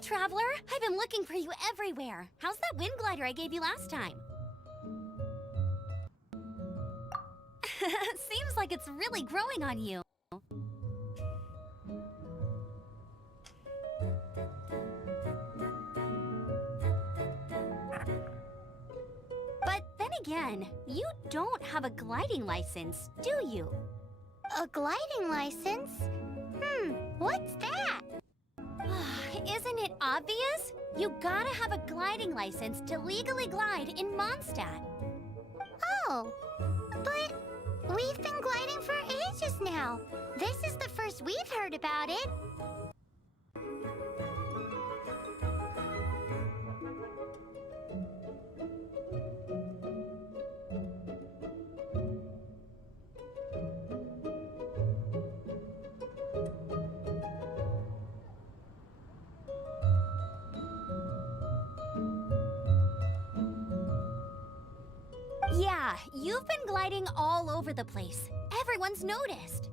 Traveler, I've been looking for you everywhere. How's that wind glider I gave you last time? Seems like it's really growing on you. But then again, you don't have a gliding license, do you? A gliding license? What's that? Isn't it obvious? You gotta have a gliding license to legally glide in Mondstadt. Oh, but we've been gliding for ages now. This is the first we've heard about it. Yeah, you've been gliding all over the place. Everyone's noticed.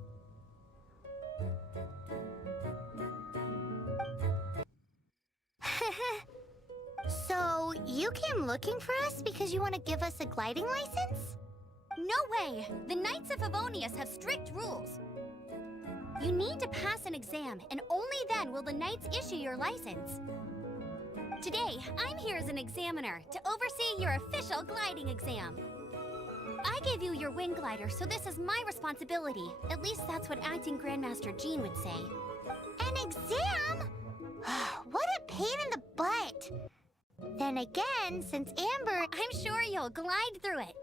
So, you came looking for us because you want to give us a gliding license? No way! The Knights of Favonius have strict rules. You need to pass an exam, and only then will the Knights issue your license. Today, I'm here as an examiner to oversee your official gliding exam. I gave you your wind glider, so this is my responsibility. At least that's what Acting Grandmaster Jean would say. An exam? What a pain in the butt! Then again, since Amber... I'm sure you'll glide through it.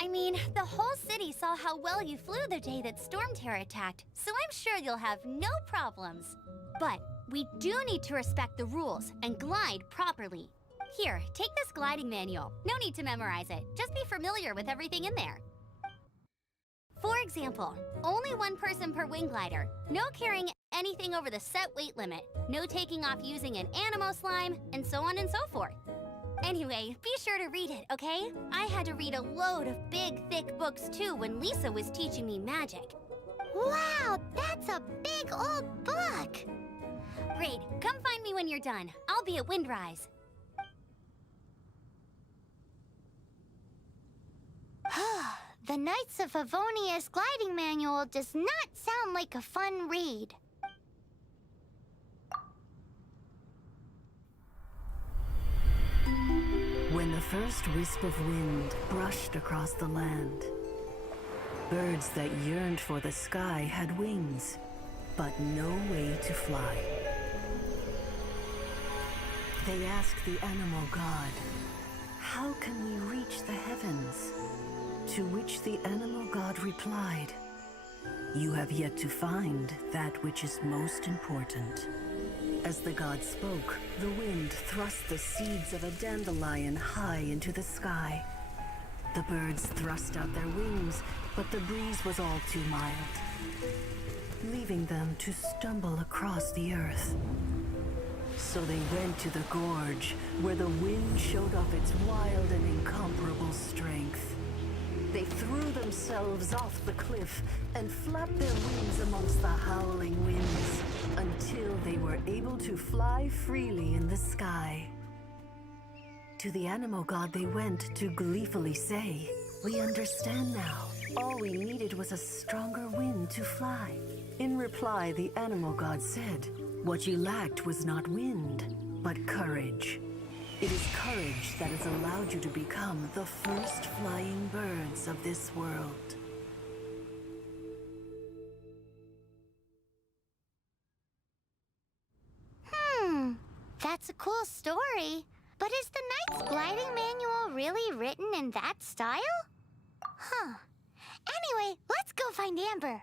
I mean, the whole city saw how well you flew the day that Storm Terror attacked, so I'm sure you'll have no problems. But we do need to respect the rules and glide properly. Here, take this gliding manual. No need to memorize it. Just be familiar with everything in there. For example, only one person per wing glider. No carrying anything over the set weight limit. No taking off using an animo slime, and so on and so forth. Anyway, be sure to read it, okay? I had to read a load of big, thick books too when Lisa was teaching me magic. Wow, that's a big old book! Great, come find me when you're done. I'll be at Windrise. The Knights of Favonia's gliding manual does not sound like a fun read. When the first wisp of wind brushed across the land, birds that yearned for the sky had wings, but no way to fly. They asked the animal god, "How can we reach the heavens?" To which the animal god replied, "You have yet to find that which is most important." As the god spoke, the wind thrust the seeds of a dandelion high into the sky. The birds thrust out their wings, but the breeze was all too mild, leaving them to stumble across the earth. So they went to the gorge, where the wind showed off its wild and incomparable strength. They threw themselves off the cliff and flapped their wings amongst the howling winds until they were able to fly freely in the sky. To the animal god they went to gleefully say, "We understand now. All we needed was a stronger wind to fly." In reply, the animal god said, "What you lacked was not wind, but courage. It is courage that has allowed you to become the first flying birds of this world." That's a cool story. But is the Knight's gliding manual really written in that style? Anyway, let's go find Amber.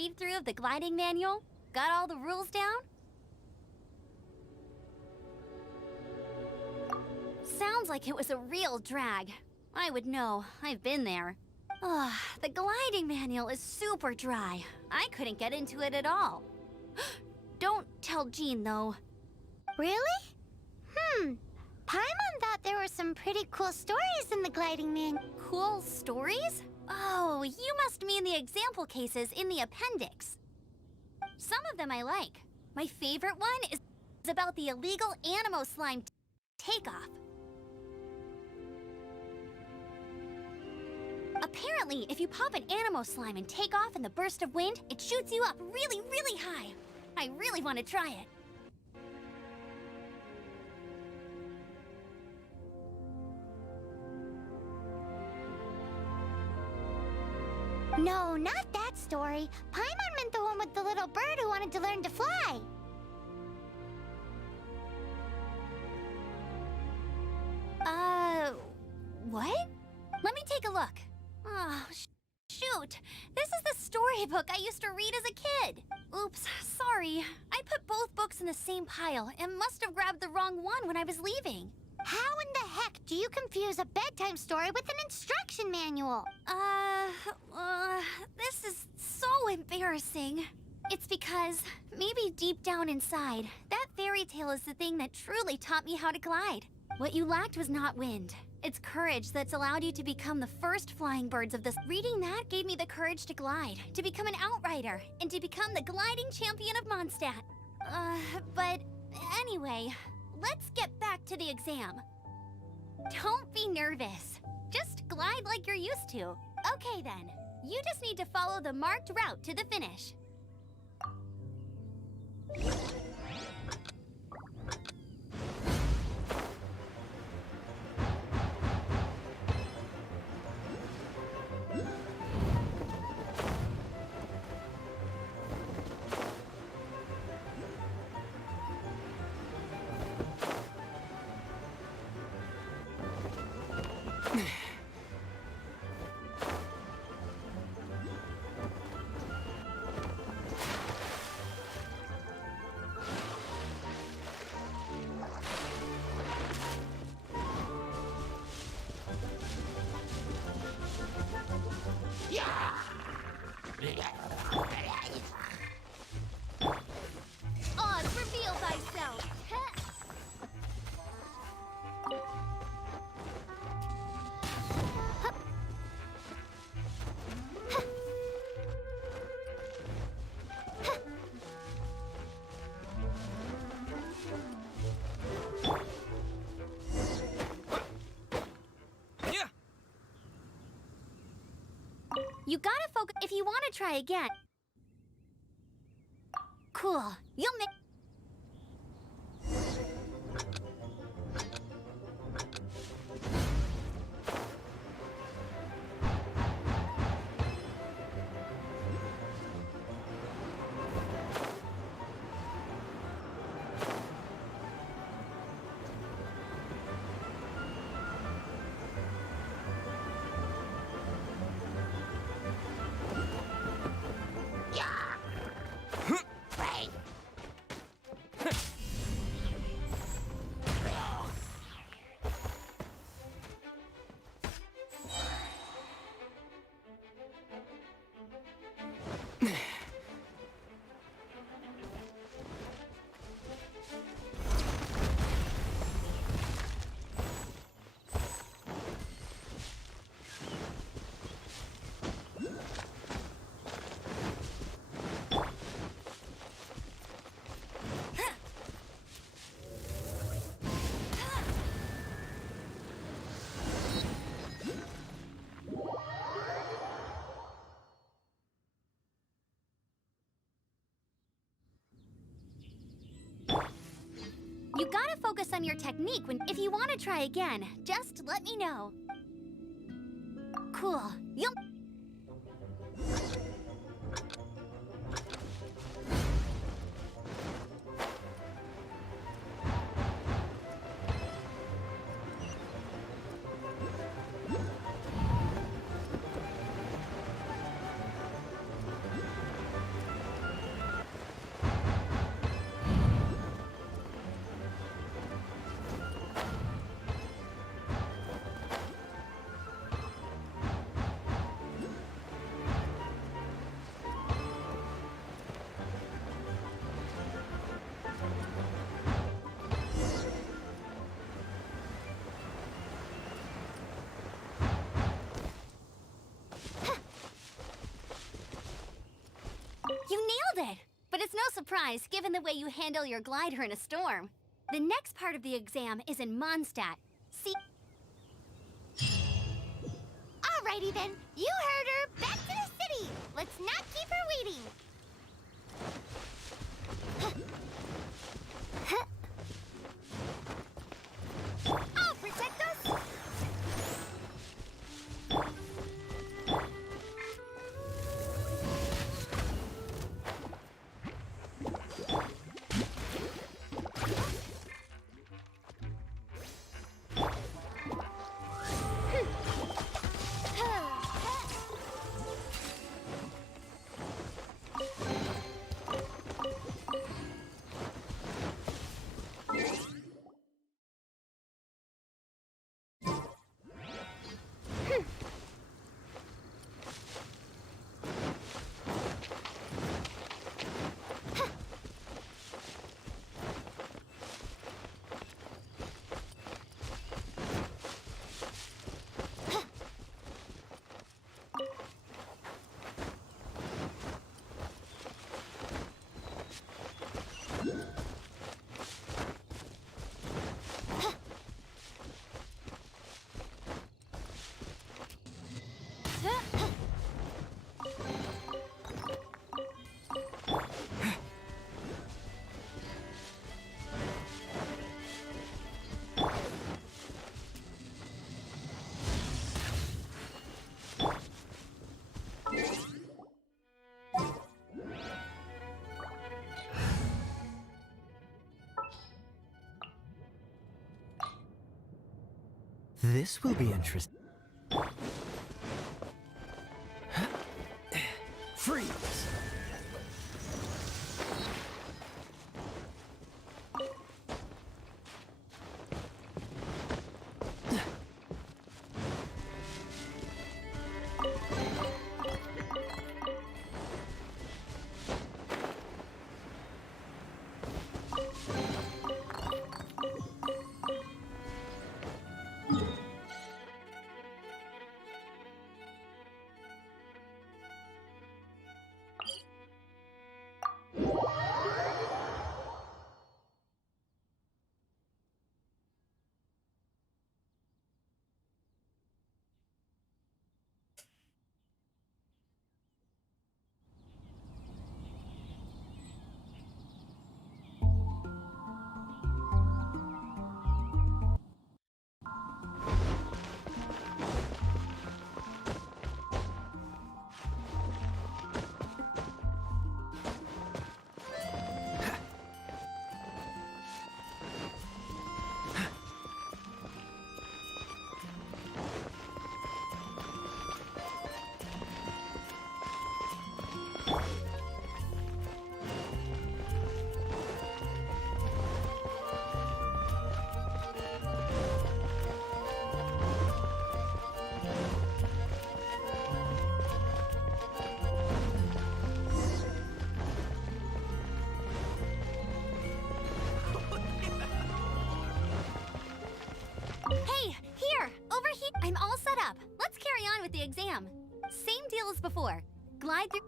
read-through of the gliding manual? Got all the rules down? Sounds like it was a real drag. I would know. I've been there. Ugh, the gliding manual is super dry. I couldn't get into it at all. Don't tell Jean, though. Really? Paimon thought there were some pretty cool stories in the gliding manual. Cool stories? Oh, you must mean the example cases in the appendix. Some of them I like. My favorite one is about the illegal Animo slime takeoff. Apparently, if you pop an Animo slime and take off in the burst of wind, it shoots you up really, really high. I really want to try it. No, not that story. Paimon meant the one with the little bird who wanted to learn to fly. What? Let me take a look. Oh, shoot. This is the storybook I used to read as a kid. Oops, sorry. I put both books in the same pile and must have grabbed the wrong one when I was leaving. How in the heck do you confuse a bedtime story with an instruction manual? This is so embarrassing. It's because, maybe deep down inside, that fairy tale is the thing that truly taught me how to glide. What you lacked was not wind. It's courage that's allowed you to become the first flying birds of this. Reading that gave me the courage to glide, to become an outrider, and to become the gliding champion of Mondstadt. But anyway, let's get back to the exam. Don't be nervous. Just glide like you're used to. Okay then, you just need to follow the marked route to the finish. Oz, reveal thyself! You gotta focus if you want to try again. Cool. You'll make... You gotta focus on your technique if you want to try again, just let me know. Cool. You'll... surprise given the way you handle your glider in a storm. The next part of the exam is in Mondstadt. See? Alrighty then, you heard her. Back to the city. Let's not keep her waiting. I'll protect us. This will be interesting. Freeze! Hey, here! Over here! I'm all set up. Let's carry on with the exam. Same deal as before. Glide through...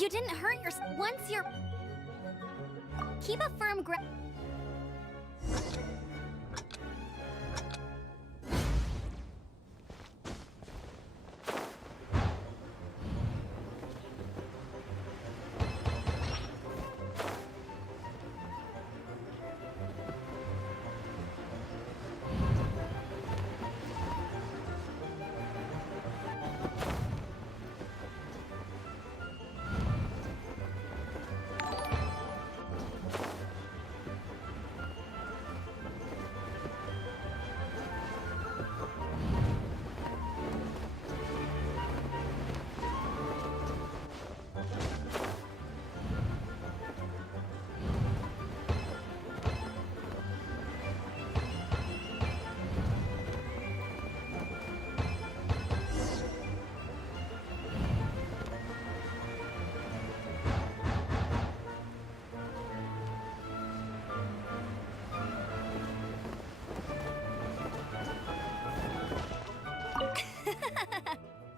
You didn't hurt yourself. Once you're... Keep a firm grip.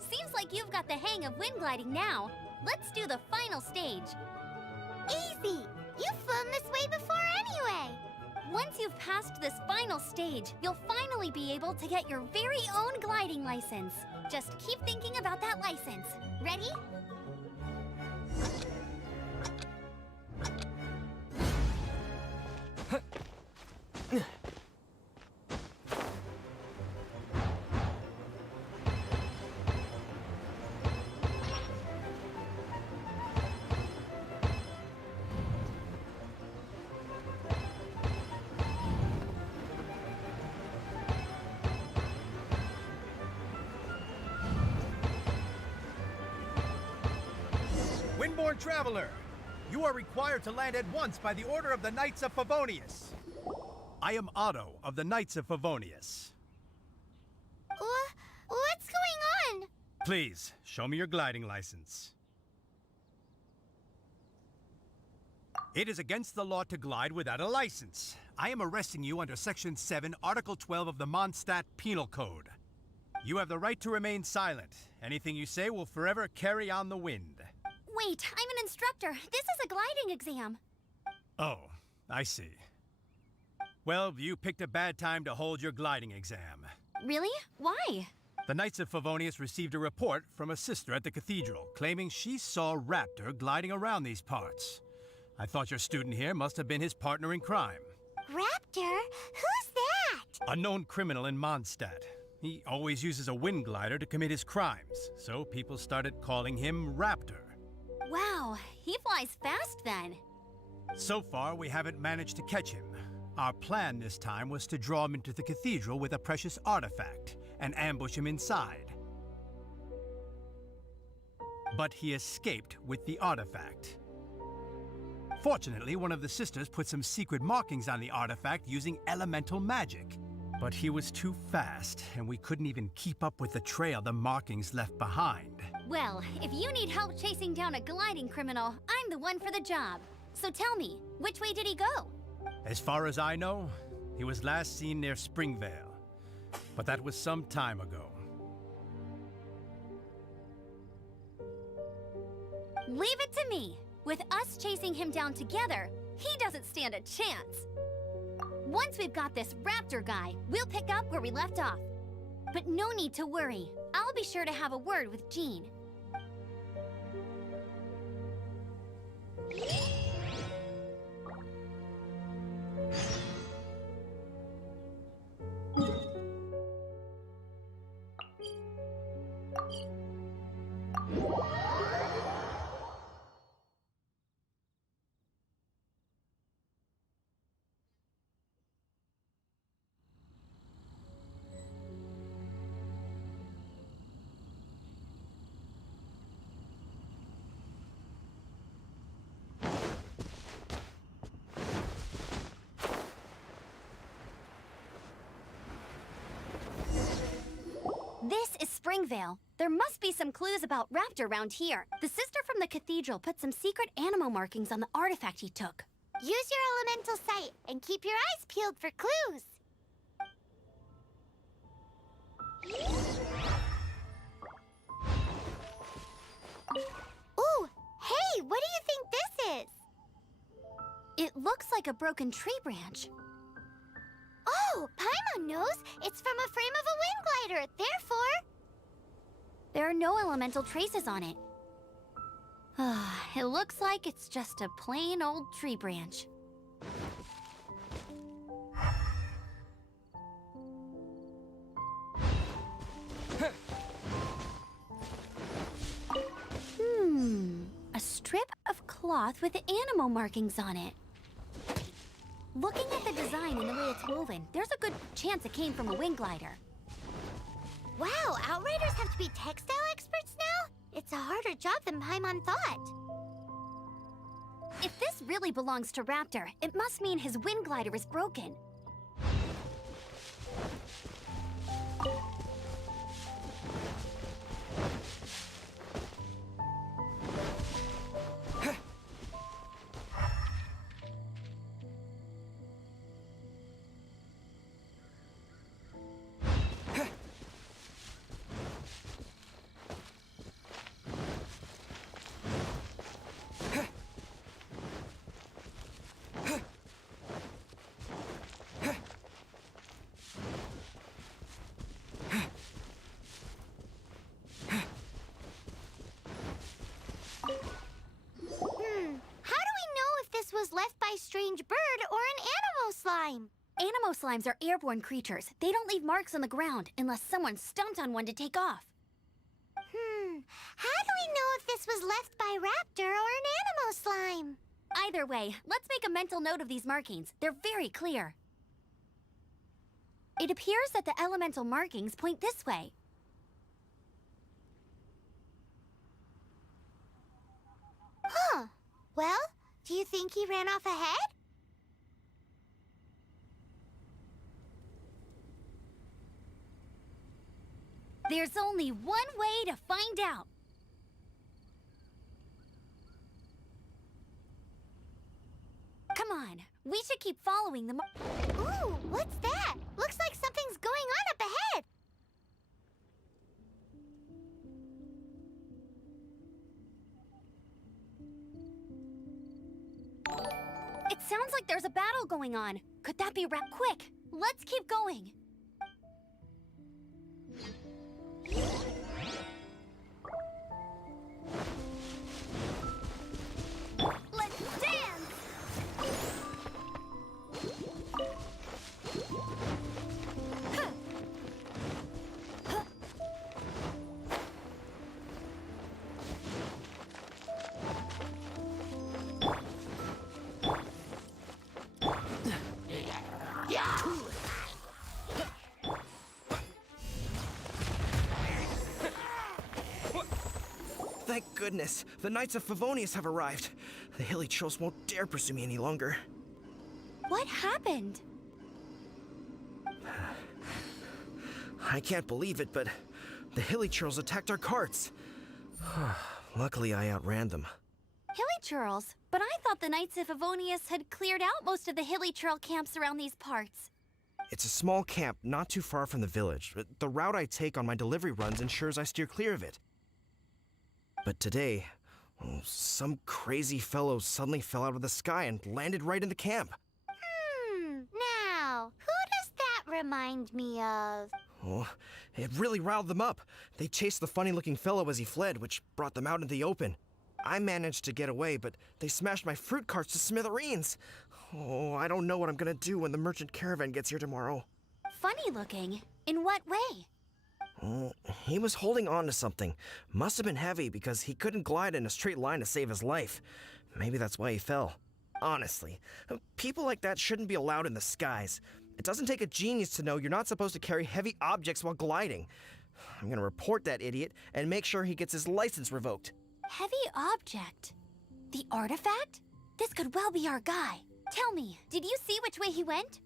Seems like you've got the hang of wind gliding now. Let's do the final stage. Easy! You've flown this way before anyway! Once you've passed this final stage, you'll finally be able to get your very own gliding license. Just keep thinking about that license. Ready? Windborne Traveler, you are required to land at once by the order of the Knights of Favonius. I am Otto of the Knights of Favonius. What's going on? Please, show me your gliding license. It is against the law to glide without a license. I am arresting you under Section 7, Article 12 of the Mondstadt Penal Code. You have the right to remain silent. Anything you say will forever carry on the wind. Wait, I'm an instructor. This is a gliding exam. Oh, I see. Well, you picked a bad time to hold your gliding exam. Really? Why? The Knights of Favonius received a report from a sister at the cathedral claiming she saw Raptor gliding around these parts. I thought your student here must have been his partner in crime. Raptor? Who's that? A known criminal in Mondstadt. He always uses a wind glider to commit his crimes, so people started calling him Raptor. Wow, he flies fast then. So far, we haven't managed to catch him. Our plan this time was to draw him into the cathedral with a precious artifact and ambush him inside. But he escaped with the artifact. Fortunately, one of the sisters put some secret markings on the artifact using elemental magic. But he was too fast, and we couldn't even keep up with the trail the markings left behind. Well, if you need help chasing down a gliding criminal, I'm the one for the job. So tell me, which way did he go? As far as I know, he was last seen near Springvale. But that was some time ago. Leave it to me. With us chasing him down together, he doesn't stand a chance. Once we've got this Raptor guy, we'll pick up where we left off. But no need to worry. I'll be sure to have a word with Jean. This is Springvale. There must be some clues about Raptor around here. The sister from the cathedral put some secret animal markings on the artifact he took. Use your elemental sight and keep your eyes peeled for clues. Ooh, hey, what do you think this is? It looks like a broken tree branch. Oh, Paimon knows! It's from a frame of a wind glider, therefore... There are no elemental traces on it. It looks like it's just a plain old tree branch. A strip of cloth with animal markings on it. Looking at the design and the way it's woven, there's a good chance it came from a wind glider. Wow, Outriders have to be textile experts now? It's a harder job than Paimon thought. If this really belongs to Raptor, it must mean his wind glider is broken. Was left by strange bird or an animal slime. Animo slimes are airborne creatures. They don't leave marks on the ground unless someone stomped on one to take off. How do we know if this was left by Raptor or an animal slime? Either way, let's make a mental note of these markings. They're very clear. It appears that the elemental markings point this way. Huh. Well, do you think he ran off ahead? There's only one way to find out. Come on, we should keep following the Ooh, what's that? Looks like something's going on up ahead. It sounds like there's a battle going on. Could that be Quick, let's keep going. Let's dance! Thank goodness, the Knights of Favonius have arrived. The hilly trolls won't dare pursue me any longer. What happened? I can't believe it, but the hilly trolls attacked our carts. Luckily, I outran them. Hilly Churls? But I thought the Knights of Favonius had cleared out most of the Hilly Churl camps around these parts. It's a small camp not too far from the village. The route I take on my delivery runs ensures I steer clear of it. But today, some crazy fellow suddenly fell out of the sky and landed right in the camp. Now, who does that remind me of? Oh, it really riled them up. They chased the funny-looking fellow as he fled, which brought them out into the open. I managed to get away, but they smashed my fruit carts to smithereens. Oh, I don't know what I'm gonna do when the merchant caravan gets here tomorrow. Funny looking? In what way? He was holding on to something. Must have been heavy because he couldn't glide in a straight line to save his life. Maybe that's why he fell. Honestly, people like that shouldn't be allowed in the skies. It doesn't take a genius to know you're not supposed to carry heavy objects while gliding. I'm gonna report that idiot and make sure he gets his license revoked. Heavy object? The artifact? This could well be our guy. Tell me, did you see which way he went?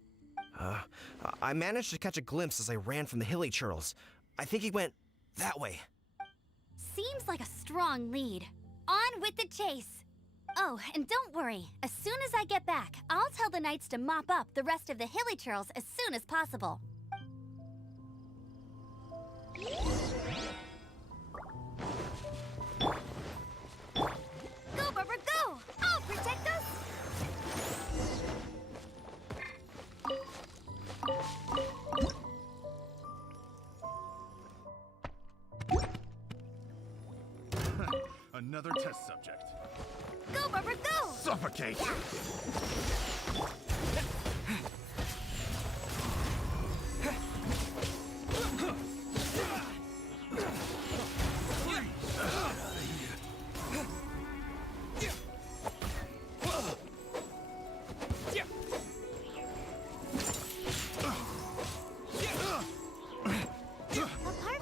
I managed to catch a glimpse as I ran from the hilly churls. I think he went that way. Seems like a strong lead. On with the chase. Oh, and don't worry. As soon as I get back, I'll tell the knights to mop up the rest of the hilly churls as soon as possible. Go, Barbara, go! I'll protect us! Another test subject. Go, Rubber, go! Suffocate!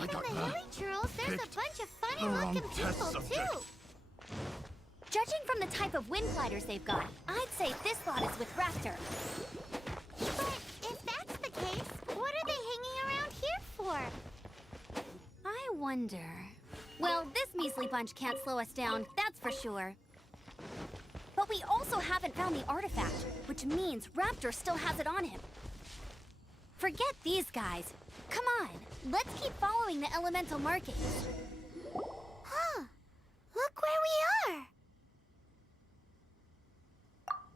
Apart from the hilly churls, there's a bunch of the funny wrong looking test people subject. too. Judging from the type of wind gliders they've got, I'd say this lot is with Raptor. But if that's the case, what are they hanging around here for? I wonder... Well, this measly bunch can't slow us down, that's for sure. But we also haven't found the artifact, which means Raptor still has it on him. Forget these guys. Come on, let's keep following the elemental markings. Huh. Look where we are.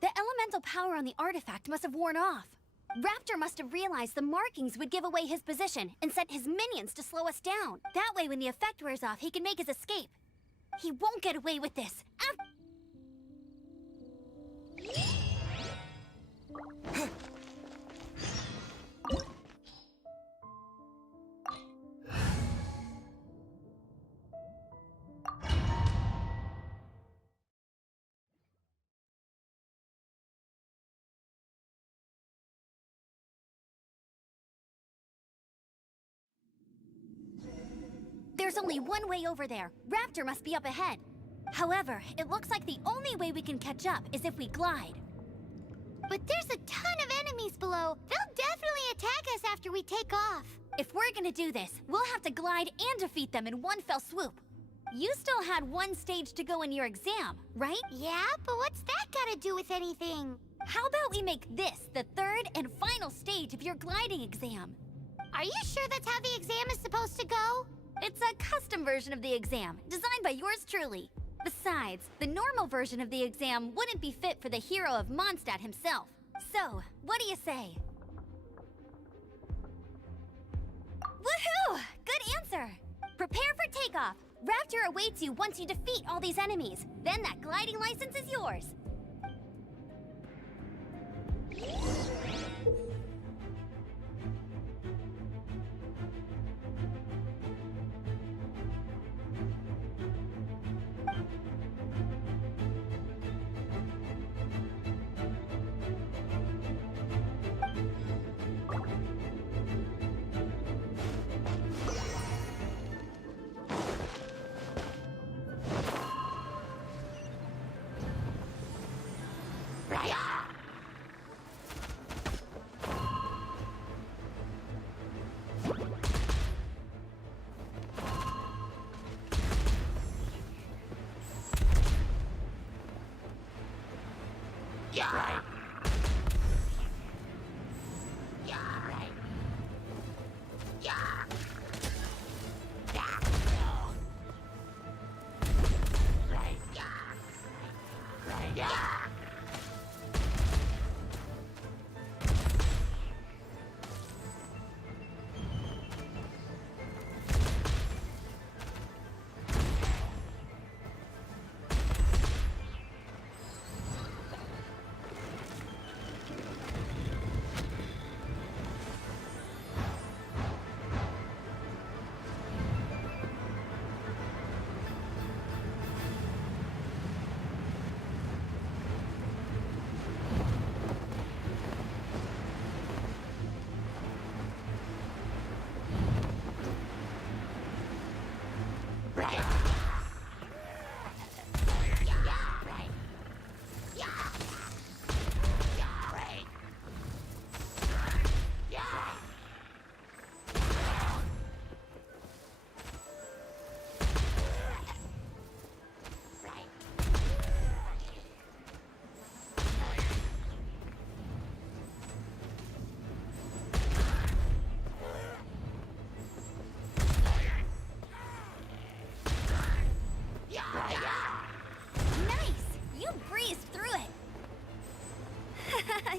The elemental power on the artifact must have worn off. Raptor must have realized the markings would give away his position and sent his minions to slow us down. That way, when the effect wears off, he can make his escape. He won't get away with this. There's only one way over there. Raptor must be up ahead. However, it looks like the only way we can catch up is if we glide. But there's a ton of enemies below. They'll definitely attack us after we take off. If we're gonna do this, we'll have to glide and defeat them in one fell swoop. You still had one stage to go in your exam, right? Yeah, but what's that got to do with anything? How about we make this the third and final stage of your gliding exam? Are you sure that's how the exam is supposed to go? It's a custom version of the exam, designed by yours truly. Besides, the normal version of the exam wouldn't be fit for the hero of Mondstadt himself. So, what do you say? Woohoo! Good answer! Prepare for takeoff. Raptor awaits you once you defeat all these enemies. Then that gliding license is yours.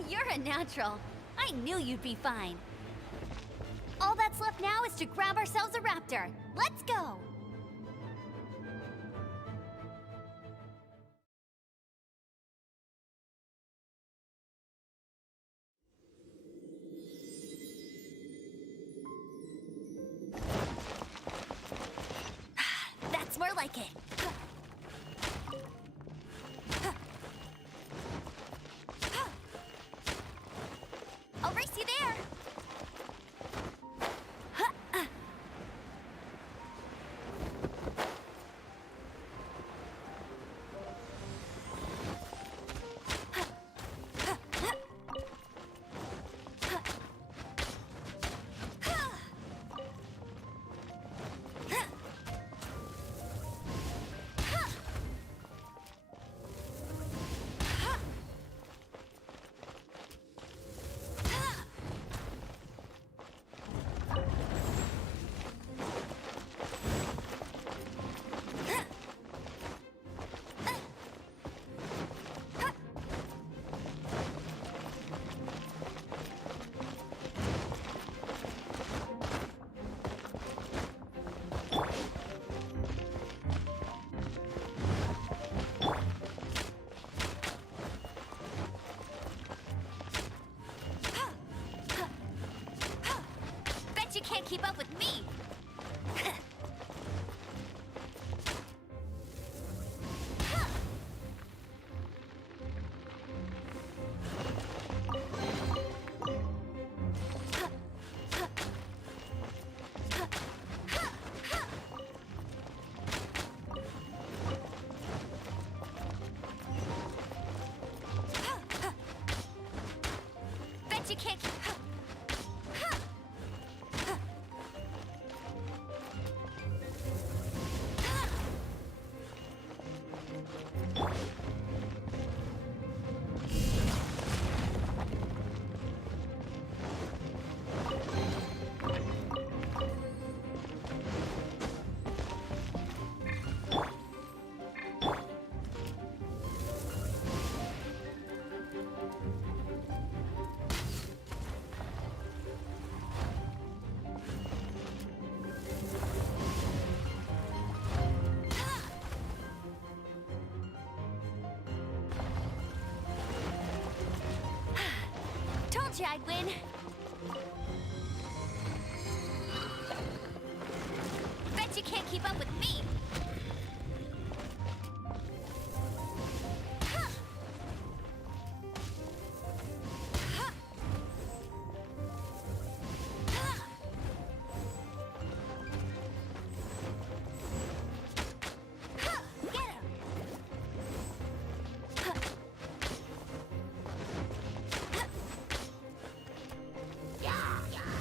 You're a natural. I knew you'd be fine. All that's left now is to grab ourselves a raptor. Let's go! feel like it. I'll race you there. Bet you can't keep up with me. Bet you can't keep... Told you I'd win. Bet you can't keep up with me. Get him!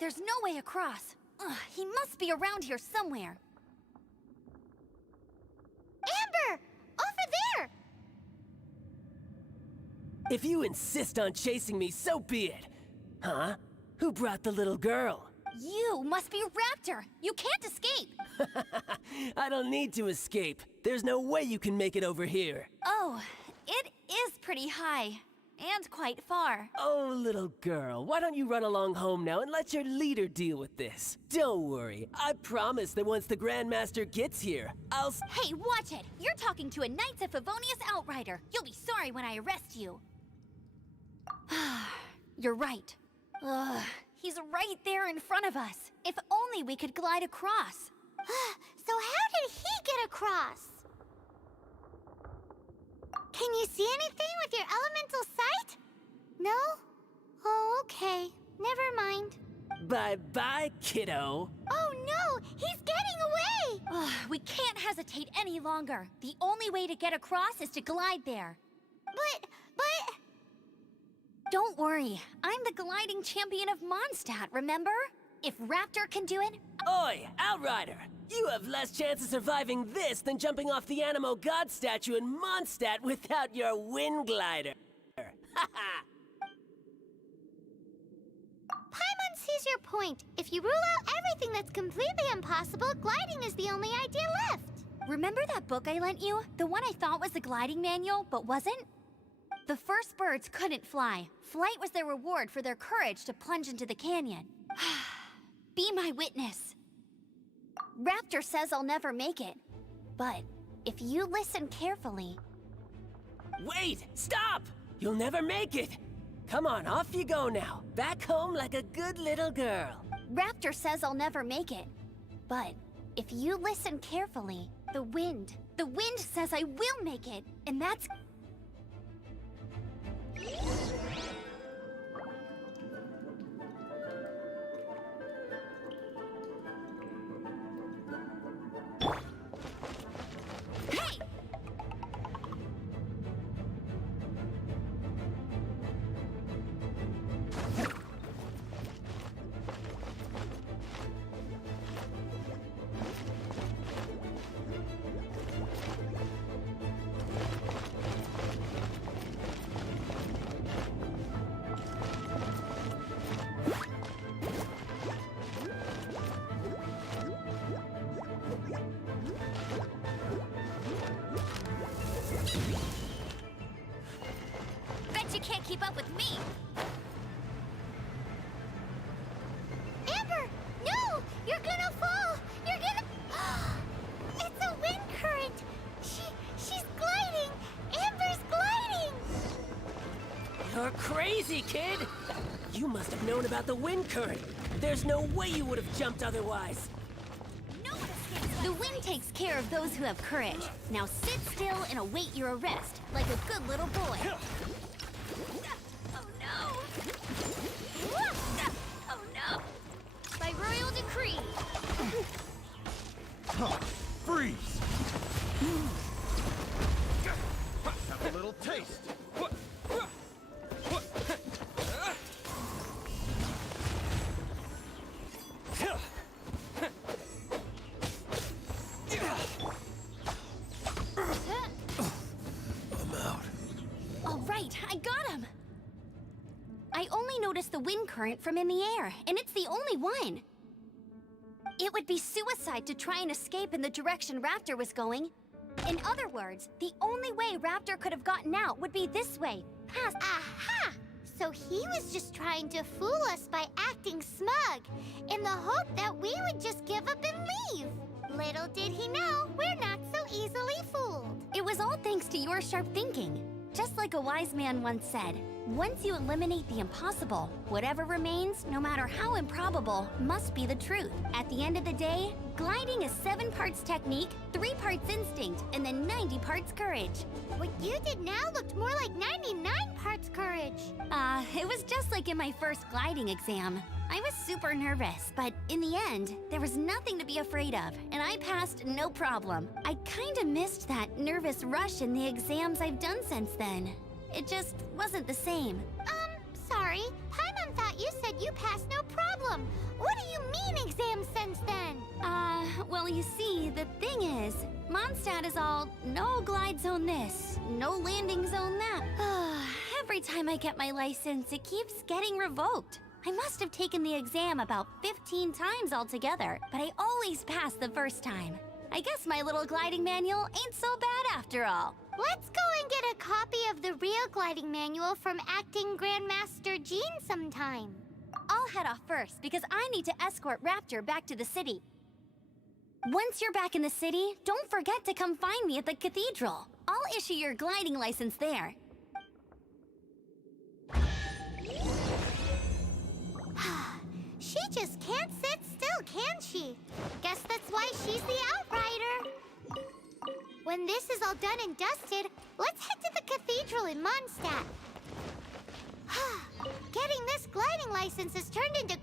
there's no way across. Ugh, he must be around here somewhere. Amber! Over there! If you insist on chasing me, so be it. Huh? Who brought the little girl? You must be Raptor! You can't escape! I don't need to escape. There's no way you can make it over here. Oh, it is pretty high. And quite far. Oh, little girl, why don't you run along home now and let your leader deal with this? Don't worry, I promise that once the Grandmaster gets here, I'll Hey, watch it! You're talking to a Knights of Favonius outrider. You'll be sorry when I arrest you. You're right. Ugh, he's right there in front of us. If only we could glide across. So how did he get across? Can you see anything with your elemental sight? No? Oh, okay. Never mind. Bye-bye, kiddo. Oh no! He's getting away! Ugh, we can't hesitate any longer. The only way to get across is to glide there. But... Don't worry, I'm the gliding champion of Mondstadt, remember? If Raptor can do it, Oi, Outrider! You have less chance of surviving this than jumping off the Animo God statue in Mondstadt without your wind glider. Haha! Paimon sees your point. If you rule out everything that's completely impossible, gliding is the only idea left. remember that book I lent you? The one I thought was the gliding manual, but wasn't? The first birds couldn't fly. Flight was their reward for their courage to plunge into the canyon. Be my witness. Raptor says I'll never make it. But if you listen carefully... Wait! Stop! You'll never make it! Come on, off you go now. Back home like a good little girl. Raptor says I'll never make it. But if you listen carefully, the wind says I will make it. And that's... Hey! Bet you can't keep up with me! Amber! No! You're gonna fall! You're gonna... It's a wind current! She's gliding! Amber's gliding! You're crazy, kid! You must have known about the wind current. There's no way you would have jumped otherwise. No one escapes. The wind takes care of those who have courage. Now sit still and await your arrest, like a good little boy. Oh no! Oh no! By royal decree! Freeze! Have a little taste. I'm out. All right, I got him! I only noticed the wind current from in the air, and it's the only one. It would be suicide to try and escape in the direction Raptor was going. In other words, the only way Raptor could have gotten out would be this way, past... Aha! So he was just trying to fool us by acting smug, in the hope that we would just give up and leave. Little did he know, we're not so easily fooled. It was all thanks to your sharp thinking. Just like a wise man once said, once you eliminate the impossible, whatever remains, no matter how improbable, must be the truth. At the end of the day, gliding is 7 parts technique, 3 parts instinct, and then 90 parts courage. What you did now looked more like 99 parts courage. It was just like in my first gliding exam. I was super nervous, but in the end, there was nothing to be afraid of, and I passed no problem. I kinda missed that nervous rush in the exams I've done since then. It just wasn't the same. Sorry. Paimon Mom thought you said you passed no problem. What do you mean exam sense then? Well, you see, the thing is, Mondstadt is all no glide zone this, no landing zone that. Every time I get my license, it keeps getting revoked. I must have taken the exam about 15 times altogether, but I always pass the first time. I guess my little gliding manual ain't so bad after all. Let's go and get a copy of the real gliding manual from Acting Grandmaster Jean sometime. I'll head off first because I need to escort Raptor back to the city. Once you're back in the city, don't forget to come find me at the cathedral. I'll issue your gliding license there. She just can't sit still, can she? Guess that's why she's the Outrider. When this is all done and dusted, let's head to the cathedral in Mondstadt. Getting this gliding license is turned into...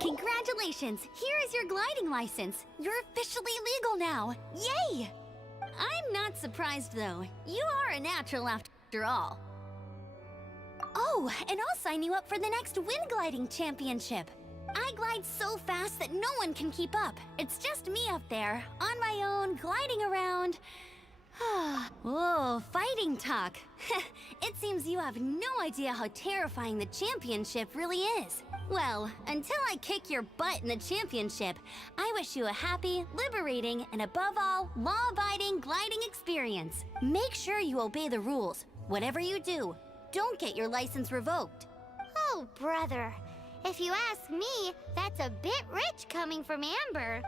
Congratulations! Here is your gliding license. You're officially legal now. Yay! I'm not surprised, though. You are a natural after all. Oh, and I'll sign you up for the next wind gliding championship. I glide so fast that no one can keep up. It's just me up there, on my own, gliding around. Whoa, fighting talk. It seems you have no idea how terrifying the championship really is. Well, until I kick your butt in the championship, I wish you a happy, liberating, and above all, law-abiding gliding experience. Make sure you obey the rules. Whatever you do, don't get your license revoked. Oh, brother. If you ask me, that's a bit rich coming from Amber.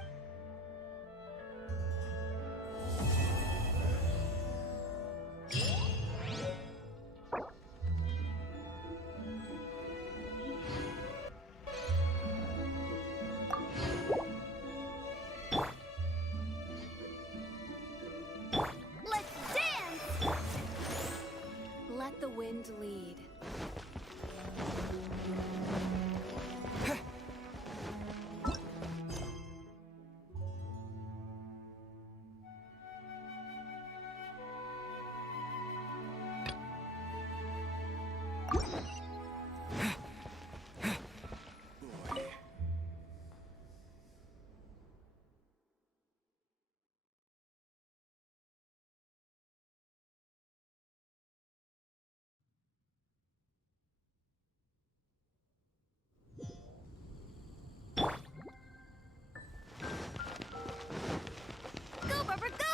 Let's dance! Let the wind lead. Go, Barbara, go!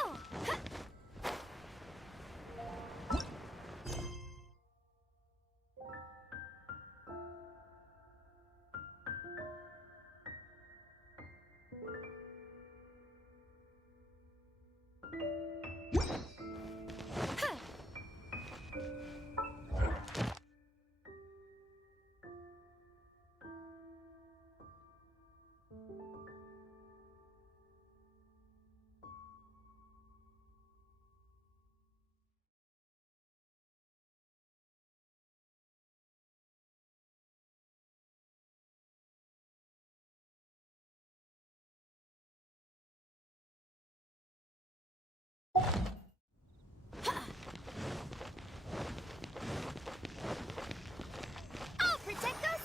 I'll protect us!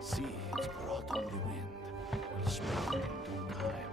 Seeds brought on the wind will sprout in due time.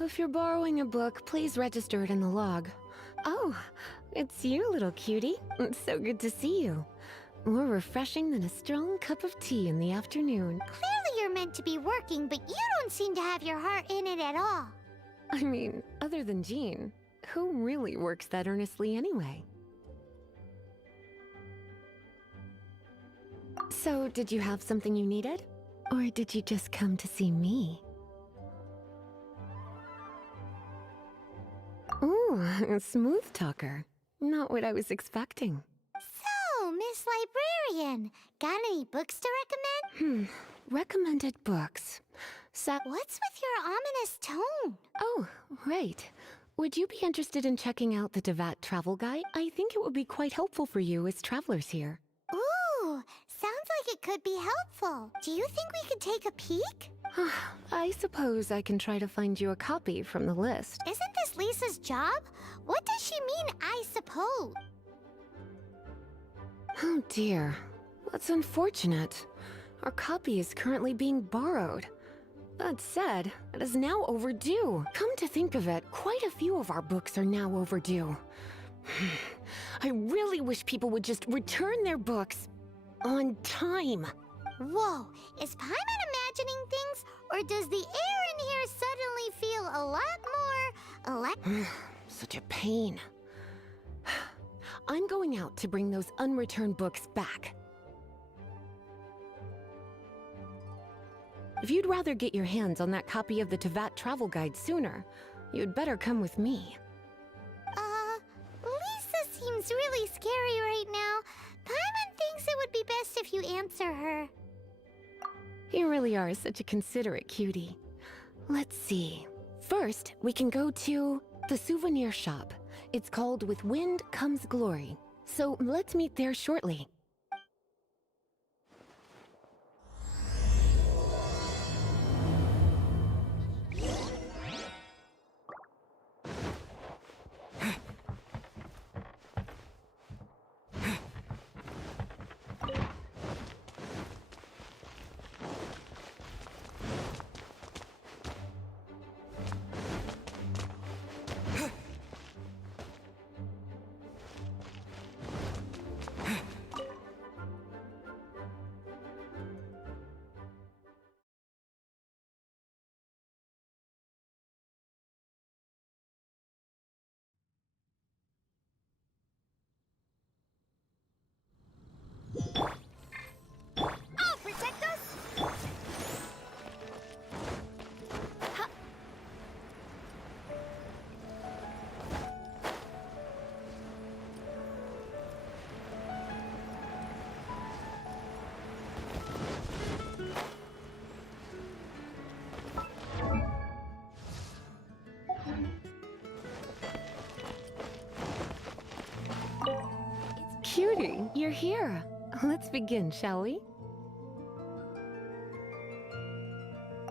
If you're borrowing a book, please register it in the log. Oh, it's you, little cutie. It's so good to see you. More refreshing than a strong cup of tea in the afternoon. Clearly you're meant to be working, but you don't seem to have your heart in it at all. I mean, other than Jean, who really works that earnestly anyway? So, did you have something you needed? Or did you just come to see me? Ooh, a smooth talker. Not what I was expecting. So, Miss Librarian, got any books to recommend? Recommended books. What's with your ominous tone? Oh, right. Would you be interested in checking out the Devat travel guide? I think it would be quite helpful for you as travelers here. Ooh, sounds like it could be helpful. Do you think we could take a peek? I suppose I can try to find you a copy from the list. Isn't this Lisa's job? What does she mean, I suppose? Oh dear. That's unfortunate. Our copy is currently being borrowed. That said, it is now overdue. Come to think of it, quite a few of our books are now overdue. I really wish people would just return their books on time. Whoa, is Paimon imagining things, or does the air in here suddenly feel a lot more Such a pain. I'm going out to bring those unreturned books back. If you'd rather get your hands on that copy of the Tevat travel guide sooner, you'd better come with me. Lisa seems really scary right now. Paimon thinks it would be best if you answer her. You really are such a considerate cutie. Let's see. First, we can go to the souvenir shop. It's called With Wind Comes Glory. So let's meet there shortly. I'll protect us! Cutie, you're here. Let's begin, shall we?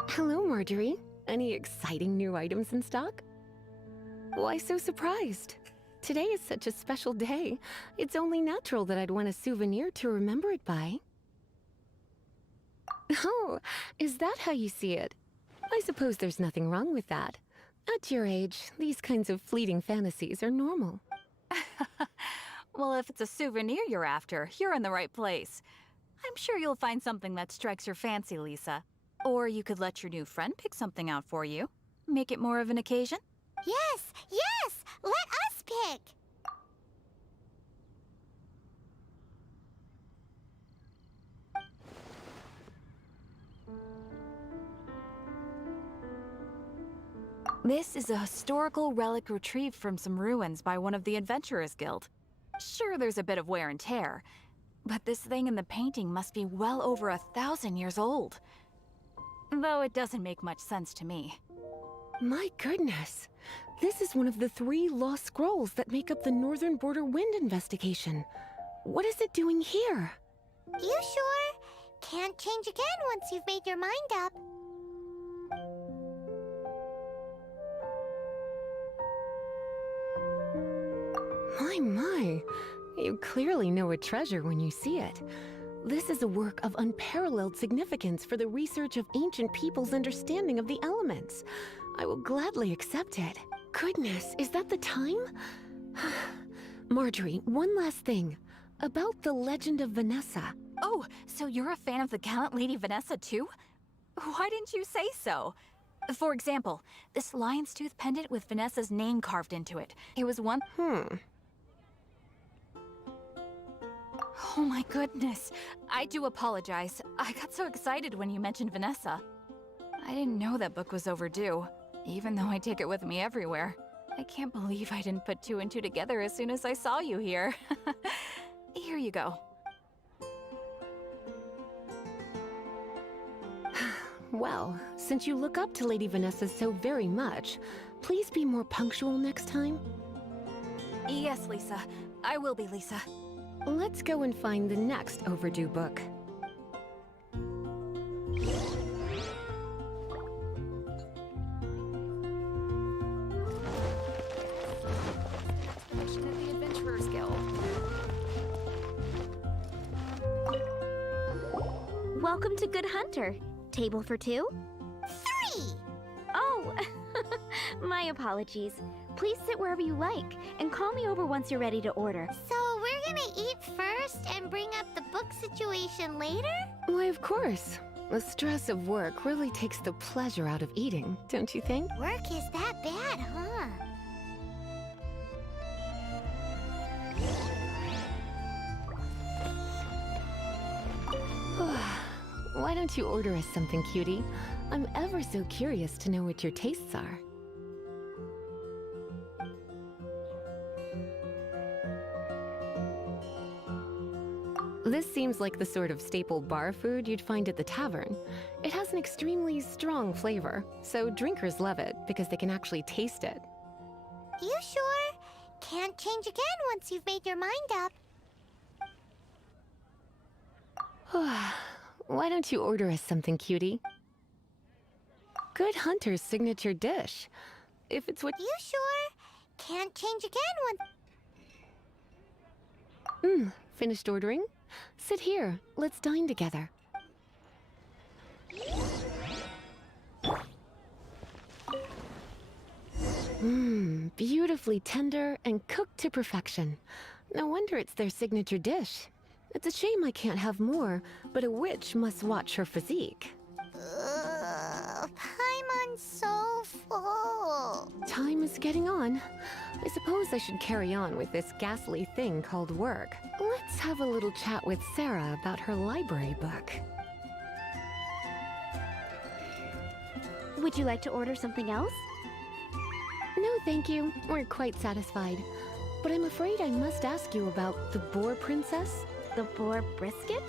Hello, Marjorie. Any exciting new items in stock? Why so surprised? Today is such a special day. It's only natural that I'd want a souvenir to remember it by. Oh, is that how you see it? I suppose there's nothing wrong with that. At your age, these kinds of fleeting fantasies are normal. Well, if it's a souvenir you're after, you're in the right place. I'm sure you'll find something that strikes your fancy, Lisa. Or you could let your new friend pick something out for you. Make it more of an occasion. Yes, yes! Let us pick! This is a historical relic retrieved from some ruins by one of the Adventurers Guild. Sure, there's a bit of wear and tear, but this thing in the painting must be well over 1,000 years old. Though it doesn't make much sense to me. My goodness! This is one of the 3 lost scrolls that make up the Northern Border Wind investigation. What is it doing here? You sure? Can't change again once you've made your mind up. My. You clearly know a treasure when you see it. This is a work of unparalleled significance for the research of ancient people's understanding of the elements. I will gladly accept it. Goodness, is that the time? Marjorie, one last thing. About the legend of Vanessa. Oh, so you're a fan of the gallant Lady Vanessa too? Why didn't you say so? For example, this lion's tooth pendant with Vanessa's name carved into it. It was one... Oh my goodness. I do apologize. I got so excited when you mentioned Vanessa. I didn't know that book was overdue, even though I take it with me everywhere. I can't believe I didn't put two and two together as soon as I saw you here. Here you go. Well, since you look up to Lady Vanessa so very much, please be more punctual next time. Yes, Lisa. I will be, Lisa. Let's go and find the next overdue book. Mission of the Adventurers Guild. Welcome to Good Hunter. Table for two? 3! Oh, my apologies. Please sit wherever you like, and call me over once you're ready to order. So we're gonna eat first and bring up the book situation later? Why, of course. The stress of work really takes the pleasure out of eating, don't you think? Work is that bad, huh? Why don't you order us something, cutie? I'm ever so curious to know what your tastes are. This seems like the sort of staple bar food you'd find at the tavern. It has an extremely strong flavor, so drinkers love it because they can actually taste it. You sure? Can't change again once you've made your mind up. Why don't you order us something, cutie? Good Hunter's signature dish. If it's what... You sure? Can't change again once... Finished ordering? Sit here. Let's dine together. Beautifully tender and cooked to perfection. No wonder it's their signature dish. It's a shame I can't have more, but a witch must watch her physique. Paimon's so full. Time is getting on. I suppose I should carry on with this ghastly thing called work. Let's have a little chat with Sarah about her library book. Would you like to order something else? No, thank you. We're quite satisfied. But I'm afraid I must ask you about the Boar Princess. The boar brisket?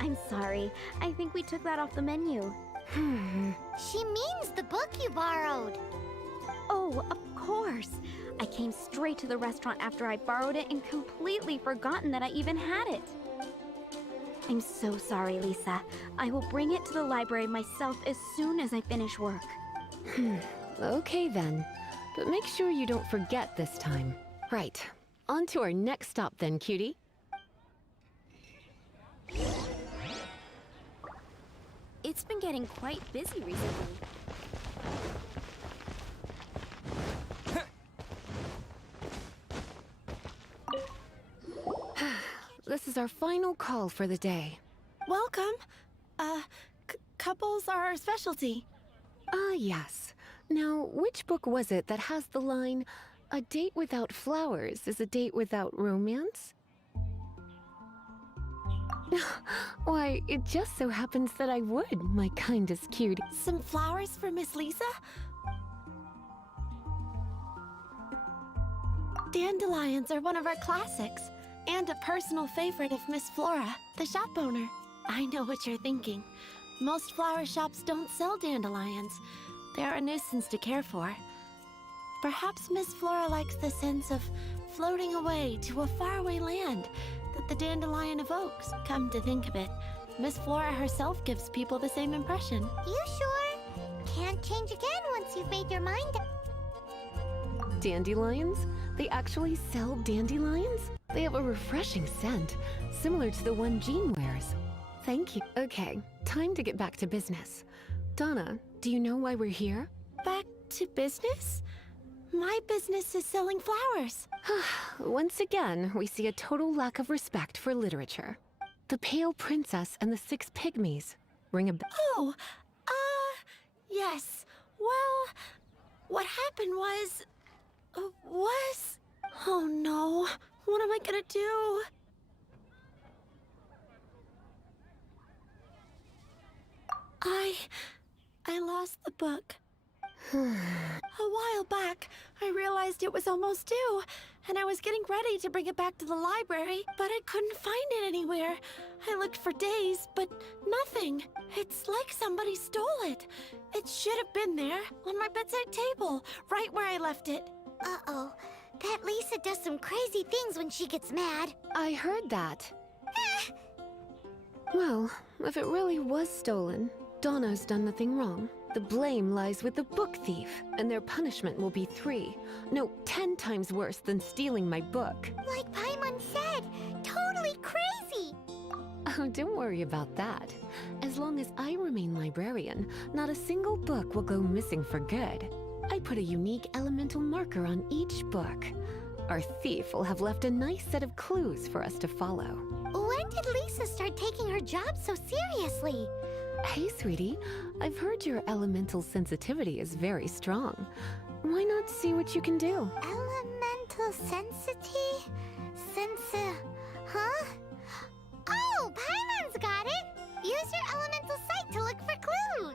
I'm sorry. I think we took that off the menu. She means the book you borrowed. Oh, of course. I came straight to the restaurant after I borrowed it and completely forgotten that I even had it. I'm so sorry, Lisa. I will bring it to the library myself as soon as I finish work. Okay then. But make sure you don't forget this time. Right. On to our next stop then, cutie. It's been getting quite busy recently. This is our final call for the day. Welcome. Couples are our specialty. Ah, yes. Now, which book was it that has the line, "A date without flowers is a date without romance"? Why, it just so happens that I would, my kindest cutie. Some flowers for Miss Lisa? Dandelions are one of our classics, and a personal favorite of Miss Flora, the shop owner. I know what you're thinking. Most flower shops don't sell dandelions. They're a nuisance to care for. Perhaps Miss Flora likes the sense of floating away to a faraway land that the dandelion evokes. Come to think of it, Miss Flora herself gives people the same impression. You sure? Can't change again once you've made your mind up. Dandelions? They actually sell dandelions? They have a refreshing scent, similar to the one Jean wears. Thank you. Okay, time to get back to business. Donna, do you know why we're here? to business? My business is selling flowers. Once again, we see a total lack of respect for literature. The Pale Princess and the Six Pygmies ring a bell. Oh, yes. Well, what happened was... Oh no, what am I gonna do? I lost the book. A while back, I realized it was almost due, and I was getting ready to bring it back to the library, but I couldn't find it anywhere. I looked for days, but nothing. It's like somebody stole it. It should have been there, on my bedside table, right where I left it. Uh-oh. That Lisa does some crazy things when she gets mad. I heard that. Well, if it really was stolen, Donna's done nothing wrong. The blame lies with the book thief, and their punishment will be 10 times worse than stealing my book. Like Paimon said, totally crazy. Oh, don't worry about that. As long as I remain librarian, not a single book will go missing for good. I put a unique elemental marker on each book. Our thief will have left a nice set of clues for us to follow. When did Lisa start taking her job so seriously? Hey, sweetie, I've heard your elemental sensitivity is very strong. Why not see what you can do? Elemental sensity? Huh? Oh, Paimon's got it! Use your elemental sight to look for clues!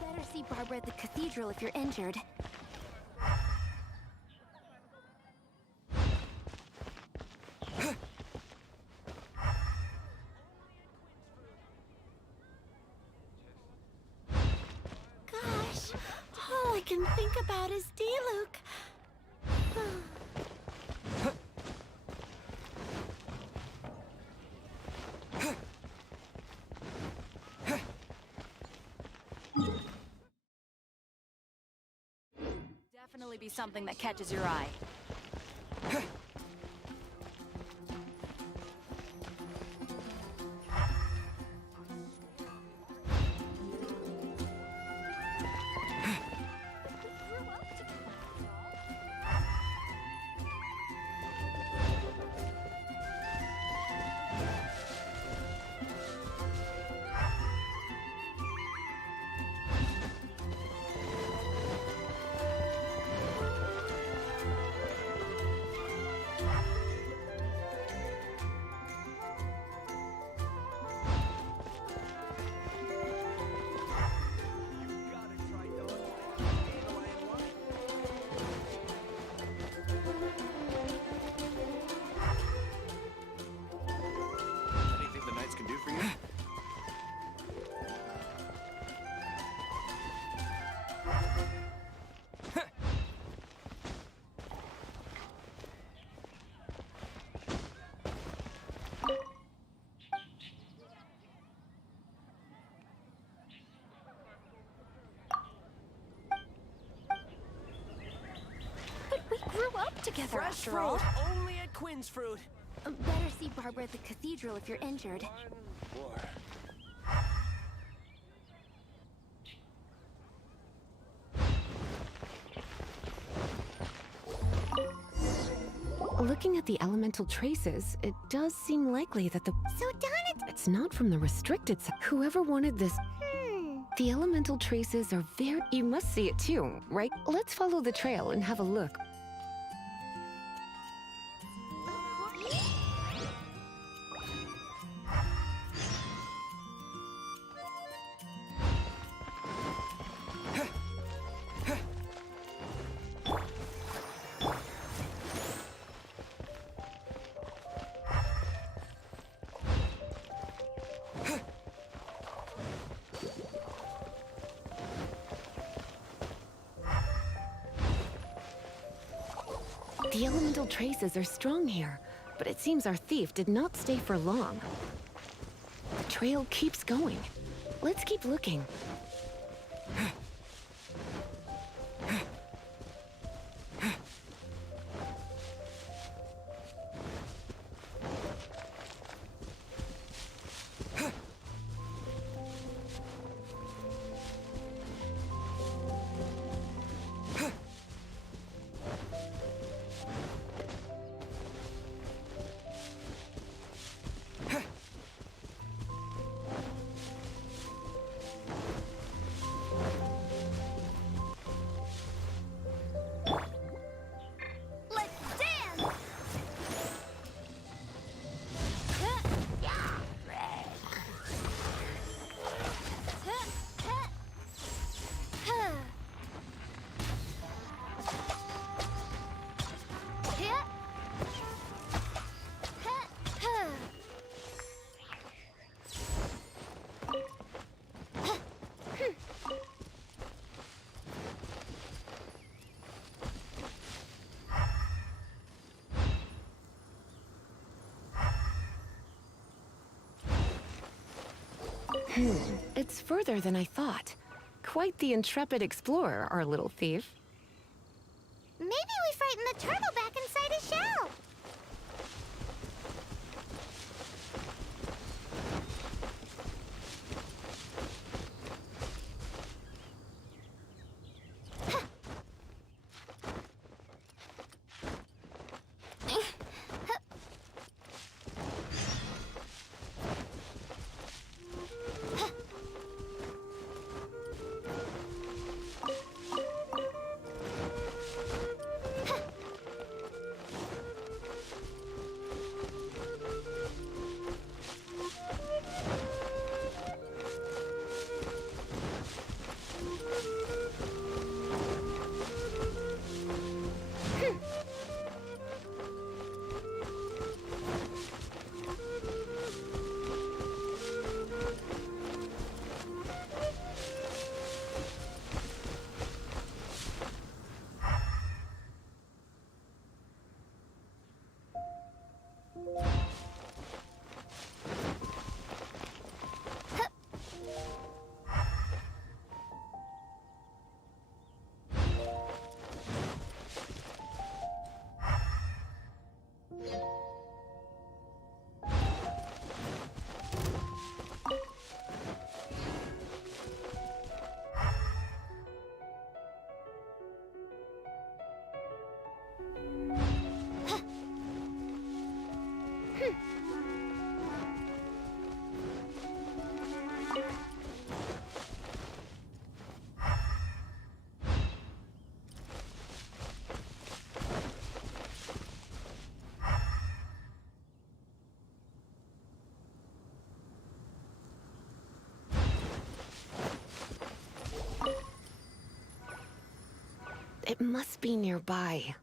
Better see Barbara at the cathedral if you're injured. Gosh, all I can think about is Diluc. Definitely be something that catches your eye. Anything the knights can do for you? But we grew up together Fresh after fruit, all. only at Quinn's Fruit. Better see Barbara at the cathedral if you're injured. Looking at the elemental traces, it does seem likely that the... So Donna... It's not from the restricted side. Whoever wanted this... The elemental traces are very... You must see it too, right? Let's follow the trail and have a look. The elemental traces are strong here, but it seems our thief did not stay for long. The trail keeps going. Let's keep looking. Let's dance! It's further than I thought. Quite the intrepid explorer, our little thief. Maybe we frightened the turtle back inside his shell. It must be nearby.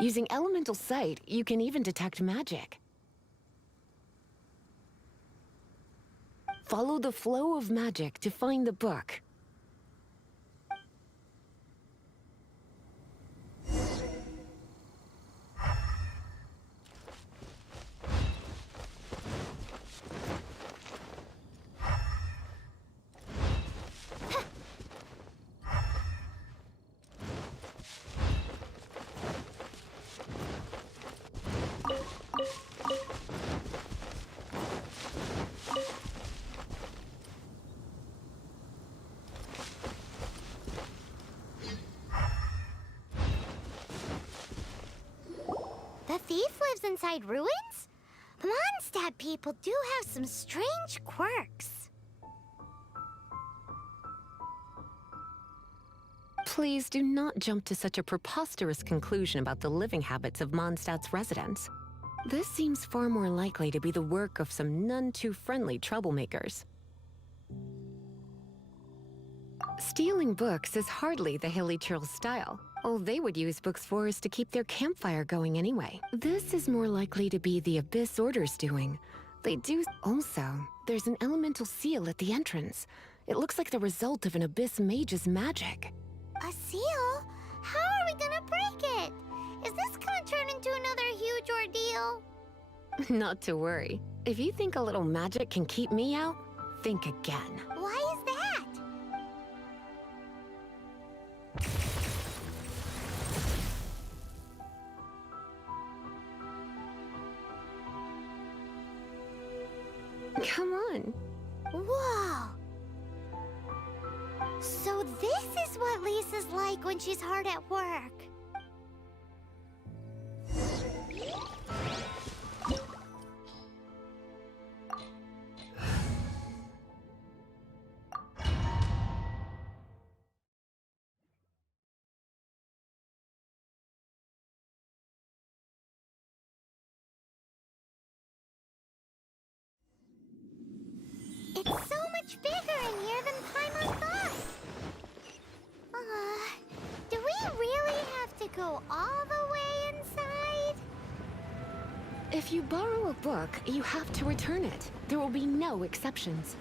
Using elemental sight, you can even detect magic. Follow the flow of magic to find the book. The thief lives inside ruins? The Mondstadt people do have some strange quirks. Please do not jump to such a preposterous conclusion about the living habits of Mondstadt's residents. This seems far more likely to be the work of some none-too-friendly troublemakers. Stealing books is hardly the Hilly Churl's style. All they would use books for is to keep their campfire going anyway. This is more likely to be the Abyss Order's doing. They do... Also, there's an elemental seal at the entrance. It looks like the result of an Abyss mage's magic. A seal? How are we gonna break it? Is this gonna turn into another huge ordeal? Not to worry. If you think a little magic can keep me out, think again. Why is that? Come on. Whoa! So this is what Lisa's like when she's hard at work. It's so much bigger in here than Paimon thought. Do we really have to go all the way inside? If you borrow a book, you have to return it. There will be no exceptions.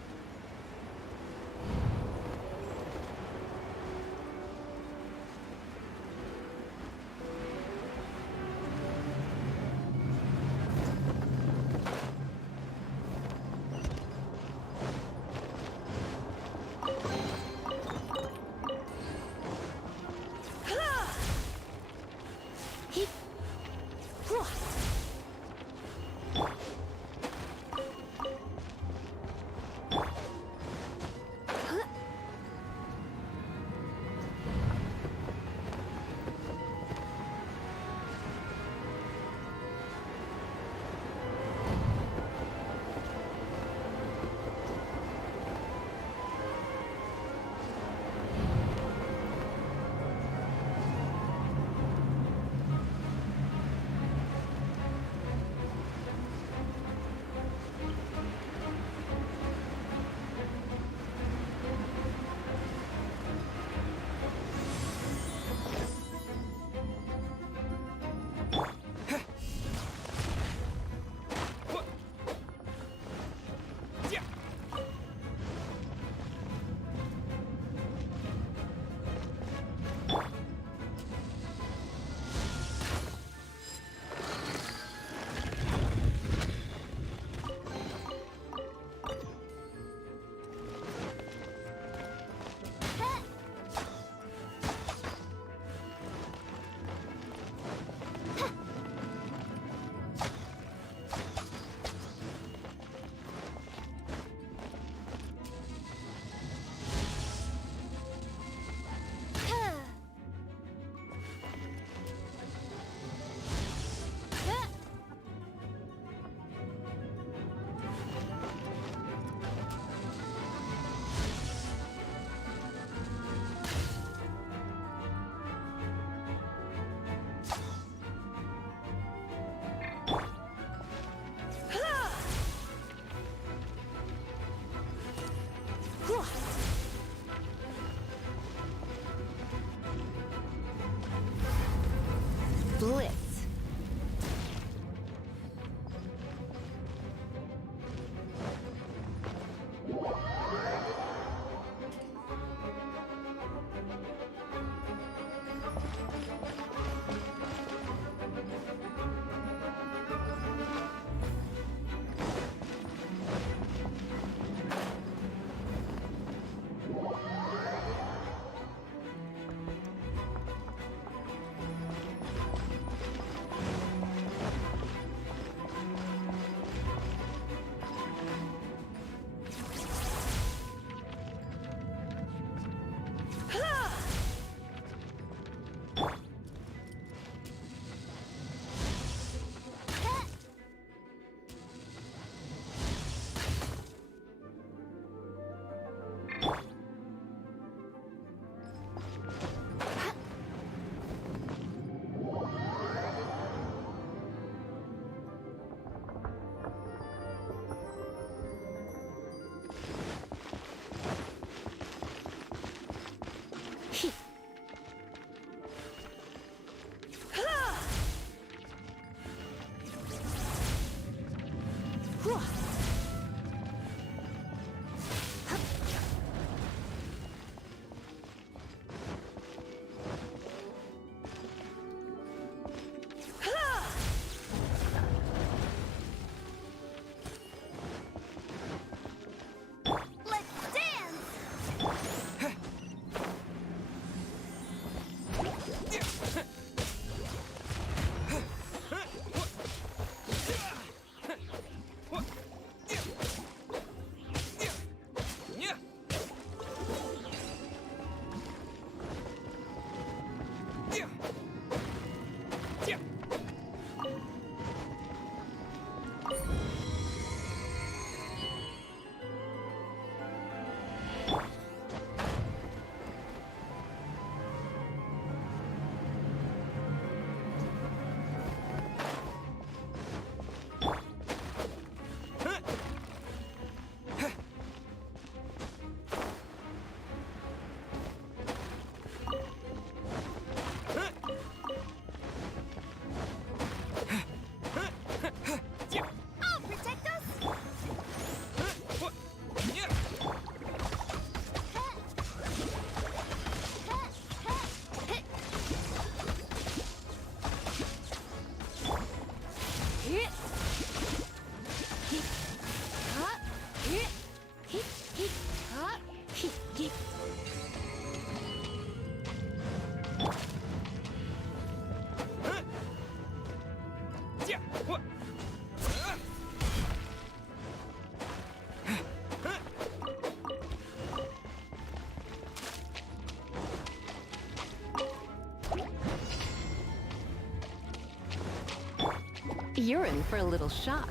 You're in for a little shock.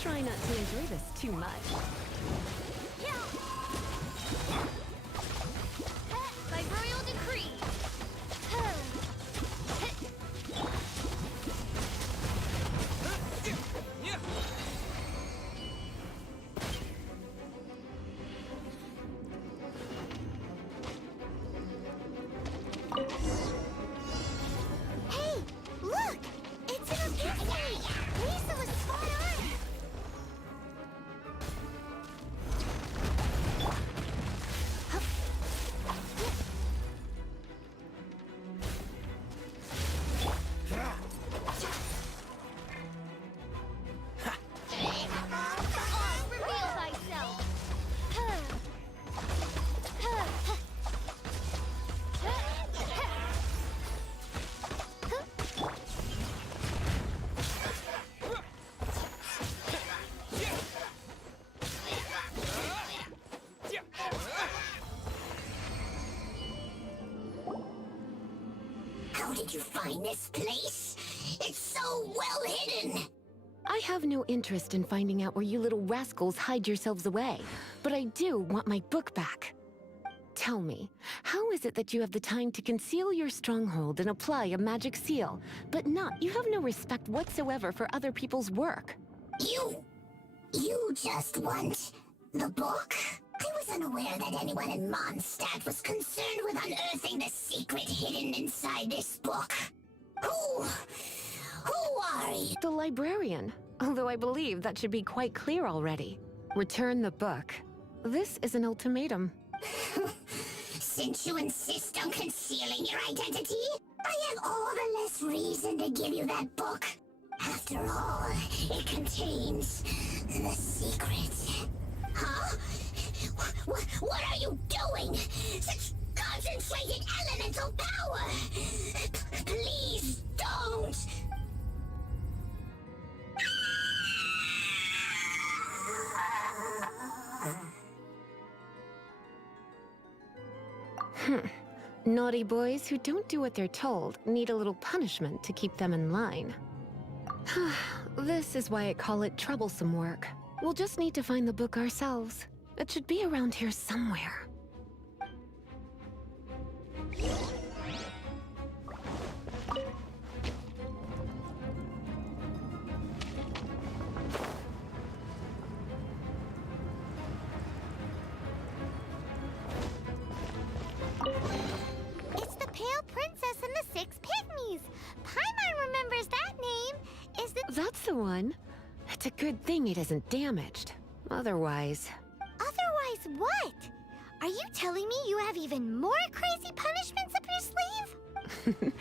Try not to enjoy this too much. By royal decree. Hey, look! It's an epiphany! Lisa was spot on! Reveal thyself. How did you find this place? It's so well hidden! I have no interest in finding out where you little rascals hide yourselves away, but I do want my book back. Tell me, how is it that you have the time to conceal your stronghold and apply a magic seal, but you have no respect whatsoever for other people's work? You just want the book? I was unaware that anyone in Mondstadt was concerned with unearthing the secret hidden inside this book. Who are you? The librarian, although I believe that should be quite clear already. Return the book. This is an ultimatum. Since you insist on concealing your identity, I have all the less reason to give you that book. After all, it contains the secret. Huh? What are you doing? Such concentrated elemental power! Please don't! Naughty boys who don't do what they're told need a little punishment to keep them in line. This is why I call it troublesome work. We'll just need to find the book ourselves. It should be around here somewhere. It's the Pale Princess and the Six Pygmies! Paimon remembers that name! Is it... That's the one. It's a good thing it isn't damaged. Otherwise... Otherwise what? Are you telling me you have even more crazy punishments up your sleeve?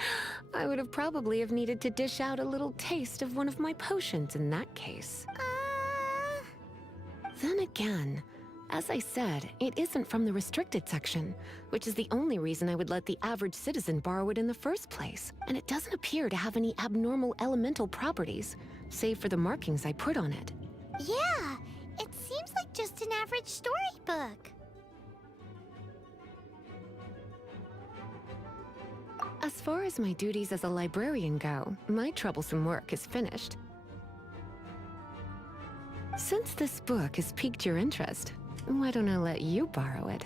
I would have probably have needed to dish out a little taste of one of my potions in that case. Then again, as I said, it isn't from the restricted section, which is the only reason I would let the average citizen borrow it in the first place. And it doesn't appear to have any abnormal elemental properties, save for the markings I put on it. Yeah, it seems like just an average storybook. As far as my duties as a librarian go, my troublesome work is finished. Since this book has piqued your interest, why don't I let you borrow it?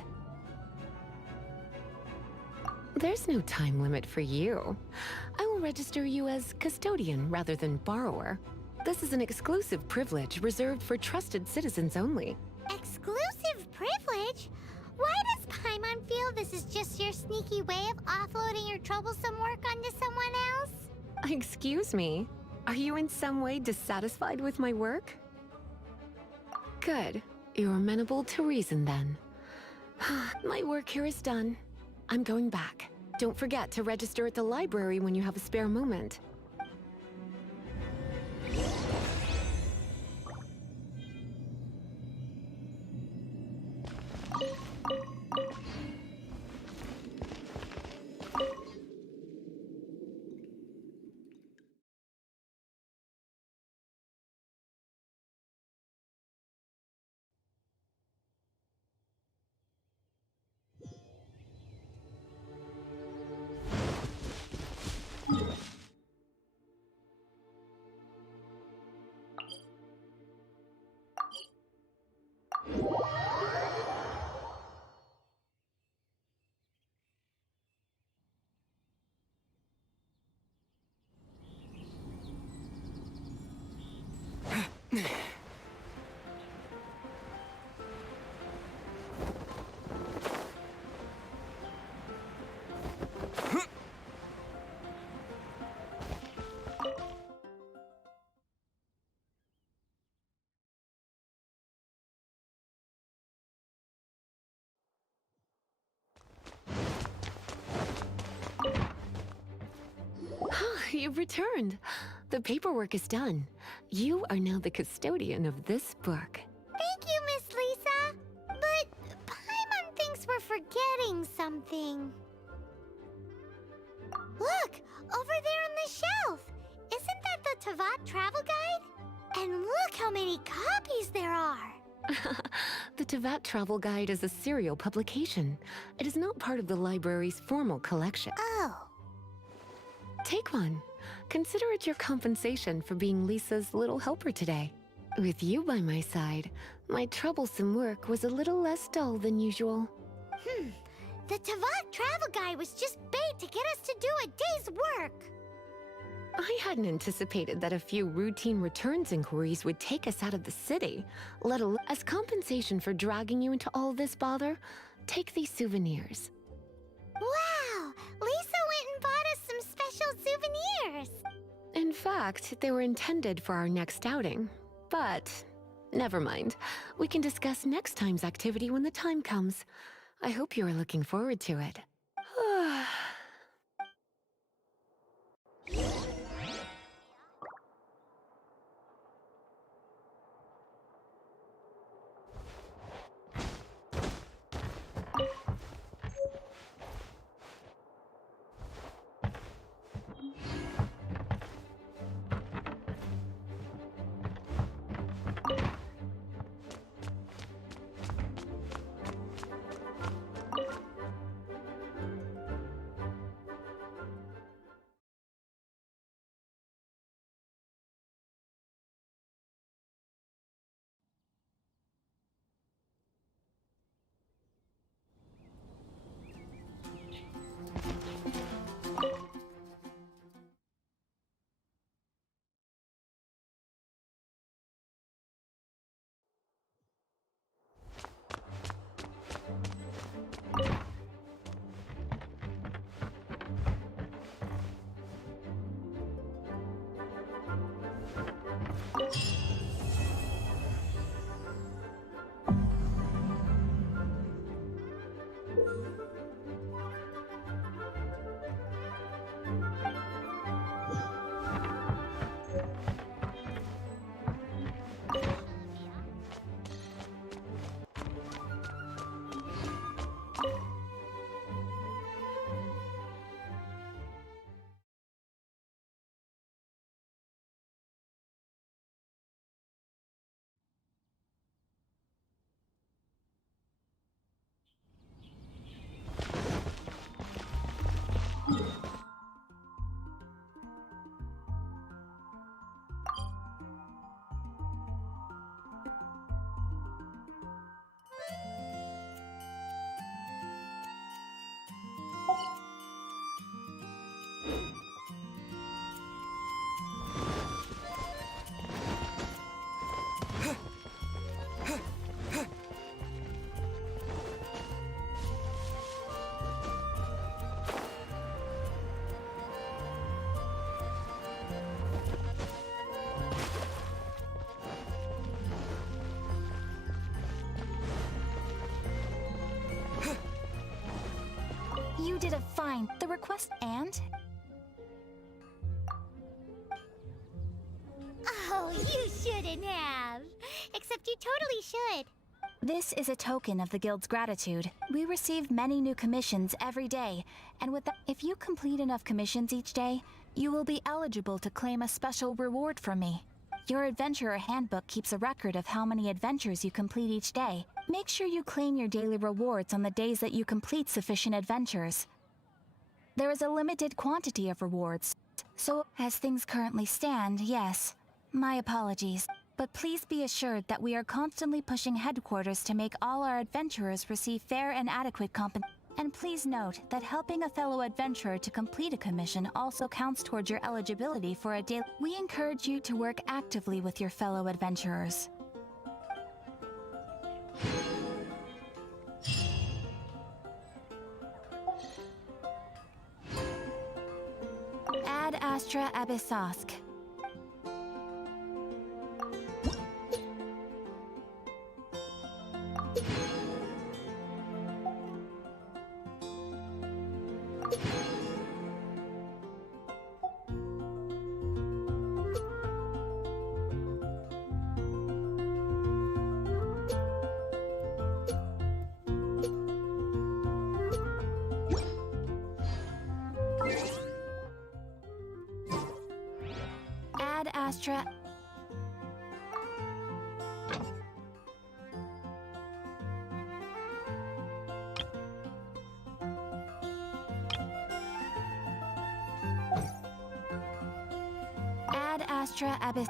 There's no time limit for you. I will register you as custodian rather than borrower. This is an exclusive privilege reserved for trusted citizens only. Exclusive privilege? Why does Paimon feel this is just your sneaky way of offloading your troublesome work onto someone else? Excuse me, are you in some way dissatisfied with my work? Good. You're amenable to reason then. My work here is done. I'm going back. Don't forget to register at the library when you have a spare moment. You've returned. The paperwork is done. You are now the custodian of this book. Thank you, Miss Lisa. But Paimon thinks we're forgetting something. Look, over there on the shelf. Isn't that the Tavat travel guide? And look how many copies there are. The Tavat Travel Guide is a serial publication. It is not part of the library's formal collection. Oh. Take one. Consider it your compensation for being Lisa's little helper today. With you by my side, my troublesome work was a little less dull than usual. The Tavat travel guide was just bait to get us to do a day's work. I hadn't anticipated that a few routine returns inquiries would take us out of the city, let alone as compensation for dragging you into all this bother. Take these souvenirs. Wow! Lisa went and bought us some special souvenirs. In fact, they were intended for our next outing. But never mind. We can discuss next time's activity when the time comes. I hope you are looking forward to it. You did a fine. The request and? Oh, you shouldn't have. Except you totally should. This is a token of the Guild's gratitude. We receive many new commissions every day, and with that, if you complete enough commissions each day, you will be eligible to claim a special reward from me. Your Adventurer Handbook keeps a record of how many adventures you complete each day. Make sure you claim your daily rewards on the days that you complete sufficient adventures. There is a limited quantity of rewards, so as things currently stand, yes, my apologies. But please be assured that we are constantly pushing headquarters to make all our adventurers receive fair and adequate compensation. And please note that helping a fellow adventurer to complete a commission also counts towards your eligibility for a daily. We encourage you to work actively with your fellow adventurers. Ad Astra Abyssosk. Ad Astra. Ad Astra Abyss.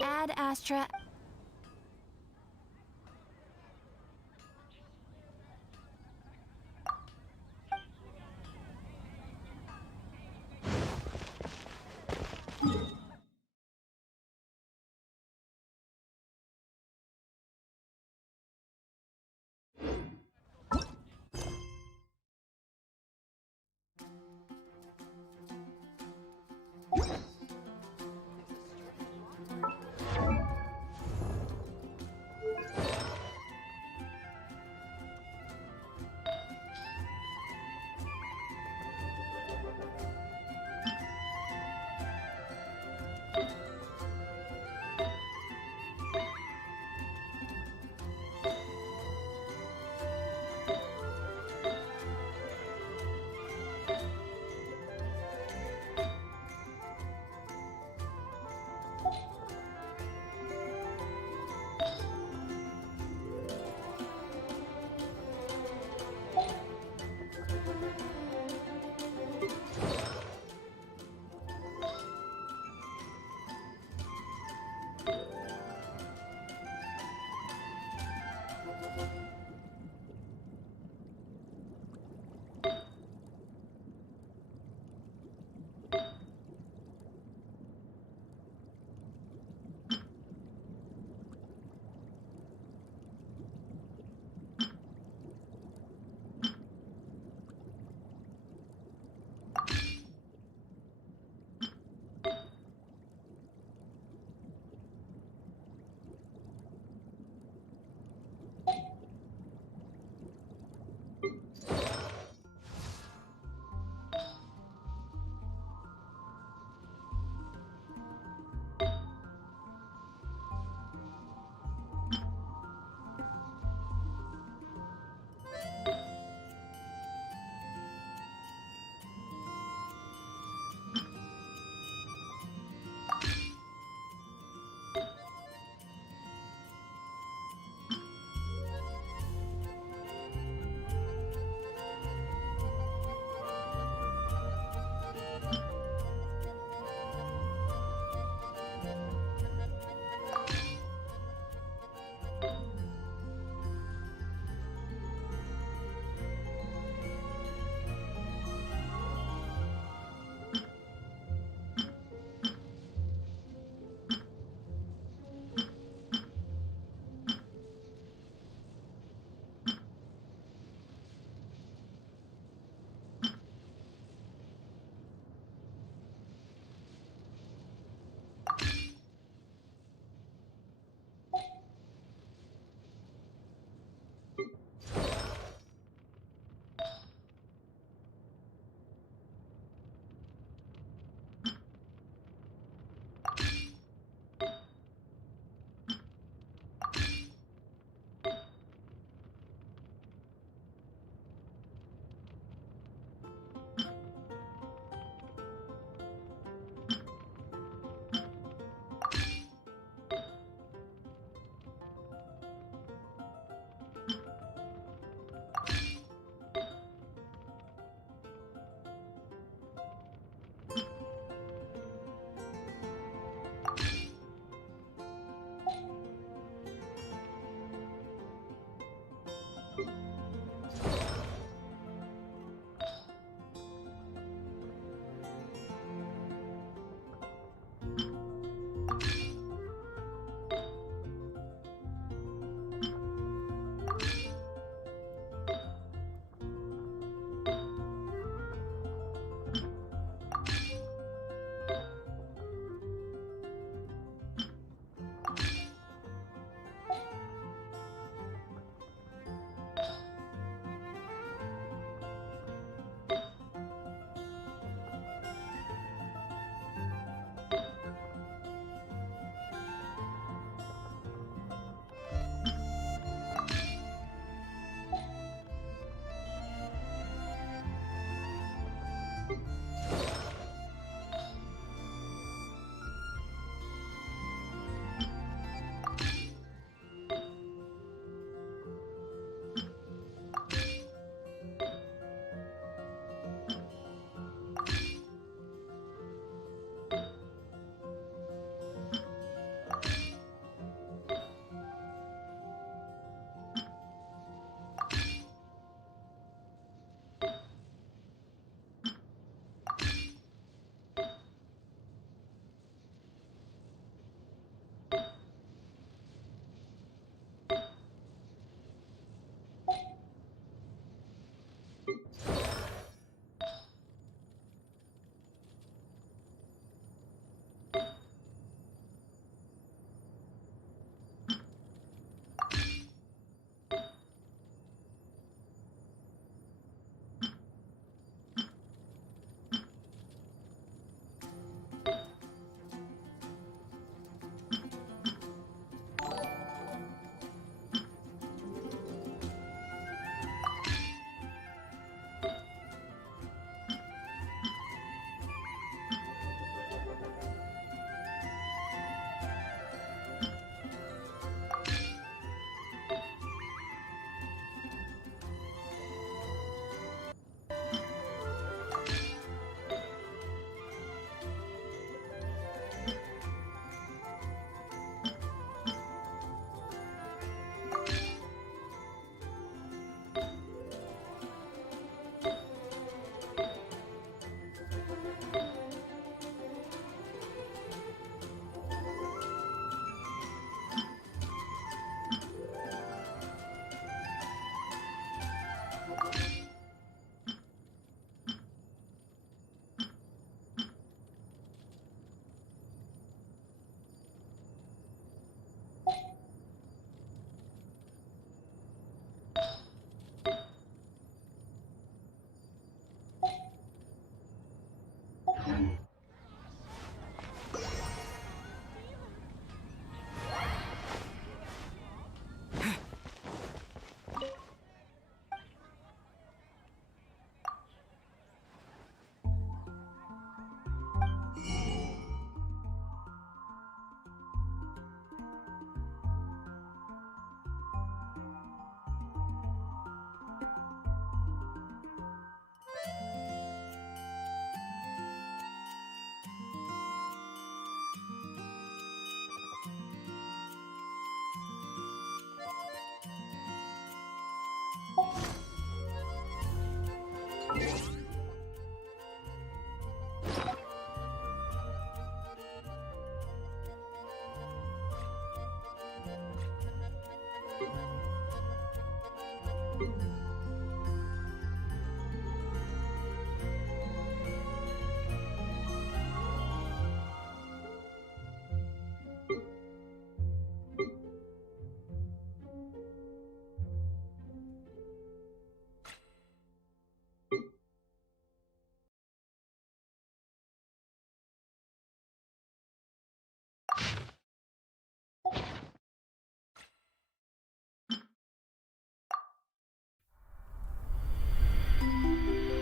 Ad Astra.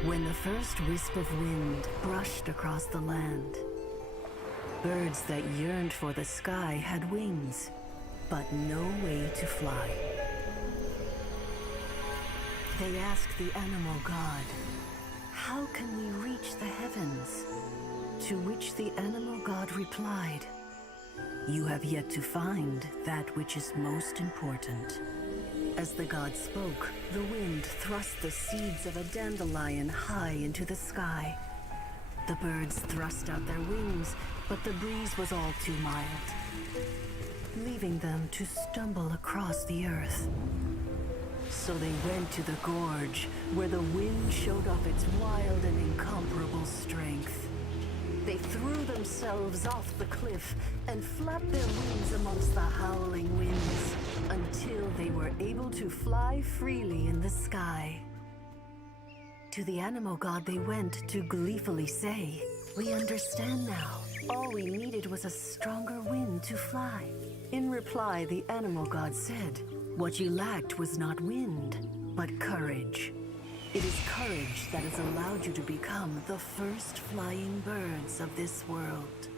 When the first wisp of wind brushed across the land, birds that yearned for the sky had wings, but no way to fly. They asked the animal god, "How can we reach the heavens?" To which the animal god replied, "You have yet to find that which is most important." As the god spoke, the wind thrust the seeds of a dandelion high into the sky. The birds thrust out their wings, but the breeze was all too mild, leaving them to stumble across the earth. So they went to the gorge, where the wind showed off its wild and incomparable strength. They threw themselves off the cliff and flapped their wings amongst the howling winds until they were able to fly freely in the sky. To the animal god they went to gleefully say, "We understand now. All we needed was a stronger wind to fly." In reply, the animal god said, "What you lacked was not wind, but courage. It is courage that has allowed you to become the first flying birds of this world."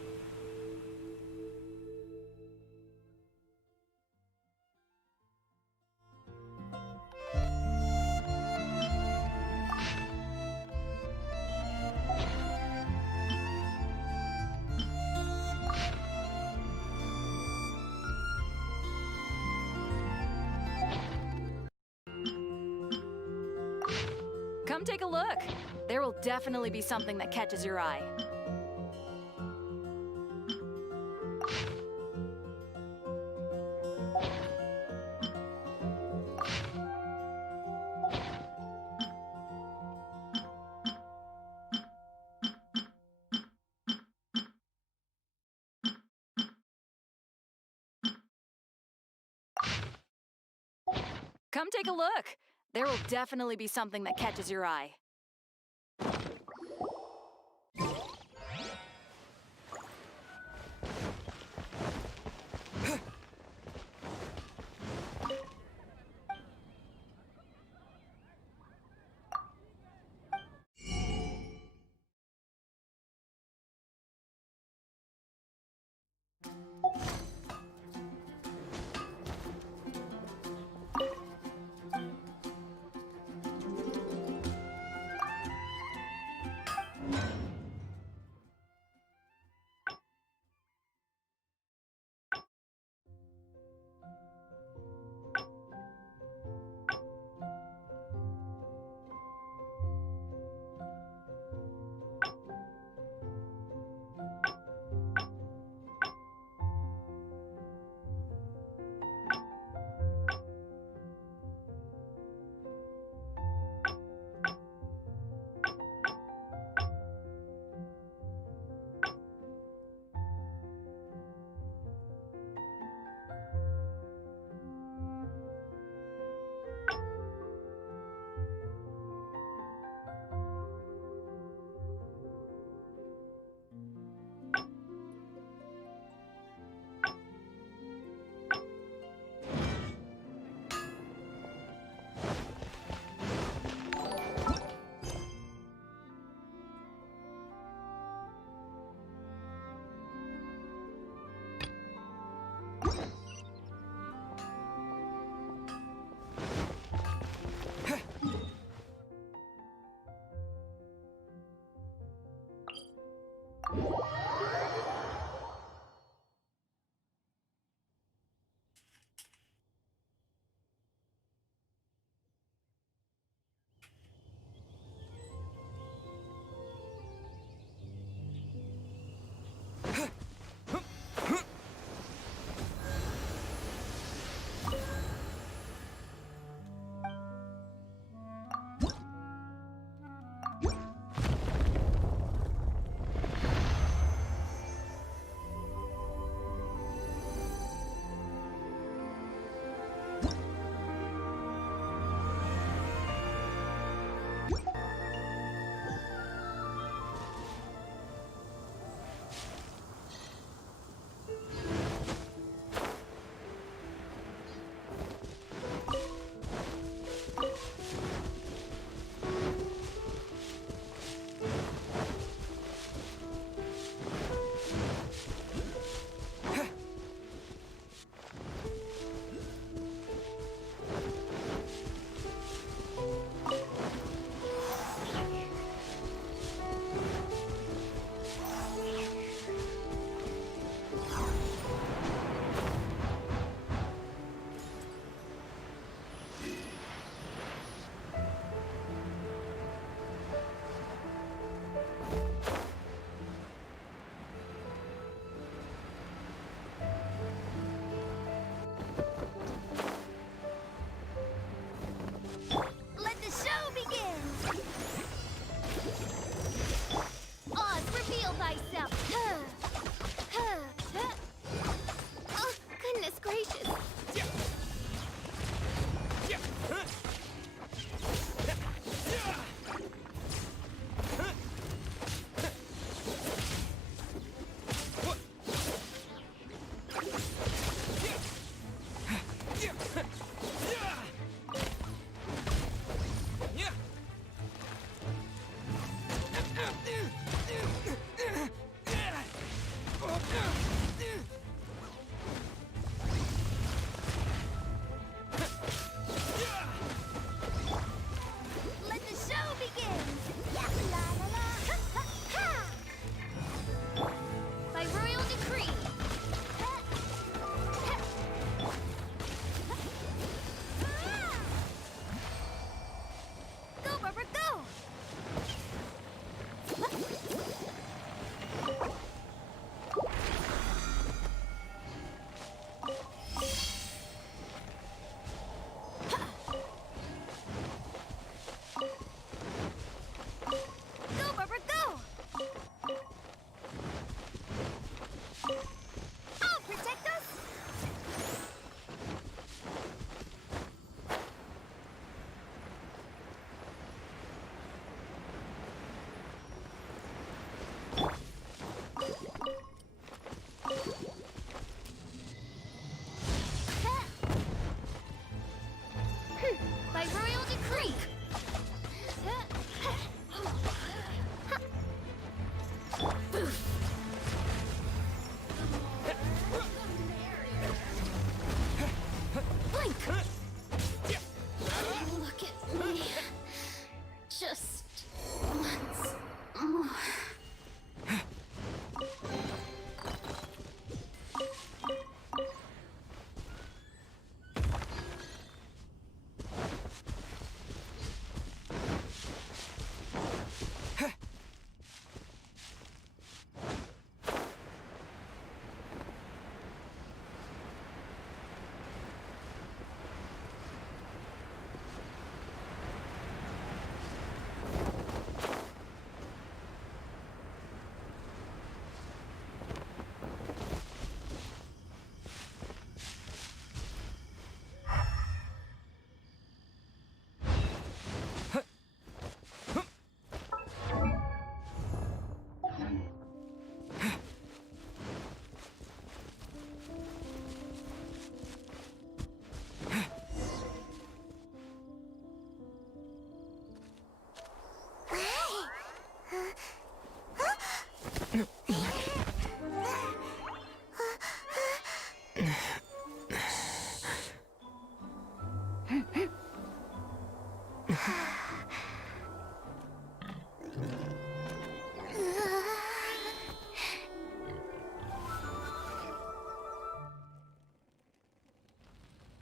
Come take a look. There will definitely be something that catches your eye. Come take a look. There will definitely be something that catches your eye.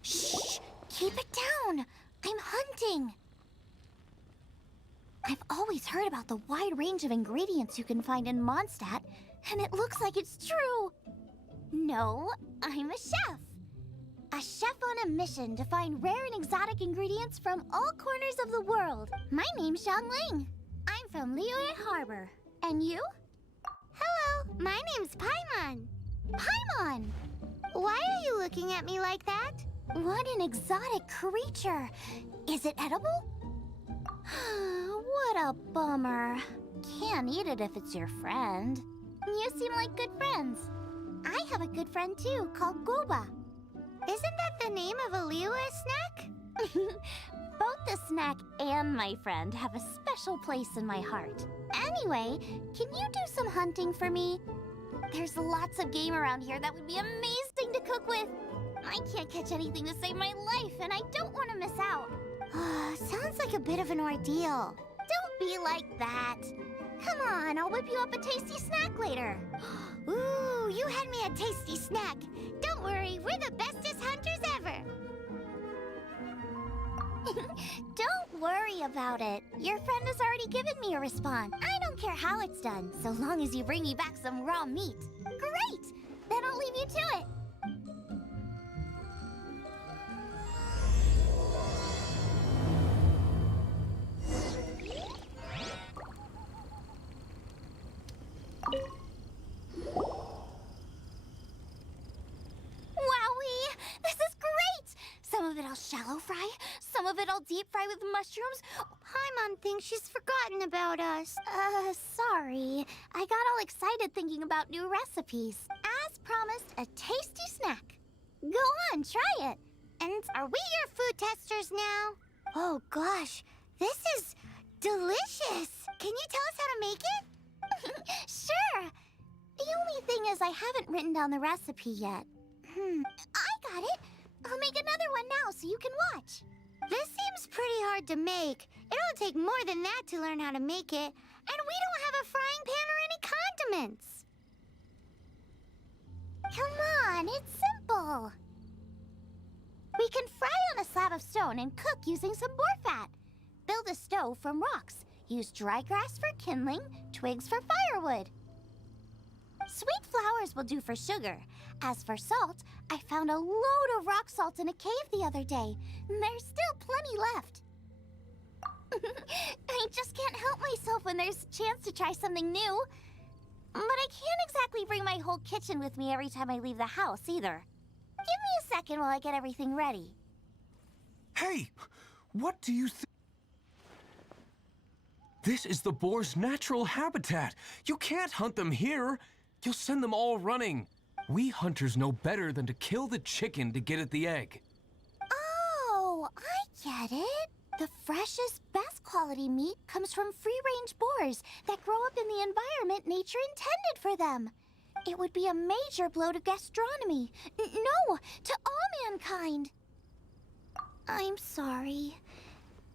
Shh! Keep it down! I'm hunting! I've always heard about the wide range of ingredients you can find in Mondstadt, and it looks like it's true! No, I'm a chef! A chef on a mission to find rare and exotic ingredients from all corners of the world. My name's Xiangling. I'm from Liyue Harbor. And you? Hello, my name's Paimon. Paimon! Why are you looking at me like that? What an exotic creature. Is it edible? What a bummer. Can't eat it if it's your friend. You seem like good friends. I have a good friend too, called Goba. Isn't that the name of a Liyue snack? Both the snack and my friend have a special place in my heart. Anyway, can you do some hunting for me? There's lots of game around here that would be amazing to cook with. I can't catch anything to save my life, and I don't want to miss out. Sounds like a bit of an ordeal. Don't be like that. Come on, I'll whip you up a tasty snack later. Ooh, you had me a tasty snack. Don't worry, we're the bestest hunters ever. Don't worry about it. Your friend has already given me a response. I don't care how it's done, so long as you bring me back some raw meat. Great! Then I'll leave you to it. Wowee! This is great! Some of it I'll shallow fry, some of it I'll deep fry with mushrooms. Paimon thinks she's forgotten about us. Sorry. I got all excited thinking about new recipes. As promised, a tasty snack. Go on, try it. And are we your food testers now? Oh gosh, this is delicious. Can you tell us how to make it? Sure. The only thing is I haven't written down the recipe yet. I got it. I'll make another one now so you can watch. This seems pretty hard to make. It'll take more than that to learn how to make it. And we don't have a frying pan or any condiments. Come on, it's simple. We can fry on a slab of stone and cook using some boar fat. Build a stove from rocks. Use dry grass for kindling, twigs for firewood. Sweet flowers will do for sugar. As for salt, I found a load of rock salt in a cave the other day. There's still plenty left. I just can't help myself when there's a chance to try something new. But I can't exactly bring my whole kitchen with me every time I leave the house, either. Give me a second while I get everything ready. Hey! What do you think? This is the boar's natural habitat. You can't hunt them here. You'll send them all running. We hunters know better than to kill the chicken to get at the egg. Oh, I get it. The freshest, best quality meat comes from free-range boars that grow up in the environment nature intended for them. It would be a major blow to gastronomy. No, to all mankind. I'm sorry.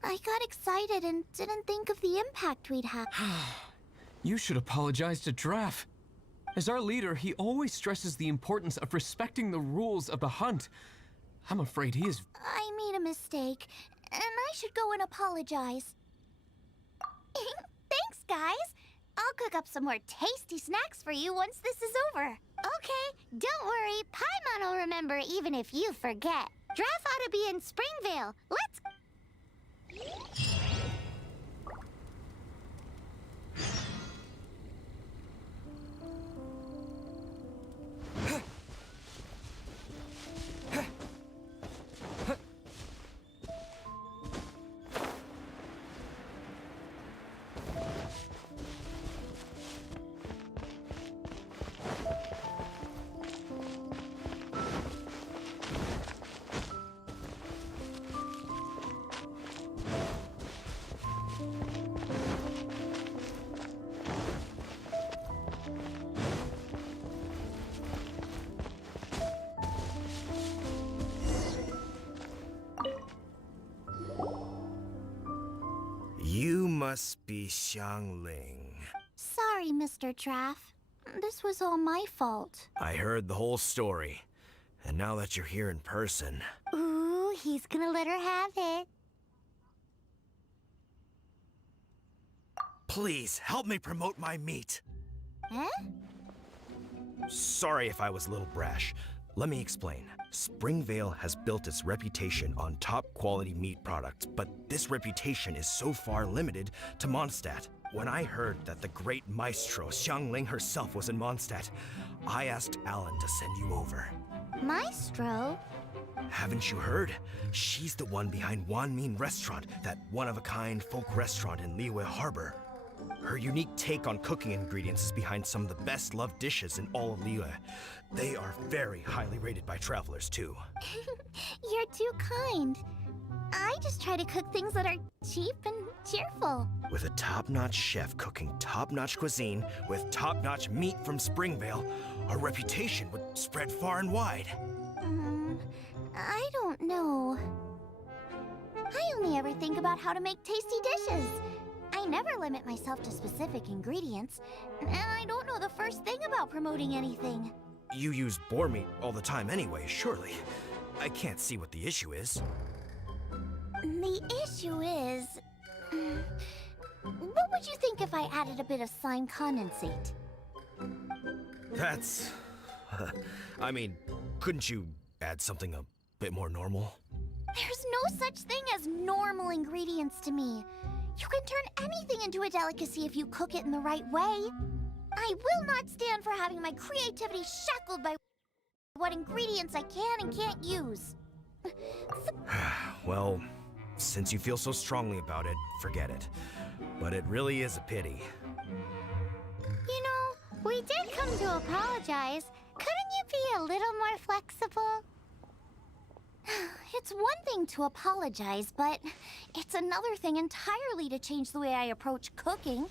I got excited and didn't think of the impact we'd have. You should apologize to Draff. As our leader, he always stresses the importance of respecting the rules of the hunt. I'm afraid he is... I made a mistake, and I should go and apologize. Thanks, guys. I'll cook up some more tasty snacks for you once this is over. Okay, don't worry. Paimon will remember even if you forget. Draff ought to be in Springvale. Let's... must be Xiangling. Sorry, Mr. Draff. This was all my fault. I heard the whole story. And now that you're here in person... Ooh, he's gonna let her have it. Please, help me promote my meat. Huh? Sorry if I was a little brash. Let me explain. Springvale has built its reputation on top-quality meat products, but this reputation is so far limited to Mondstadt. When I heard that the great maestro Xiangling herself was in Mondstadt, I asked Alan to send you over. Maestro? Haven't you heard? She's the one behind Wan Min Restaurant, that one-of-a-kind folk restaurant in Liyue Harbor. Her unique take on cooking ingredients is behind some of the best-loved dishes in all of Liyue. They are very highly rated by travelers, too. You're too kind. I just try to cook things that are cheap and cheerful. With a top-notch chef cooking top-notch cuisine with top-notch meat from Springvale, our reputation would spread far and wide. I don't know. I only ever think about how to make tasty dishes. I never limit myself to specific ingredients, and I don't know the first thing about promoting anything. You use boar meat all the time anyway, surely. I can't see what the issue is. The issue is... what would you think if I added a bit of slime condensate? That's... I mean, couldn't you add something a bit more normal? There's no such thing as normal ingredients to me. You can turn anything into a delicacy if you cook it in the right way. I will not stand for having my creativity shackled by what ingredients I can and can't use. Well, since you feel so strongly about it, forget it. But it really is a pity. You know, we did come to apologize. Couldn't you be a little more flexible? It's one thing to apologize, but it's another thing entirely to change the way I approach cooking.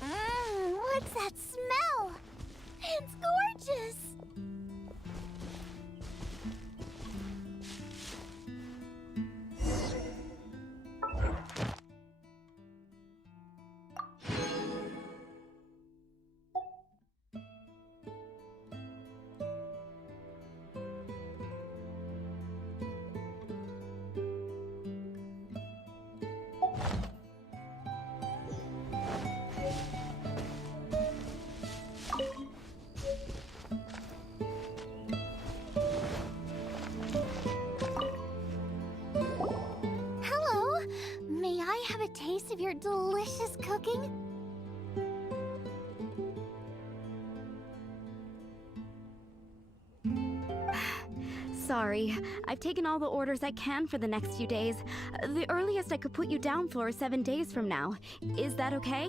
What's that smell? It's gorgeous! Have a taste of your delicious cooking? Sorry, I've taken all the orders I can for the next few days. The earliest I could put you down for is 7 days from now. Is that okay?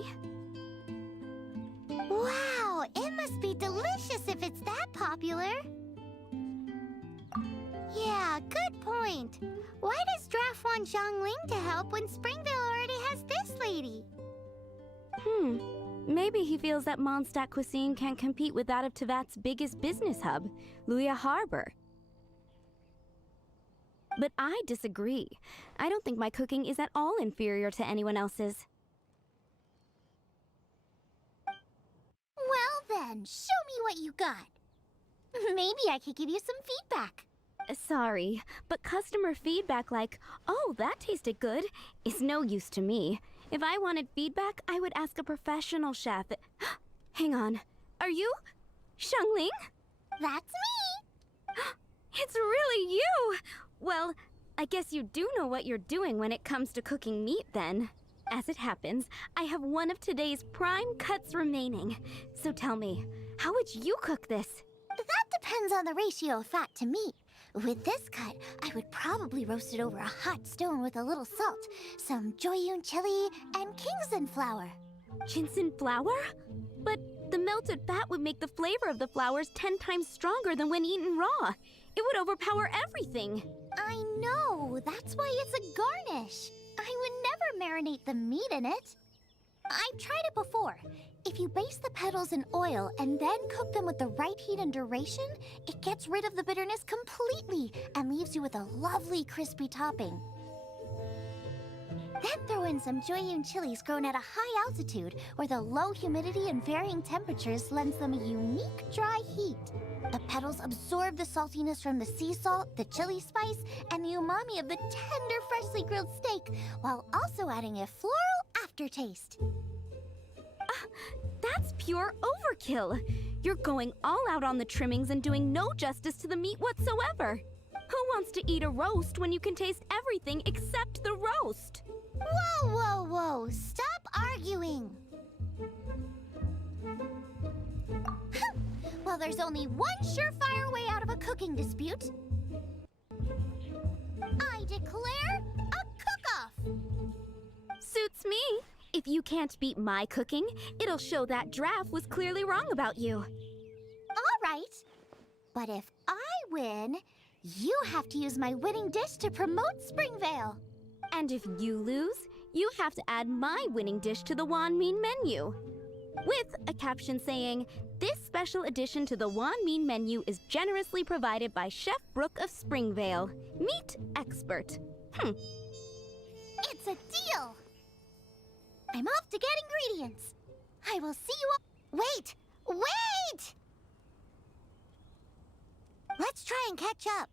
Wow, it must be delicious if it's that popular. Yeah, good point. Why does Draff want Xiangling to help when Springvale already has this lady? Maybe he feels that Mondstadt cuisine can't compete with that of Tevat's biggest business hub, Liyue Harbor. But I disagree. I don't think my cooking is at all inferior to anyone else's. Well then, show me what you got. Maybe I could give you some feedback. Sorry, but customer feedback like, "Oh, that tasted good," is no use to me. If I wanted feedback, I would ask a professional chef. Hang on. Are you Xiangling? That's me! It's really you! Well, I guess you do know what you're doing when it comes to cooking meat then. As it happens, I have one of today's prime cuts remaining. So tell me, how would you cook this? That depends on the ratio of fat to meat. With this cut, I would probably roast it over a hot stone with a little salt, some Joyun chili, and Kingston flour. Ginseng flour? But the melted fat would make the flavor of the flowers 10 times stronger than when eaten raw. It would overpower everything. I know, that's why it's a garnish. I would never marinate the meat in it. I've tried it before. If you baste the petals in oil and then cook them with the right heat and duration, it gets rid of the bitterness completely and leaves you with a lovely crispy topping. Then throw in some Jueyun chilies grown at a high altitude, where the low humidity and varying temperatures lends them a unique dry heat. The petals absorb the saltiness from the sea salt, the chili spice, and the umami of the tender, freshly grilled steak, while also adding a floral aftertaste. That's pure overkill. You're going all out on the trimmings and doing no justice to the meat whatsoever. Who wants to eat a roast when you can taste everything except the roast? Whoa, whoa, whoa! Stop arguing! Well, there's only one surefire way out of a cooking dispute. I declare a cook-off! Suits me. If you can't beat my cooking, it'll show that Draft was clearly wrong about you. All right. But if I win, you have to use my winning dish to promote Springvale. And if you lose, you have to add my winning dish to the Wan Min menu. With a caption saying, "This special addition to the Wan Min menu is generously provided by Chef Brooke of Springvale, meat expert." It's a deal! I'm off to get ingredients. I will see you all. Wait! Wait! Let's try and catch up.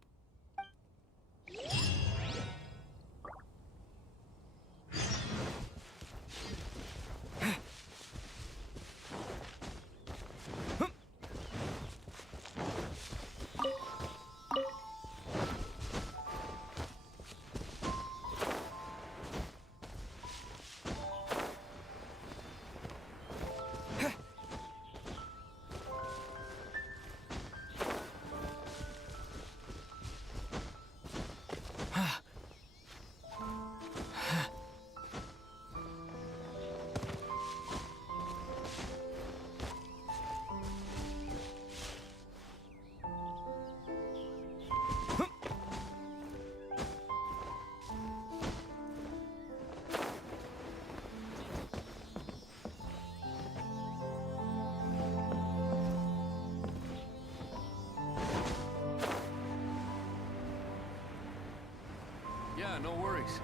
Yeah, no worries.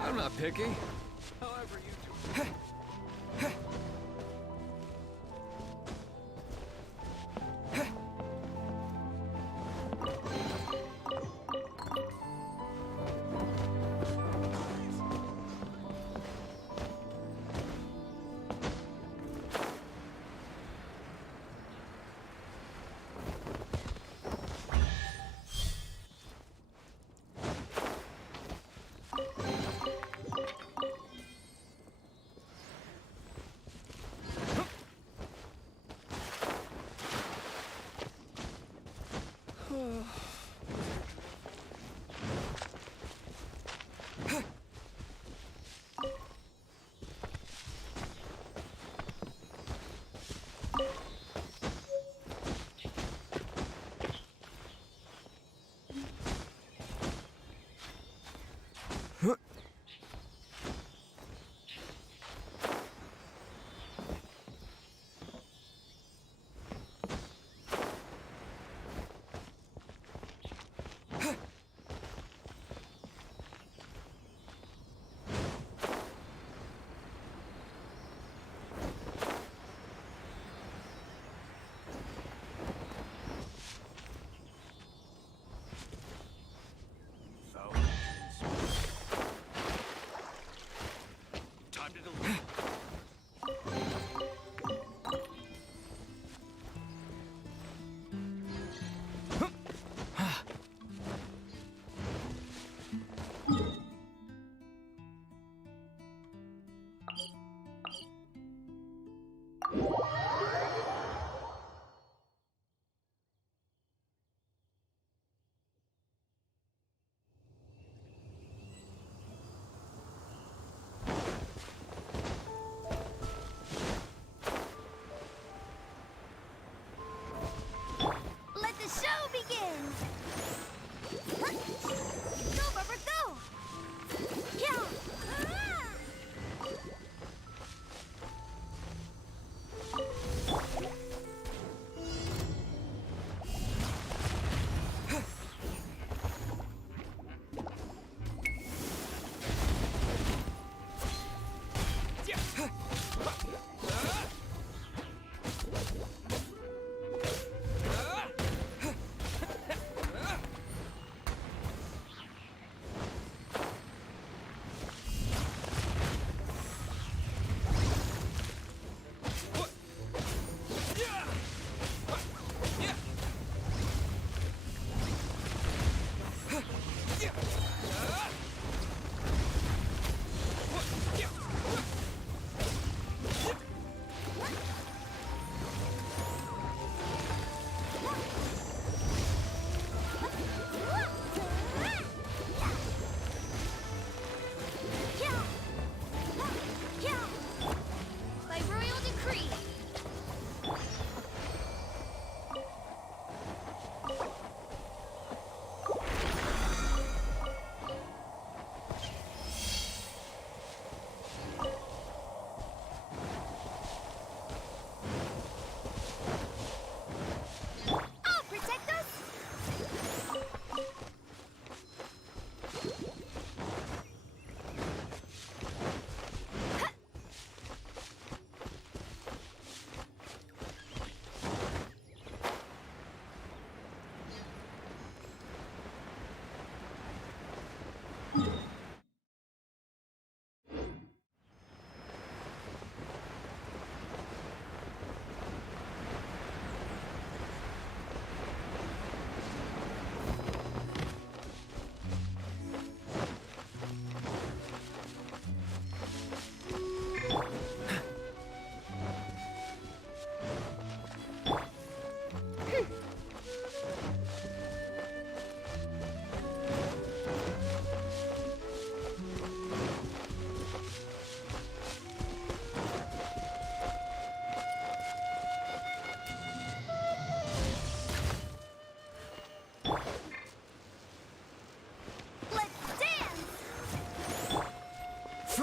I'm not picky. However you do.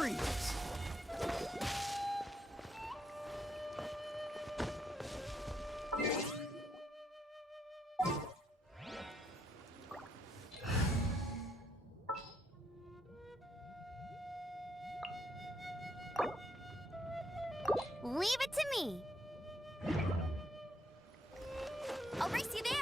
freeze! Leave it to me. I'll race you there.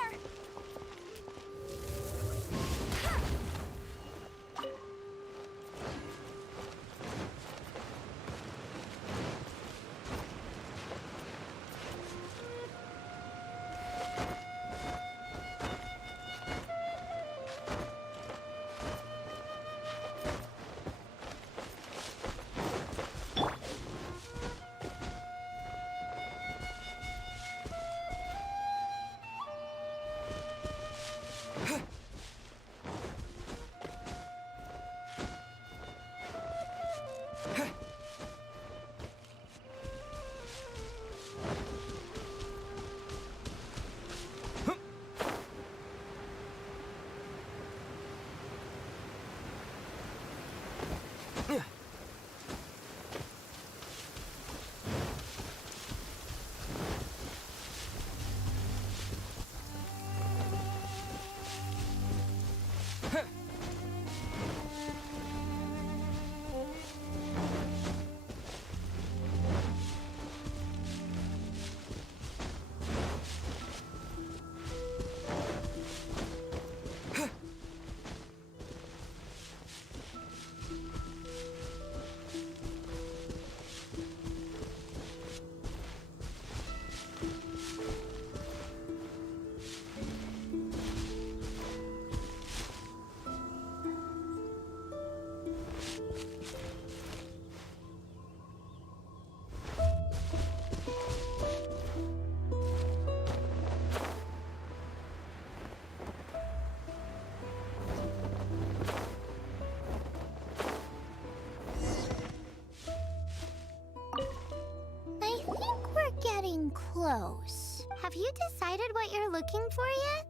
I think we're getting close. Have you decided what you're looking for yet?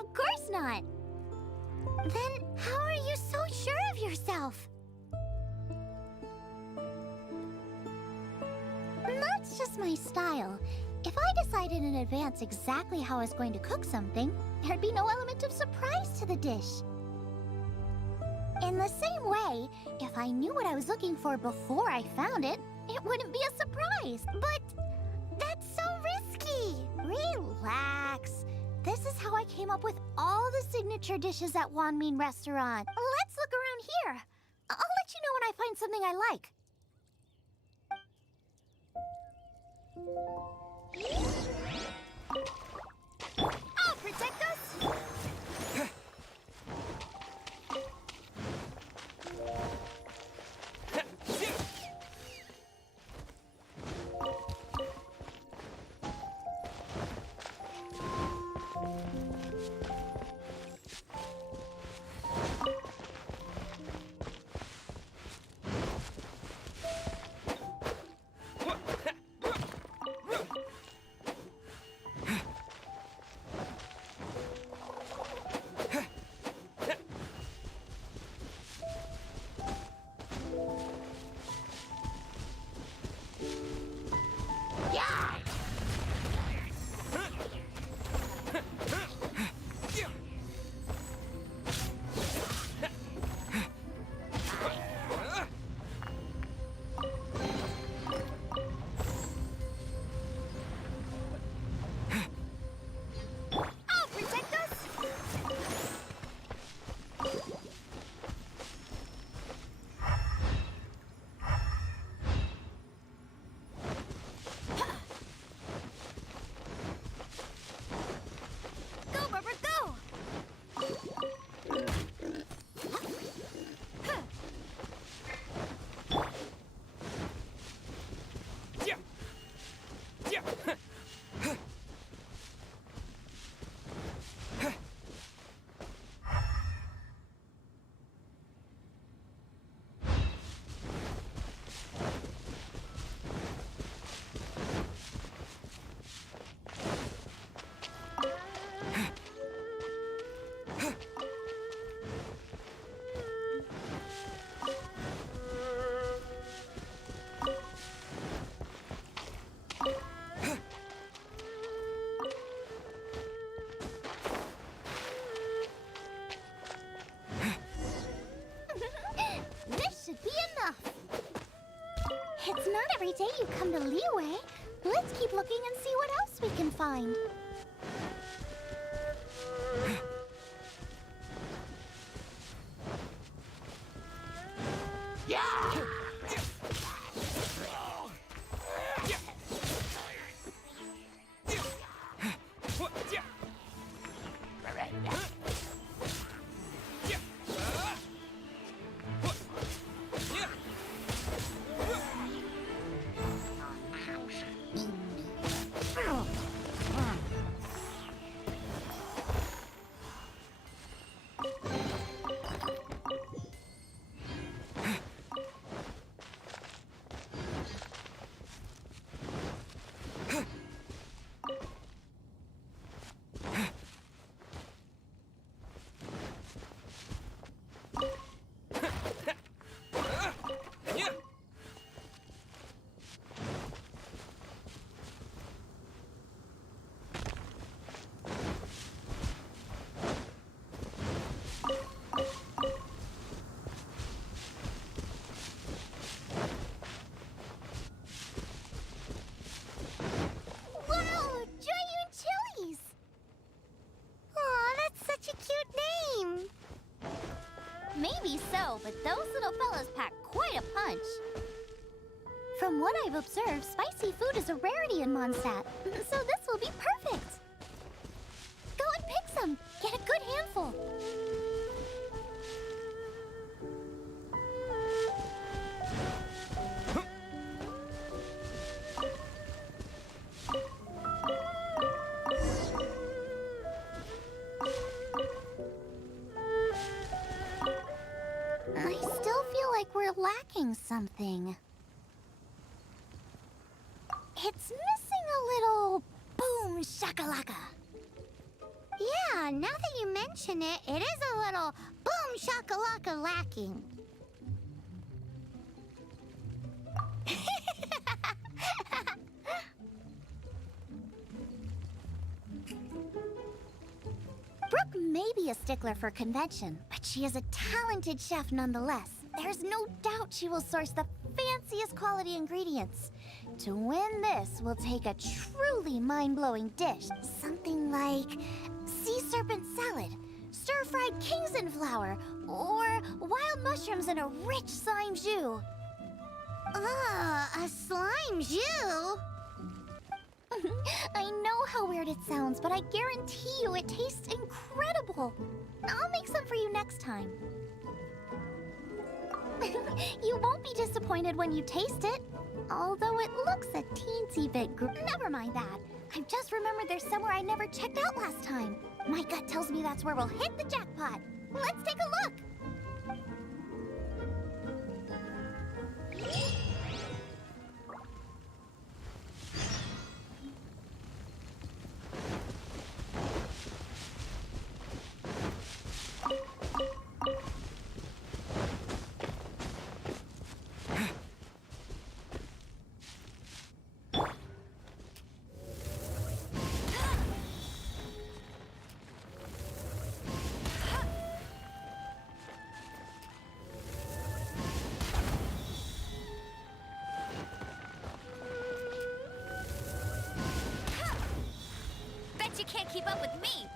Of course not. Then how are you so sure of yourself? That's just my style. If I decided in advance exactly how I was going to cook something, there'd be no element of surprise to the dish. In the same way, if I knew what I was looking for before I found it, it wouldn't be a surprise. But that's so risky. Relax. This is how I came up with all the signature dishes at Wanmin Restaurant. Let's look around here. I'll let you know when I find something I like. I'll protect us. every day you come to Liyue. Let's keep looking and see what else we can find. Maybe so, but those little fellas pack quite a punch. From what I've observed, spicy food is a rarity in Mondstadt, so this will be perfect. Go and pick some. Get a good handful. I still feel like we're lacking something. It's missing a little boom shakalaka. Yeah, now that you mention it, it is a little boom shakalaka lacking. Brooke may be a stickler for convention, but she is a talented chef nonetheless. There's no doubt she will source the fanciest quality ingredients. To win this, we'll take a truly mind-blowing dish. Something like sea serpent salad, stir-fried Kingston flour, or wild mushrooms in a rich slime jus. A slime jus? I know how weird it sounds, but I guarantee you it tastes incredible. I'll make some for you next time. You won't be disappointed when you taste it. Although it looks a teensy bit Never mind that. I've just remembered there's somewhere I never checked out last time. My gut tells me that's where we'll hit the jackpot. Let's take a look. You can't keep up with me.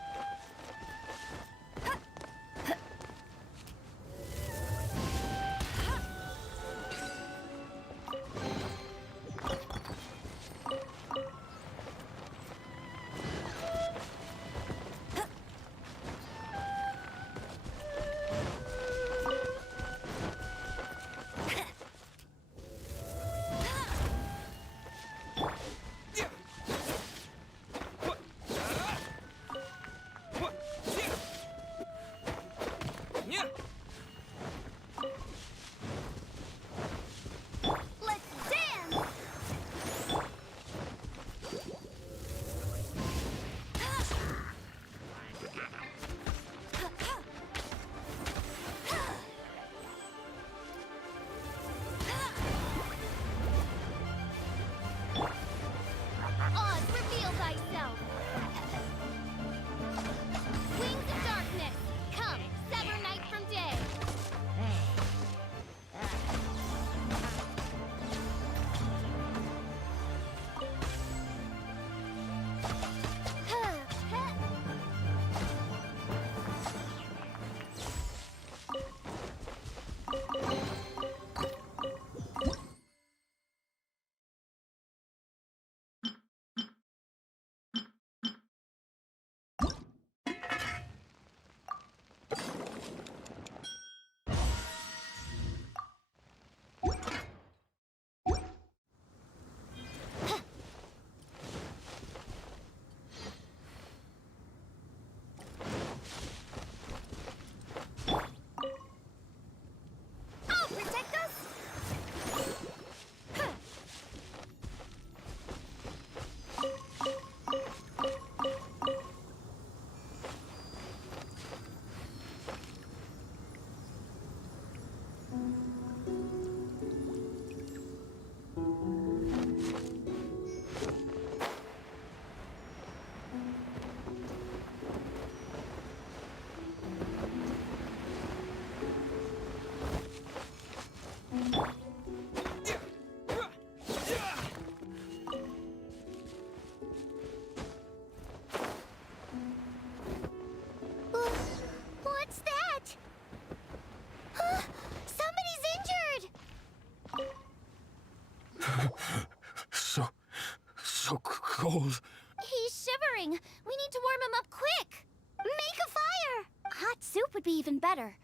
cold. He's shivering. We need to warm him up quick. Make a fire. Hot soup would be even better.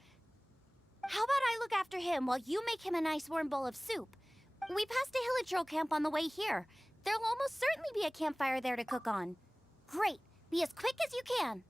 How about I look after him while you make him a nice warm bowl of soup? We passed a Hilichurl camp on the way here. There'll almost certainly be a campfire there to cook on. Great. Be as quick as you can.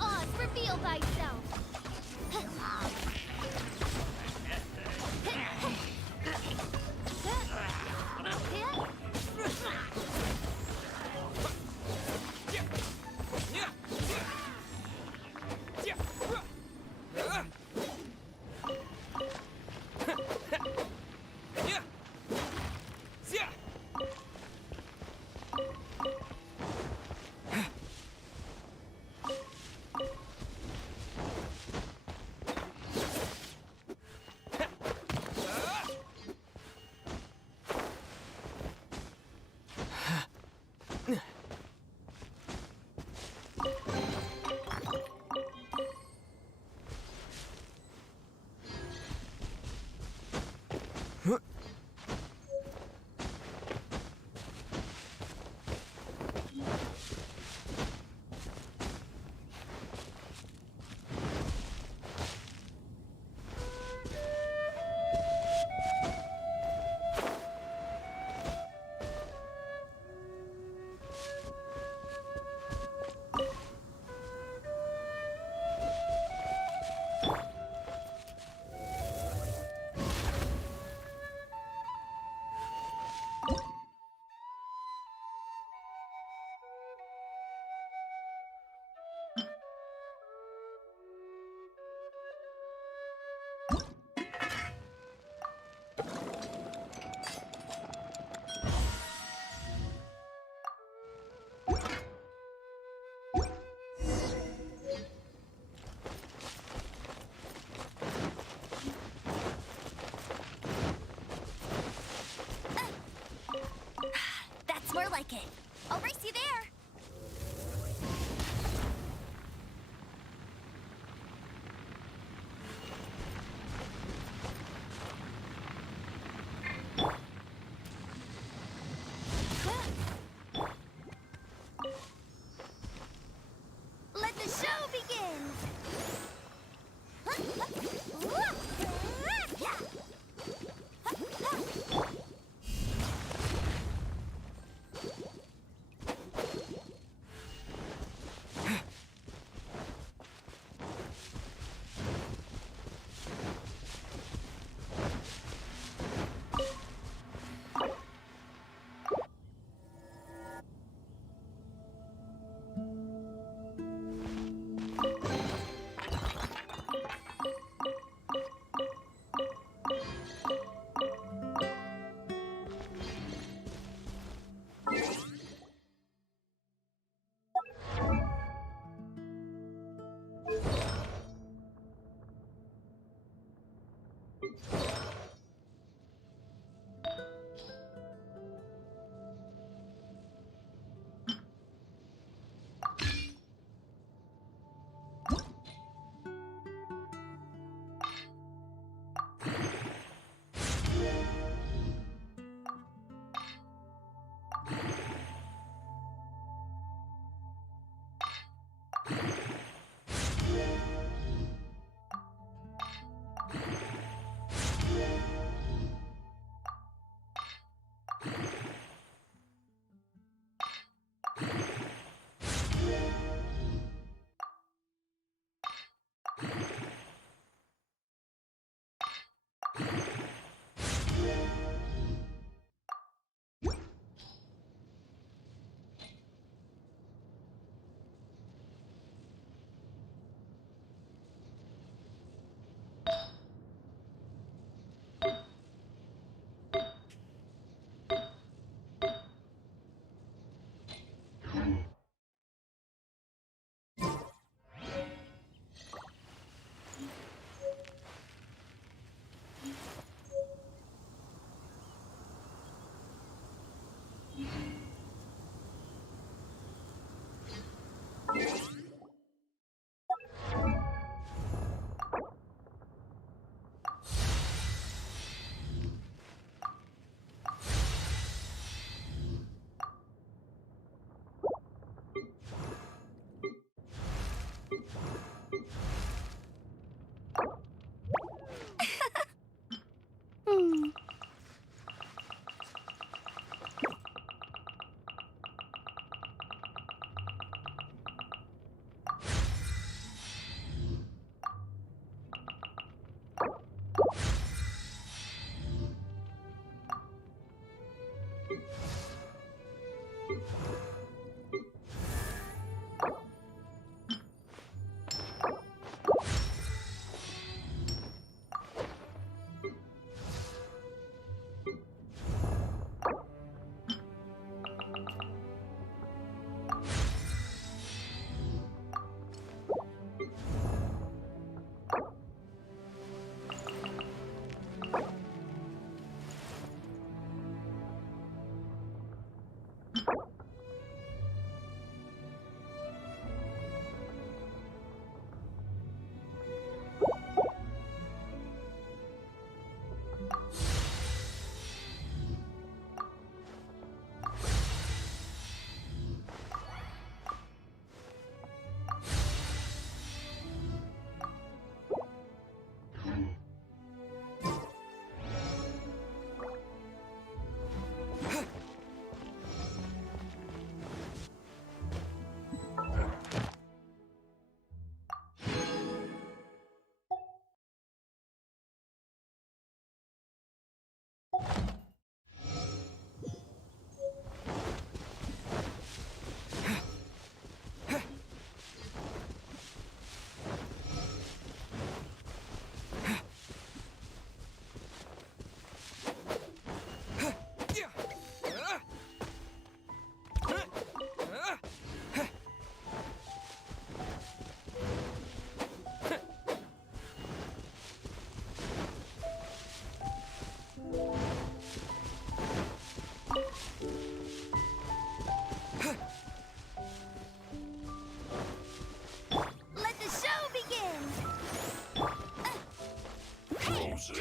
Oz, reveal thyself. That's more like it. I'll race you there. Let the show begin.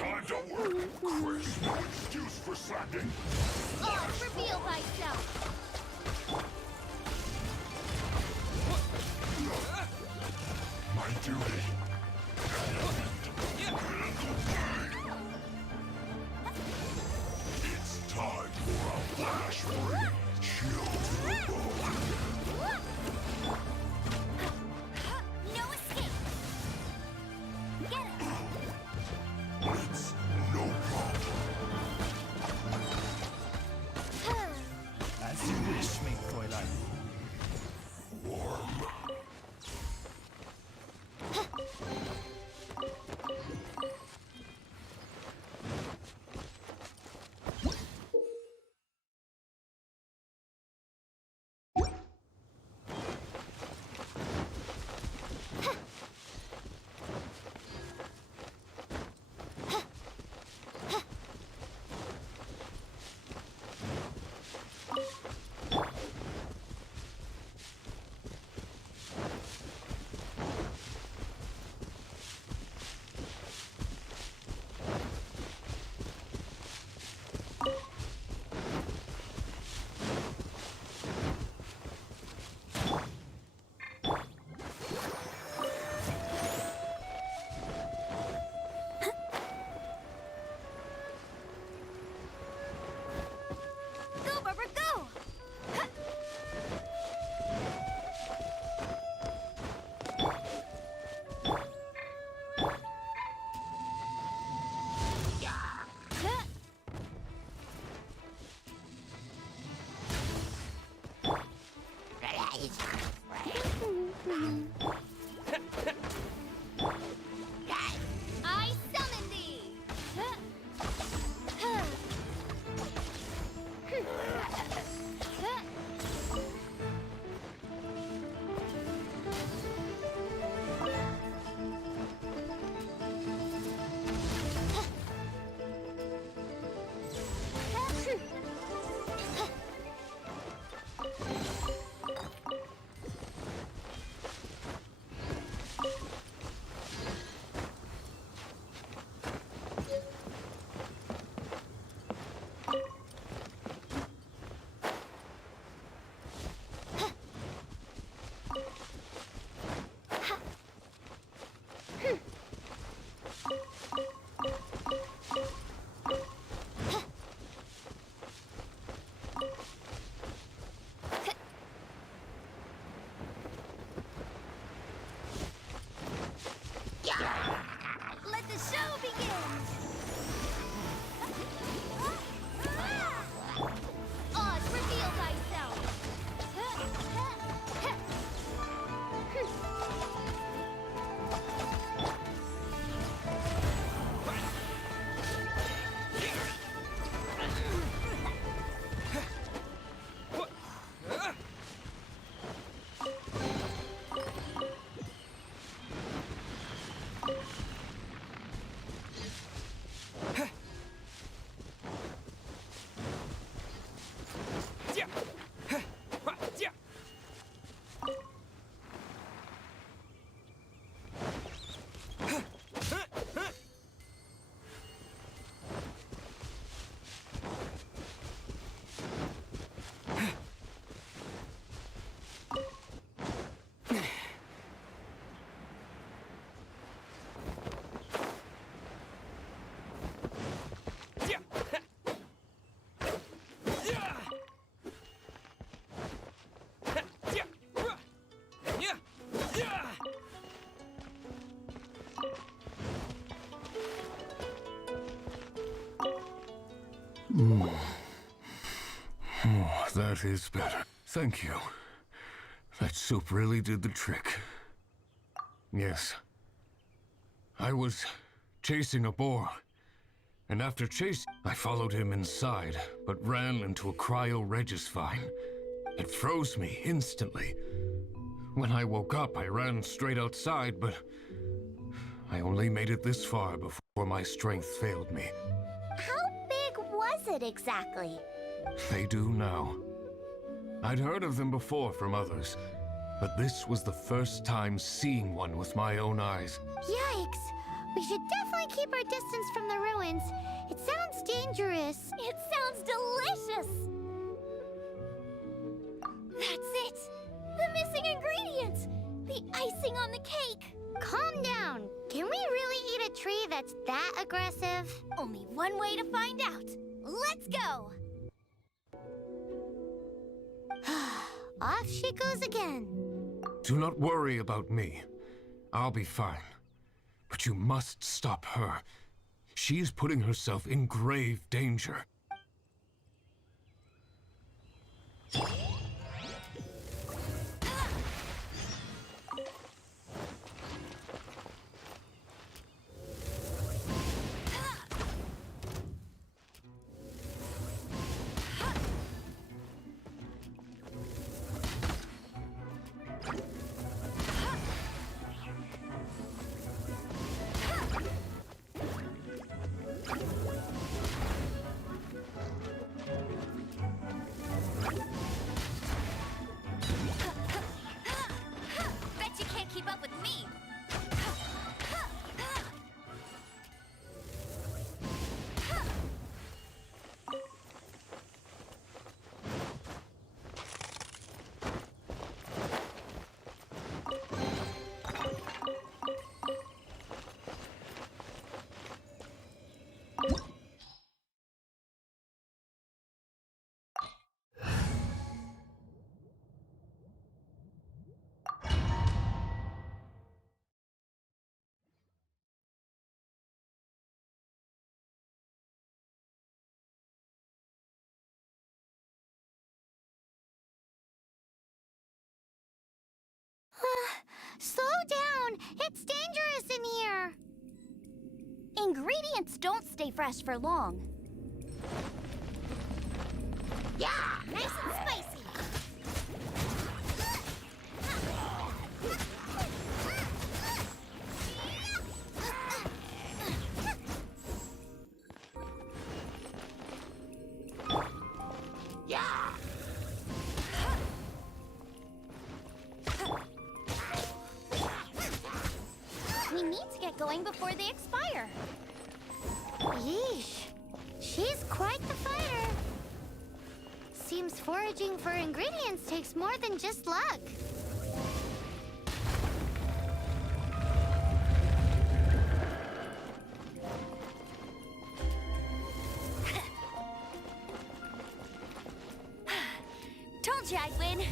Time to work! Chris, no excuse for slacking! Oh, reveal thyself! My duty. It's time for a flash freeze. Chill to the bone. No escape! Get it! It's no problem. As you wish, mein Fräulein. Warm. Go, Barbara, go! I summon thee! Let the show begin! Oz, reveal thyself! Oh, that is better. Thank you. That soup really did the trick. Yes. I was chasing a boar. And after chasing, I followed him inside, but ran into a cryo-regis vine. It froze me instantly. When I woke up, I ran straight outside, but I only made it this far before my strength failed me. How big was it exactly? They do now. I'd heard of them before from others, but this was the first time seeing one with my own eyes. Yikes! We should definitely keep our distance from the ruins. It sounds dangerous. It sounds delicious! That's it! The missing ingredient! The icing on the cake! Calm down. Can we really eat a tree that's that aggressive? Only one way to find out. Let's go! Off she goes again. Do not worry about me. I'll be fine. But you must stop her. She is putting herself in grave danger. Bet you can't keep up with me! Slow down. It's dangerous in here. Ingredients don't stay fresh for long. Yeah! Nice and spicy! We need to get going before they expire. Yeesh. She's quite the fighter. Seems foraging for ingredients takes more than just luck. Told you I'd win.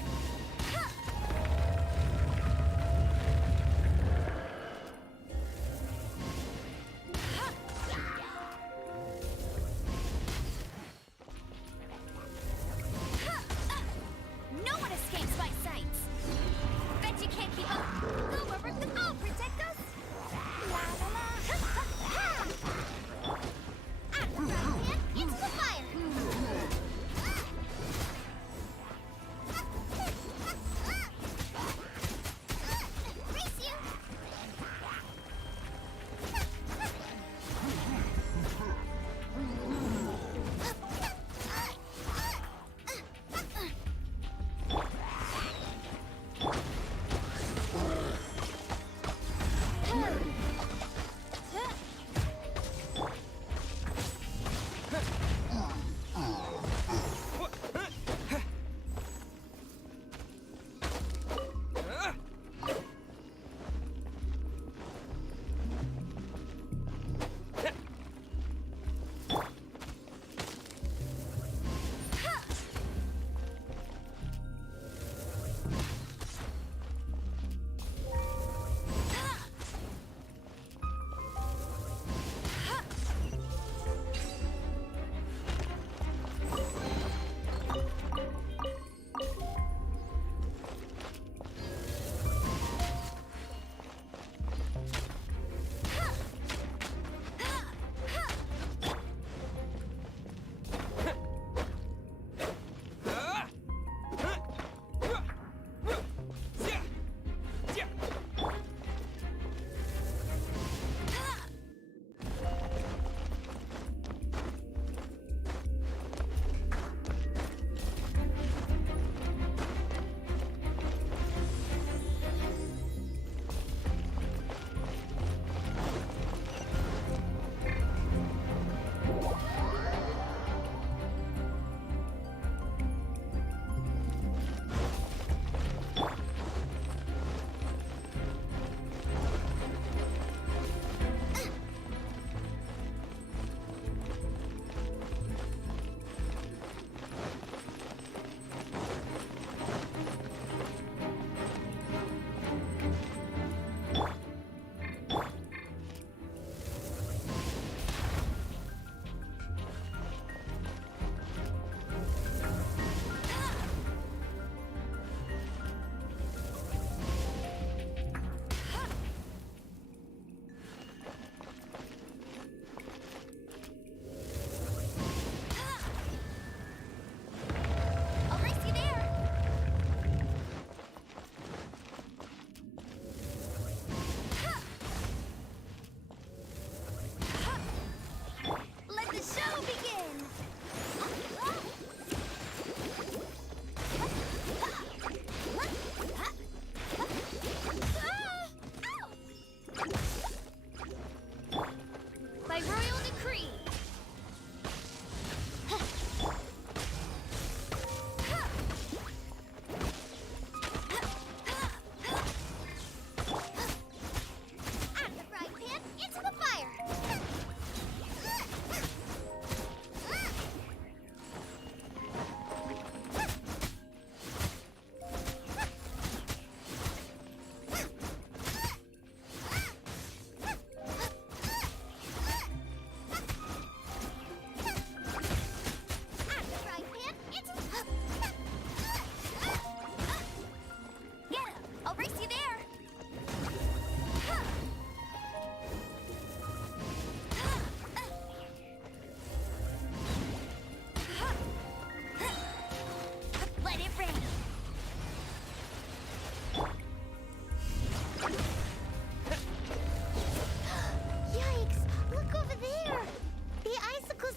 No one escapes my sights. Bet you can't keep up. Go, protect us. La la la. Out of the ground, man. Into the fire.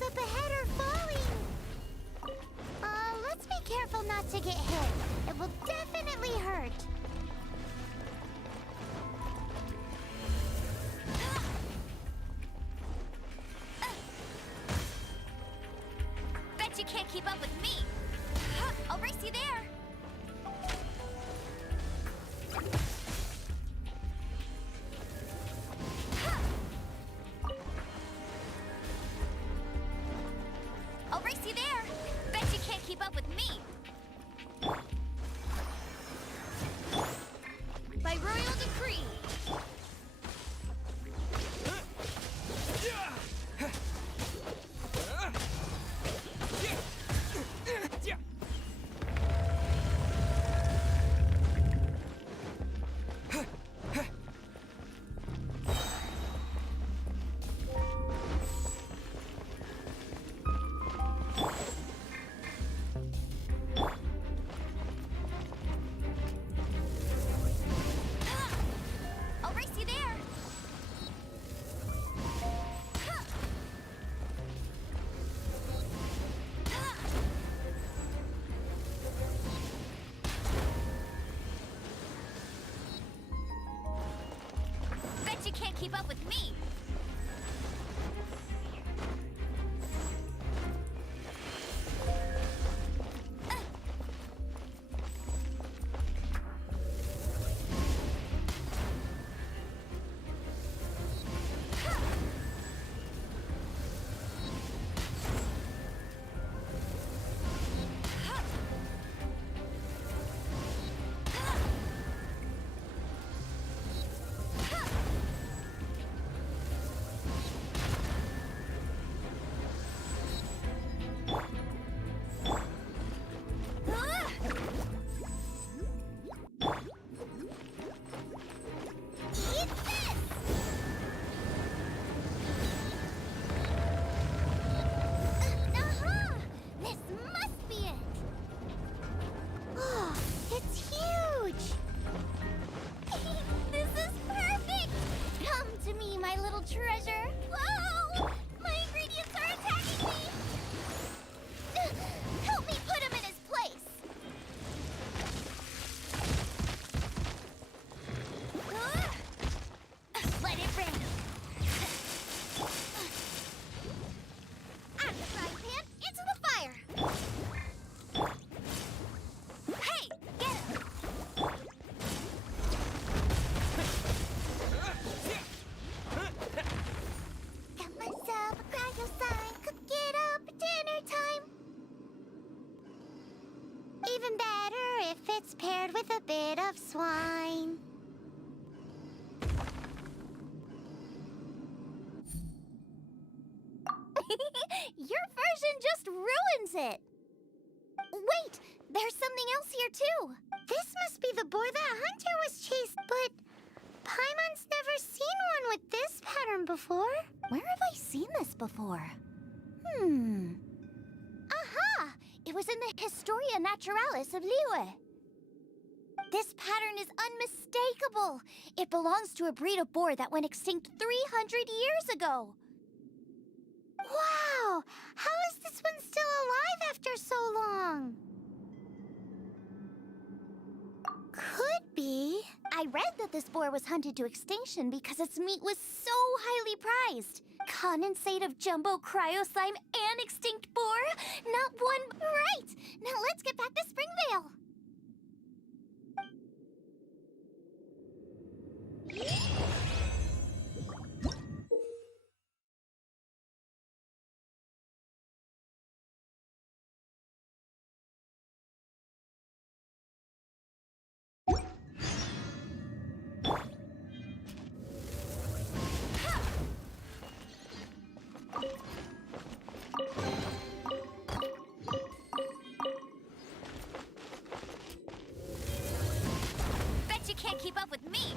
up ahead are falling. Let's be careful not to get hit. It will definitely hurt. Bet you can't keep up with me. I'll race you there. I'll race you there. Bet you can't keep up with me. By royal decree. I'll race you there. Bet you can't keep up with me. Eat this! Aha! This must be it! Oh, it's huge! This is perfect! Come to me, my little treasure! Whoa! My ingredients are attacking me! Help me put him in his place! Let it rain! Out of the frying pan, into the fire! Hey! Get him! Got myself a cryo sign, cook it up at dinner time. Even better if it's paired with a bit of swine. Your version just ruins it! Wait, there's something else here too. This must be the boar that Hunter was chased, but Paimon's never seen one with this pattern before. Where have I seen this before? Aha! It was in the Historia Naturalis of Liyue. This pattern is unmistakable. It belongs to a breed of boar that went extinct 300 years ago. Wow! How is this one still alive after so long? Could be. I read that this boar was hunted to extinction because its meat was so highly prized. Condensate of jumbo cryo slime and extinct boar? Not one. Right! Now let's get back to Springvale. Bet you can't keep up with me.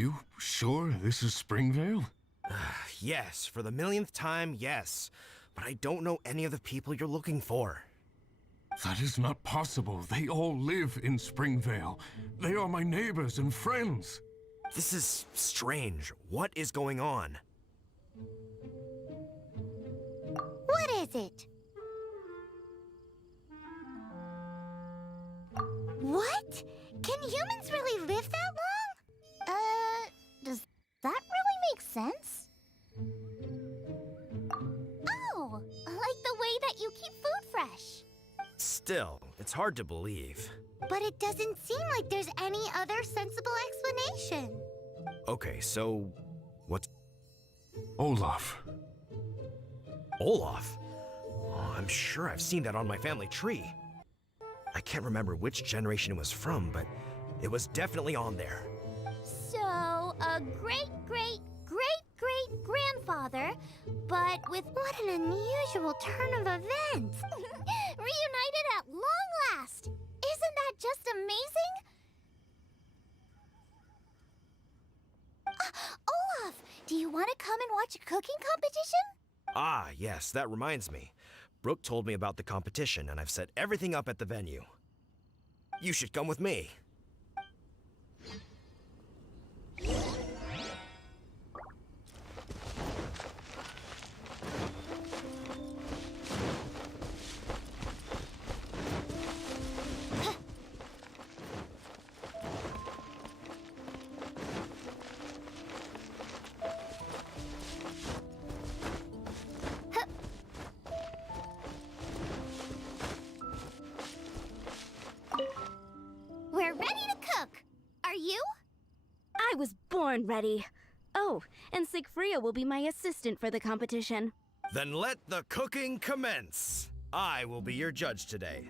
you sure this is Springvale? Yes, for the millionth time, yes. But I don't know any of the people you're looking for. That is not possible. They all live in Springvale. They are my neighbors and friends. This is strange. What is going on? What is it? What? Can humans really live that long? Does that really make sense? Oh, like the way that you keep food fresh. Still, it's hard to believe. But it doesn't seem like there's any other sensible explanation. Okay, so what's Olaf. Olaf? Oh, I'm sure I've seen that on my family tree. I can't remember which generation it was from, but it was definitely on there. So, a great-great-great-great-grandfather, but with what an unusual turn of events. Reunited at long last. Isn't that just amazing? Olaf, do you want to come and watch a cooking competition? Ah, yes, that reminds me. Brooke told me about the competition, and I've set everything up at the venue. You should come with me. We're ready to cook. Are you? I was born ready. Oh, and Sigfria will be my assistant for the competition. Then let the cooking commence. I will be your judge today.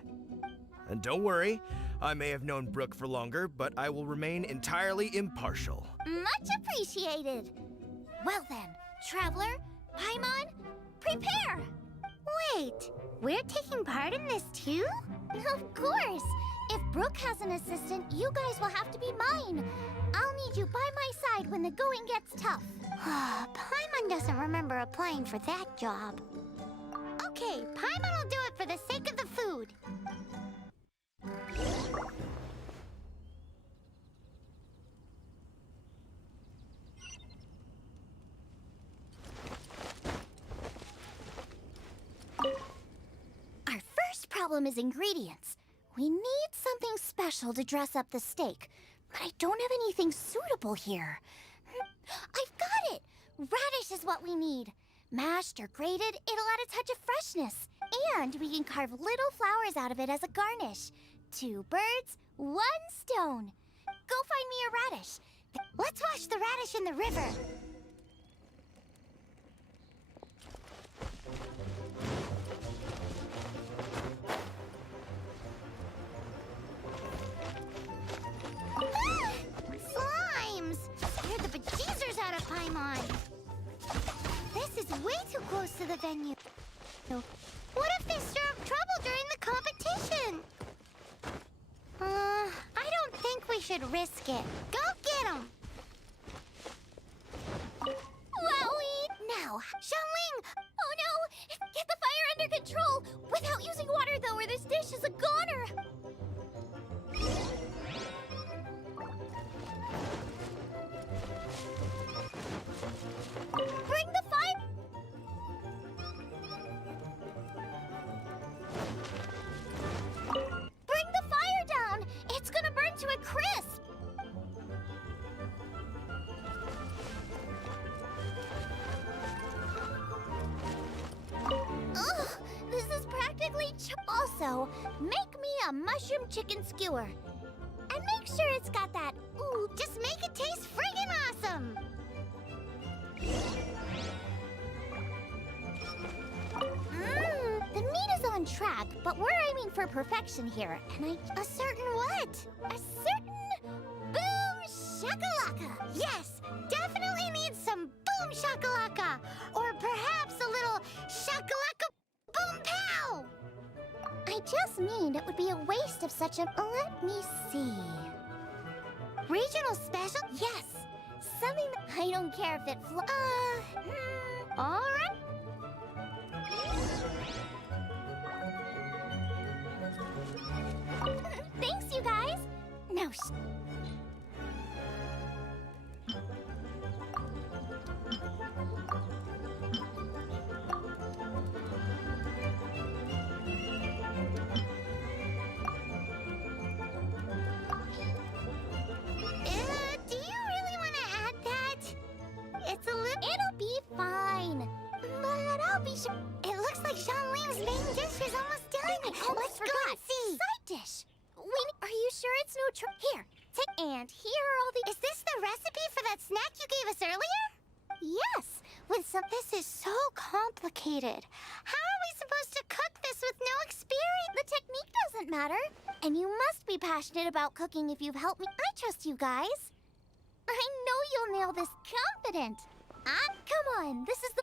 And don't worry, I may have known Brooke for longer, but I will remain entirely impartial. Much appreciated. Well then, Traveler, Paimon, prepare! Wait, we're taking part in this too? Of course! If Brooke has an assistant, you guys will have to be mine. I'll need you by my side when the going gets tough. Paimon doesn't remember applying for that job. Okay, Paimon will do it for the sake of the food. Our first problem is ingredients. We need something special to dress up the steak, but I don't have anything suitable here. I've got it! Radish is what we need. Mashed or grated, it'll add a touch of freshness. And we can carve little flowers out of it as a garnish. 2 birds, 1 stone. Go find me a radish. Let's wash the radish in the river. Slimes! Scared the bejeezers out of Paimon. This is way too close to the venue. What if they stir up trouble during the competition? I don't think we should risk it. Go get them! Wowie! Now, Xiangling! Oh no! Get the fire under control! Without using water, though, or this dish is a goner! Bring the fire! Bring the fire down! It's gonna burn to a crisp! Ugh, this is practically also, make me a mushroom chicken skewer. And make sure it's got that, ooh, just make it taste friggin' awesome! The meat is on track, but we're aiming for perfection here. And a certain what? A certain boom shakalaka! Yes, definitely needs some boom shakalaka! Or perhaps a little shakalaka boom pow! I just mean it would be a waste of such a... Let me see... Regional special? Yes! Something I don't care if it all right. Thanks, you guys. Now, do you really want to add that? It's a little. It'll be fine. But I'll be sure. It looks like Sean Lim's main dish is almost done. Let's go and see. Side dish. Are you sure it's no Here, take. And here are all the. Is this the recipe for that snack you gave us earlier? Yes. With some. This is so complicated. How are we supposed to cook this with no experience? The technique doesn't matter. And you must be passionate about cooking if you've helped me. I trust you guys. I know you'll nail this. Confident. Come on. This is the.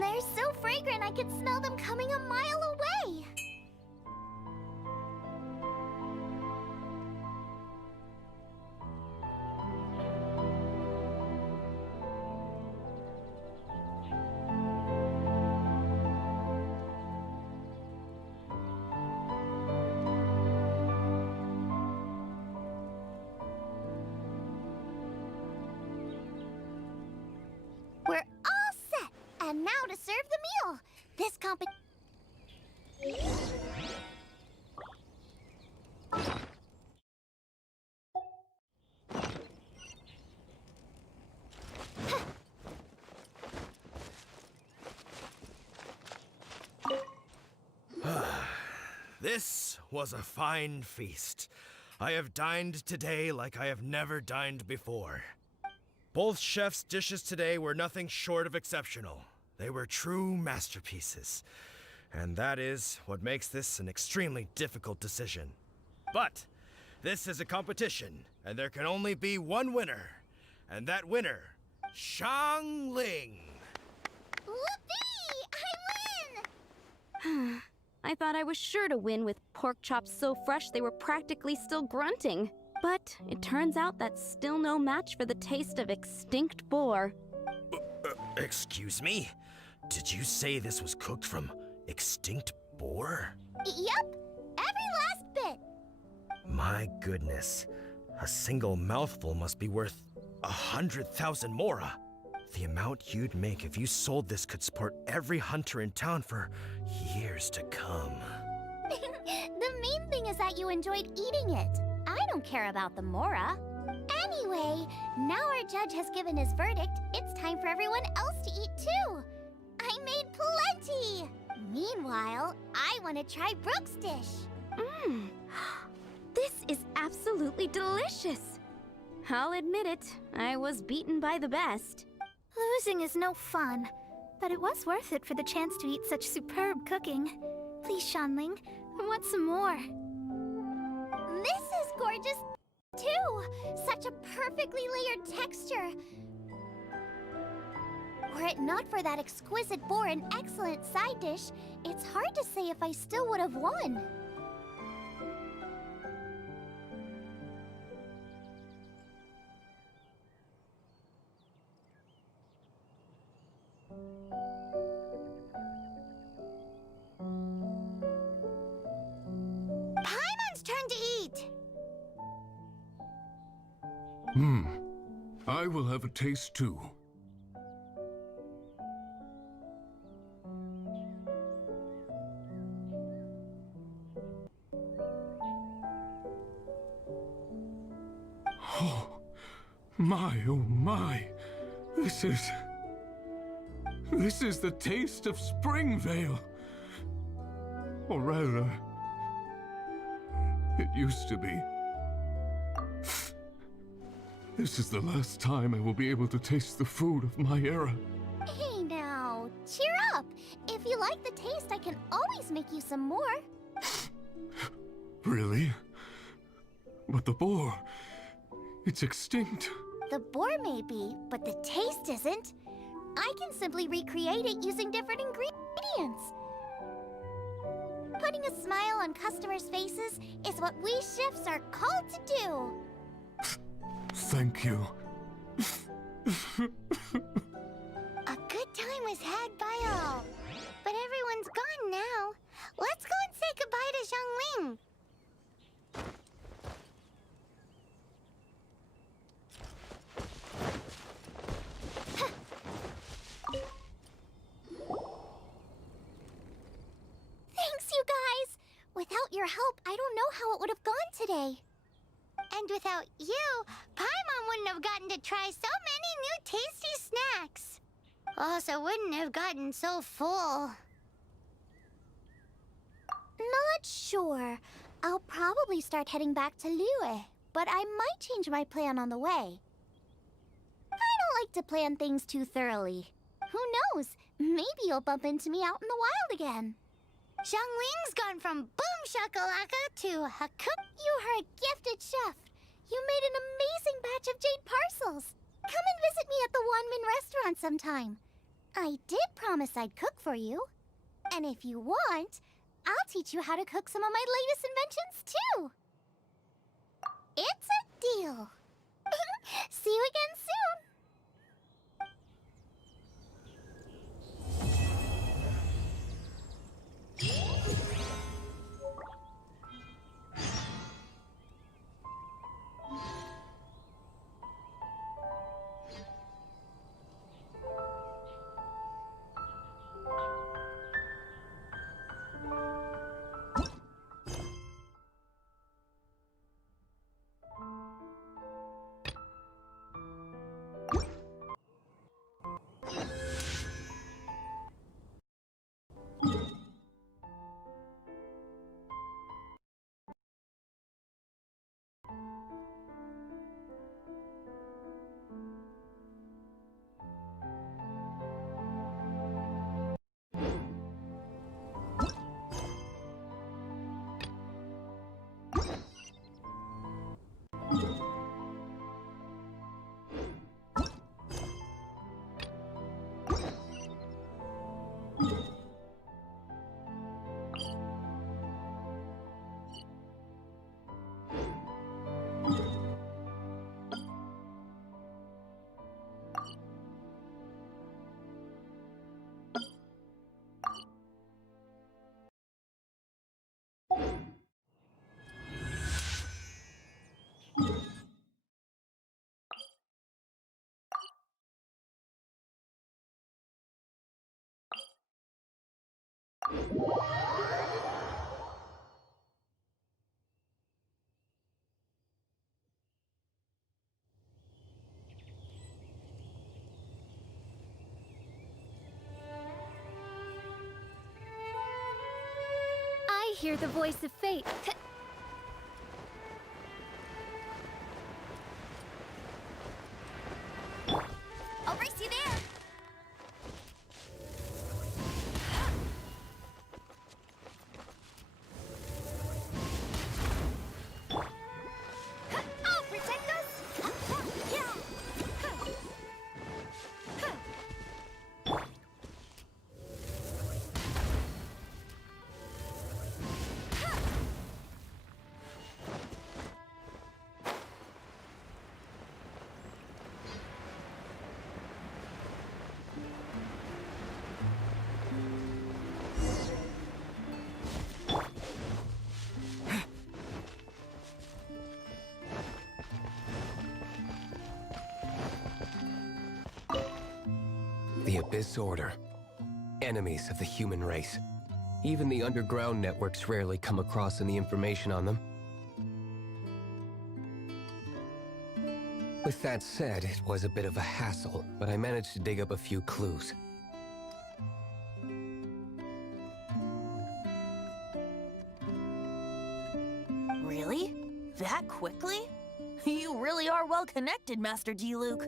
They're so fragrant I could smell them coming a mile away. We're all set. And now to serve the meal. This This was a fine feast. I have dined today like I have never dined before. Both chefs' dishes today were nothing short of exceptional. They were true masterpieces. And that is what makes this an extremely difficult decision. But this is a competition, and there can only be one winner. And that winner, Shang Ling. Whoopee! I win! I thought I was sure to win with pork chops so fresh they were practically still grunting. But it turns out that's still no match for the taste of extinct boar. Excuse me? Did you say this was cooked from extinct boar? Yep, every last bit. My goodness. A single mouthful must be worth 100,000 mora. The amount you'd make if you sold this could support every hunter in town for years to come. The main thing is that you enjoyed eating it. I don't care about the mora. Anyway, now our judge has given his verdict. It's time for everyone else to eat too. I made plenty. Meanwhile, I want to try Brooke's dish. This is absolutely delicious. I'll admit it, I was beaten by the best. Losing is no fun, but it was worth it for the chance to eat such superb cooking. Please, Shanling, I want some more. This is gorgeous, too! Such a perfectly layered texture. Were it not for that exquisite boar and excellent side dish, it's hard to say if I still would have won. Paimon's turn to eat! I will have a taste too. Oh my, oh my. This is the taste of Springvale. Or rather, it used to be. This is the last time I will be able to taste the food of my era. Hey now, cheer up. If you like the taste, I can always make you some more. Really? But the boar, it's extinct. The boar may be, but the taste isn't. I can simply recreate it using different ingredients. Putting a smile on customers' faces is what we chefs are called to do. Thank you. A good time was had by all. But everyone's gone now. Let's go and say goodbye to Xiangling. Thanks, you guys! Without your help, I don't know how it would have gone today. And without you, Paimon wouldn't have gotten to try so many new tasty snacks. Also wouldn't have gotten so full. Not sure. I'll probably start heading back to Liyue, but I might change my plan on the way. I don't like to plan things too thoroughly. Who knows? Maybe you'll bump into me out in the wild again. Xiangling's gone from boom shakalaka to haku. You are a gifted chef. You made an amazing batch of jade parcels. Come and visit me at the Wanmin restaurant sometime. I did promise I'd cook for you. And if you want, I'll teach you how to cook some of my latest inventions too. It's a deal. See you again soon. I hear the voice of fate. I'll race you there! I'll protect us! Yeah! The Abyss Order. Enemies of the human race. Even the underground networks rarely come across any information on them. With that said, it was a bit of a hassle, but I managed to dig up a few clues. that quickly? You really are well connected, Master D-Luke.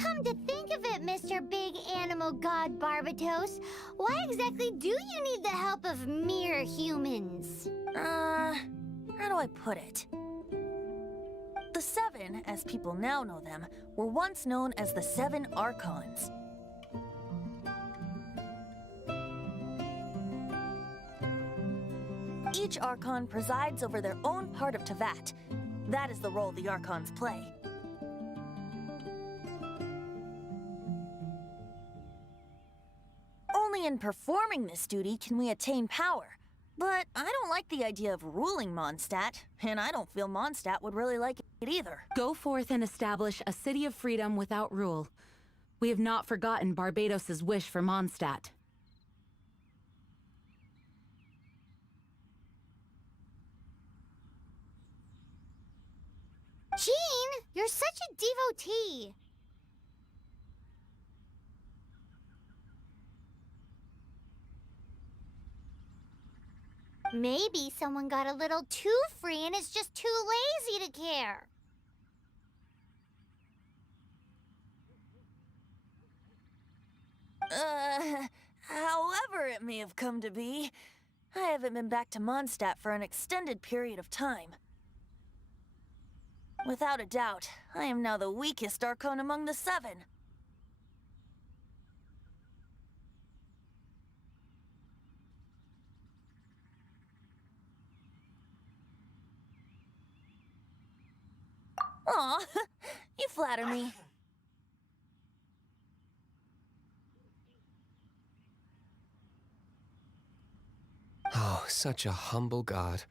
Come to think of it, Mr. Big Animal God Barbatos, why exactly do you need the help of mere humans? How do I put it? The Seven, as people now know them, were once known as the Seven Archons. Each Archon presides over their own part of Tevat. That is the role the Archons play. Only in performing this duty can we attain power. But I don't like the idea of ruling Mondstadt, and I don't feel Mondstadt would really like it either. Go forth and establish a city of freedom without rule. We have not forgotten Barbados' wish for Mondstadt. Jean, you're such a devotee. Maybe someone got a little too free and is just too lazy to care. However it may have come to be, I haven't been back to Mondstadt for an extended period of time. Without a doubt, I am now the weakest Archon among the Seven. Aw, you flatter me. Oh, such a humble god.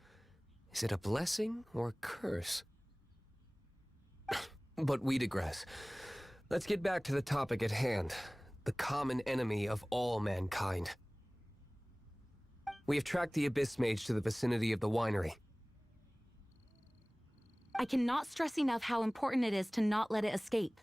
Is it a blessing or a curse? But we digress. Let's get back to the topic at hand. The common enemy of all mankind. We have tracked the Abyss Mage to the vicinity of the winery. I cannot stress enough how important it is to not let it escape.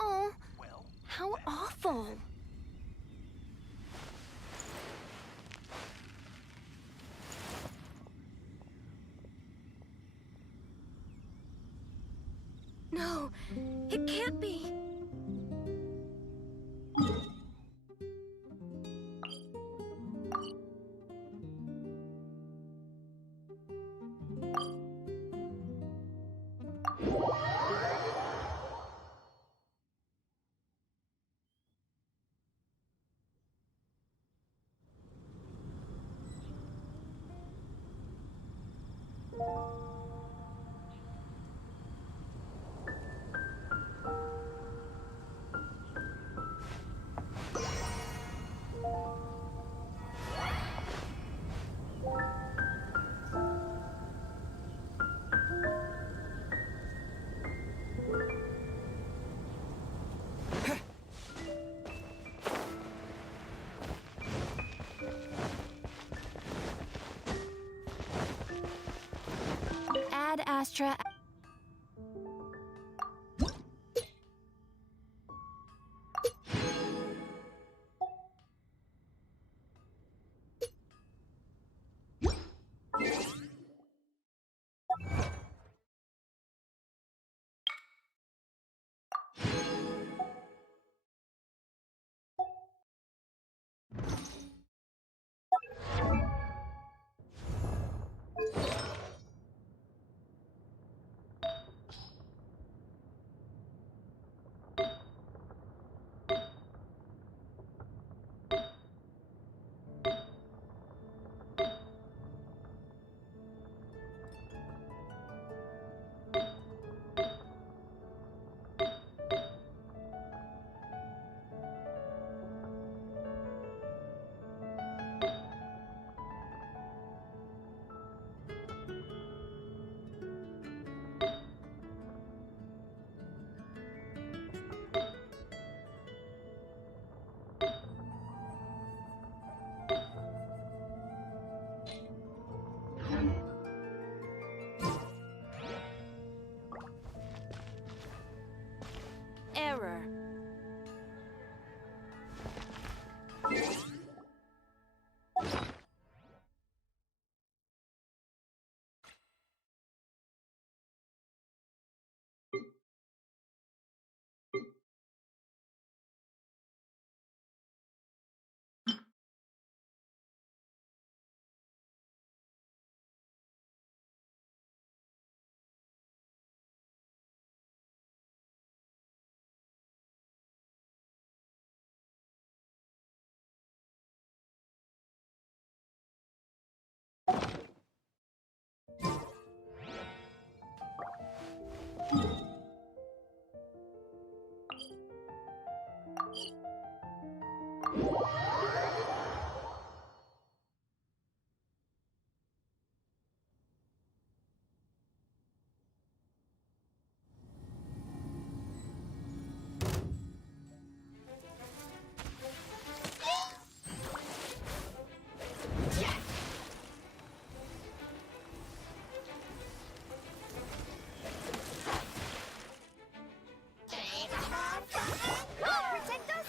Oh, how awful. No, it can't be. Ad Astra. Protect us!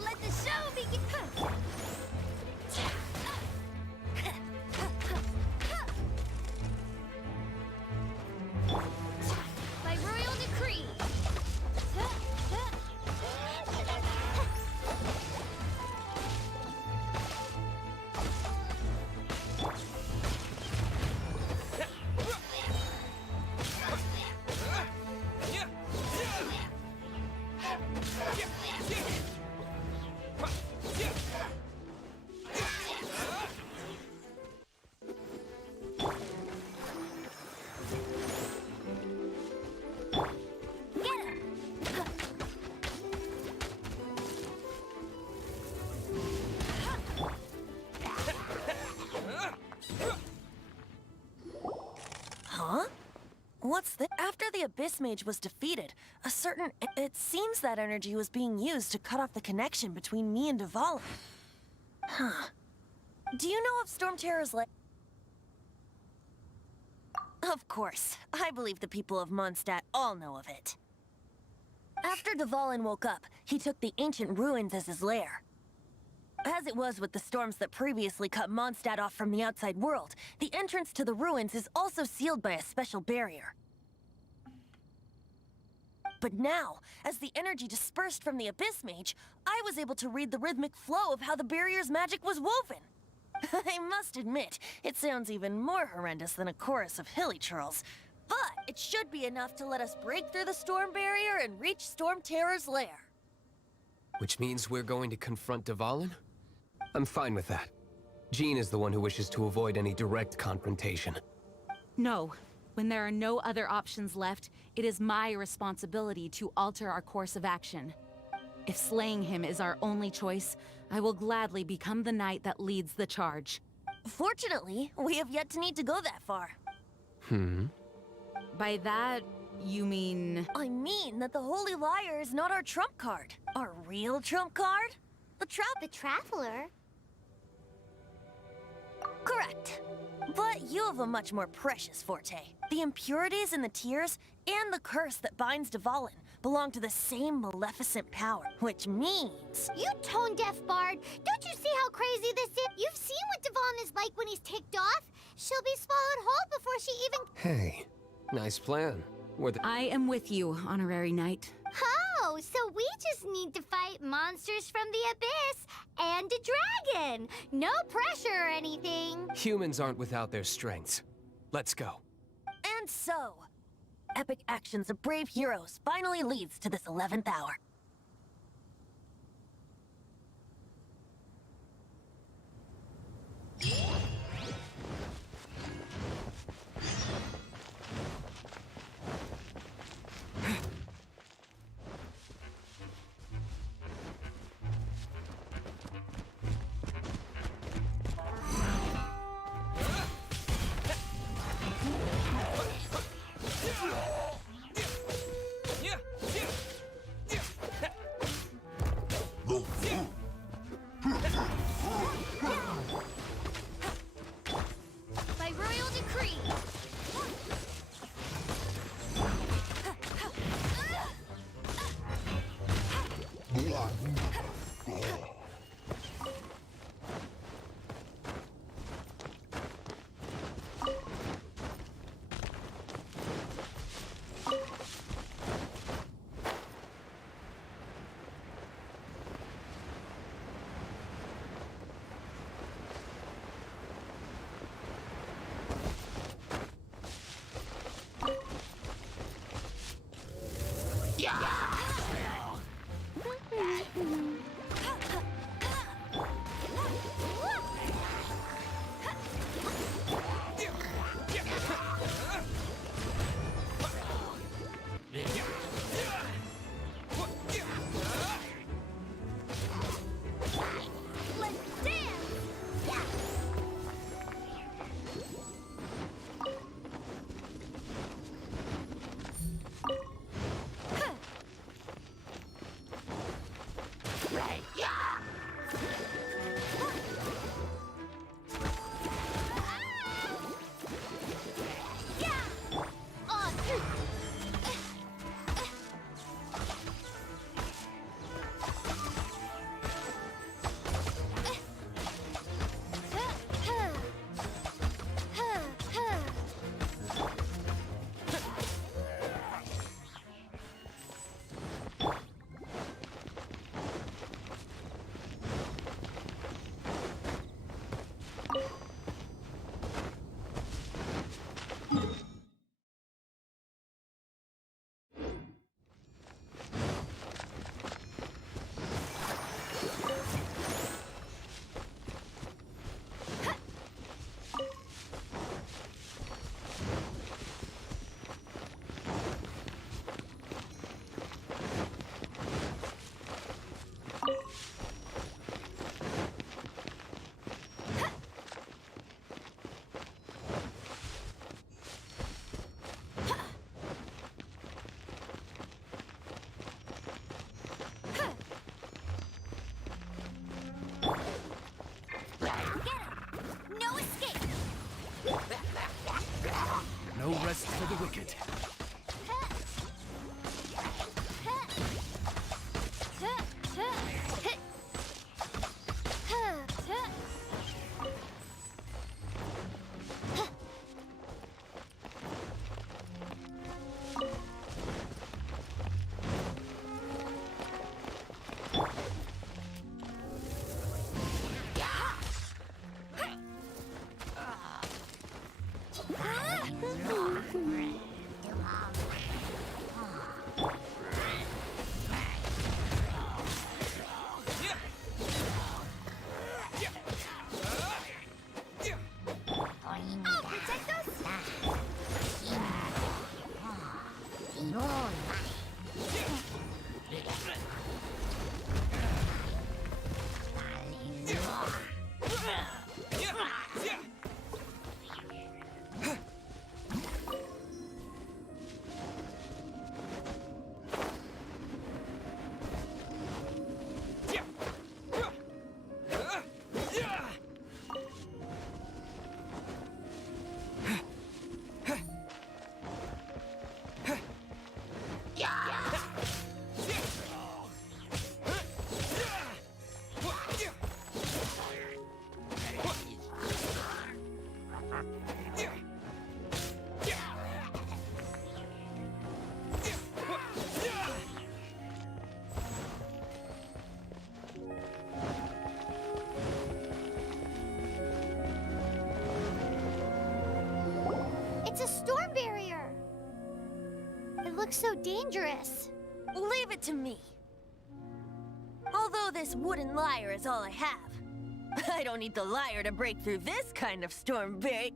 Let the show begin! By royal decree! Get him! Huh? What's this? After the Abyss Mage was defeated, a certain... It seems that energy was being used to cut off the connection between me and Dvalin. Huh. Do you know of Storm Terror's Of course. I believe the people of Mondstadt all know of it. After Dvalin woke up, he took the ancient ruins as his lair. As it was with the storms that previously cut Mondstadt off from the outside world, the entrance to the ruins is also sealed by a special barrier. But now, as the energy dispersed from the Abyss Mage, I was able to read the rhythmic flow of how the barrier's magic was woven. I must admit, it sounds even more horrendous than a chorus of hilly churls. But it should be enough to let us break through the storm barrier and reach Storm Terror's lair. Which means we're going to confront Dvalin? I'm fine with that. Jean is the one who wishes to avoid any direct confrontation. No. When there are no other options left, it is my responsibility to alter our course of action. If slaying him is our only choice, I will gladly become the knight that leads the charge. Fortunately, we have yet to need to go that far. By that, you mean... I mean that the Holy Liar is not our trump card. Our real trump card? The Traveler? Correct. But you have a much more precious forte. The impurities in the tears and the curse that binds Dvalin belong to the same maleficent power, which means... You tone-deaf bard! Don't you see how crazy this is? You've seen what Dvalin is like when he's ticked off. She'll be swallowed whole before she even... Hey, nice plan. I am with you, Honorary Knight. Oh, so we just need to fight monsters from the abyss and a dragon. No pressure or anything. Humans aren't without their strengths. Let's go. And so, epic actions of brave heroes finally leads to this 11th hour. By royal decree. No rest for the wicked. It's a storm barrier! It looks so dangerous. Leave it to me. Although this wooden lyre is all I have, I don't need the lyre to break through this kind of storm barrier.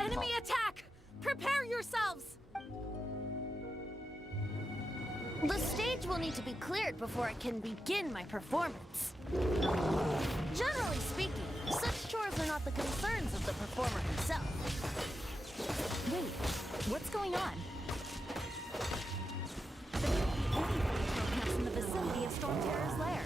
Enemy attack! Prepare yourselves! The stage will need to be cleared before I can begin my performance. Generally speaking, such chores are not the concerns of the performer himself. Wait, what's going on? Perhaps in the vicinity of Storm Terror's lair.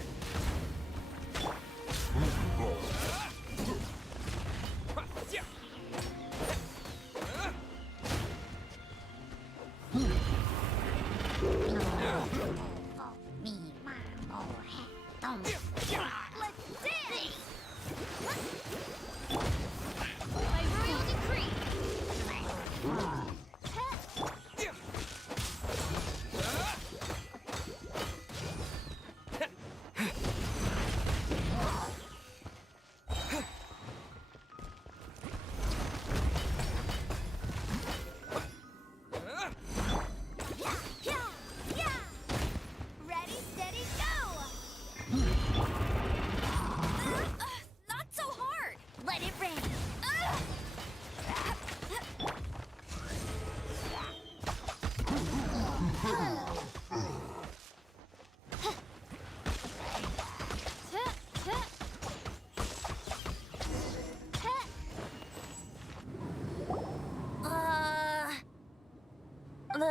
Ready, steady, go!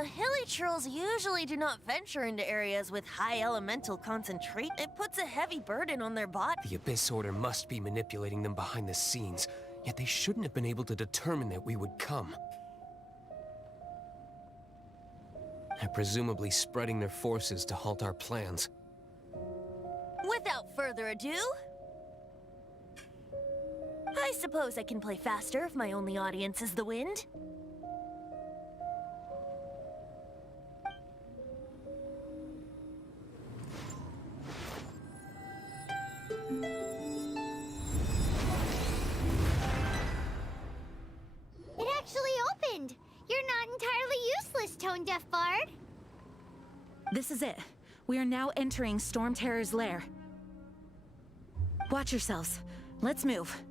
The hilly trolls usually do not venture into areas with high elemental concentration. It puts a heavy burden on their body. The Abyss Order must be manipulating them behind the scenes, yet they shouldn't have been able to determine that we would come. They're presumably spreading their forces to halt our plans. Without further ado, I suppose I can play faster if my only audience is the wind. It actually opened! You're not entirely useless, Tone Deaf Bard. This is it. We are now entering Storm Terror's lair. Watch yourselves. Let's move.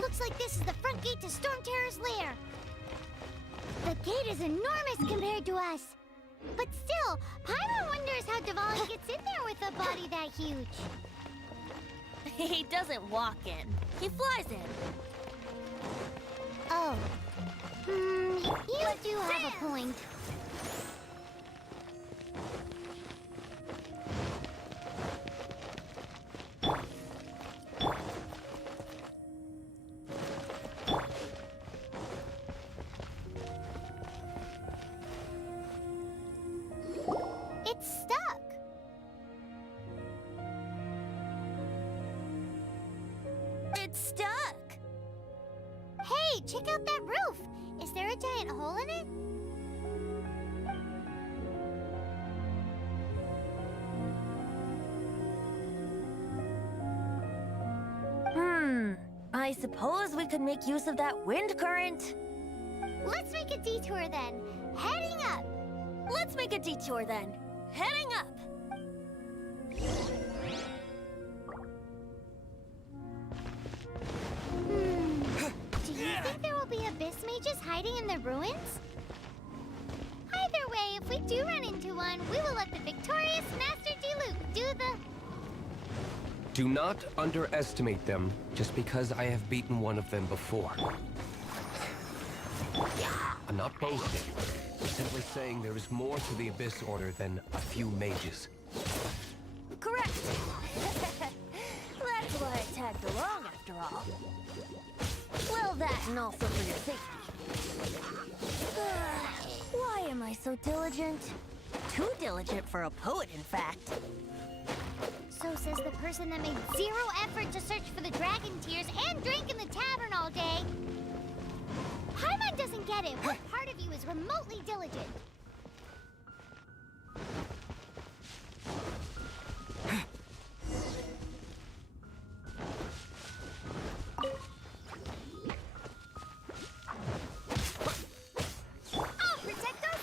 Looks like this is the front gate to Storm Terror's lair. The gate is enormous compared to us. But still, Paimon wonders how Devali gets in there with a body that huge. He doesn't walk in. He flies in. Oh. You do have a point. It's stuck. It's stuck. Hey, check out that roof. Is there a giant hole in it? I suppose we could make use of that wind current. Let's make a detour then. Heading up. Let's make a detour then. Heading up. Do you think there will be abyss mages hiding in the ruins? Either way, if we do run into one, we will let the victorious Master Diluc do the... Do not underestimate them just because I have beaten one of them before. I'm not boasting. I'm simply saying there is more to the Abyss Order than a few mages. Correct. That's why I tagged along after all. Well, that and also for your safety. Why am I so diligent? Too diligent for a poet, in fact. So says the person that made zero effort to search for the dragon tears and drank in the tavern all day. Paimon doesn't get it. What part of you is remotely diligent? I'll protect us!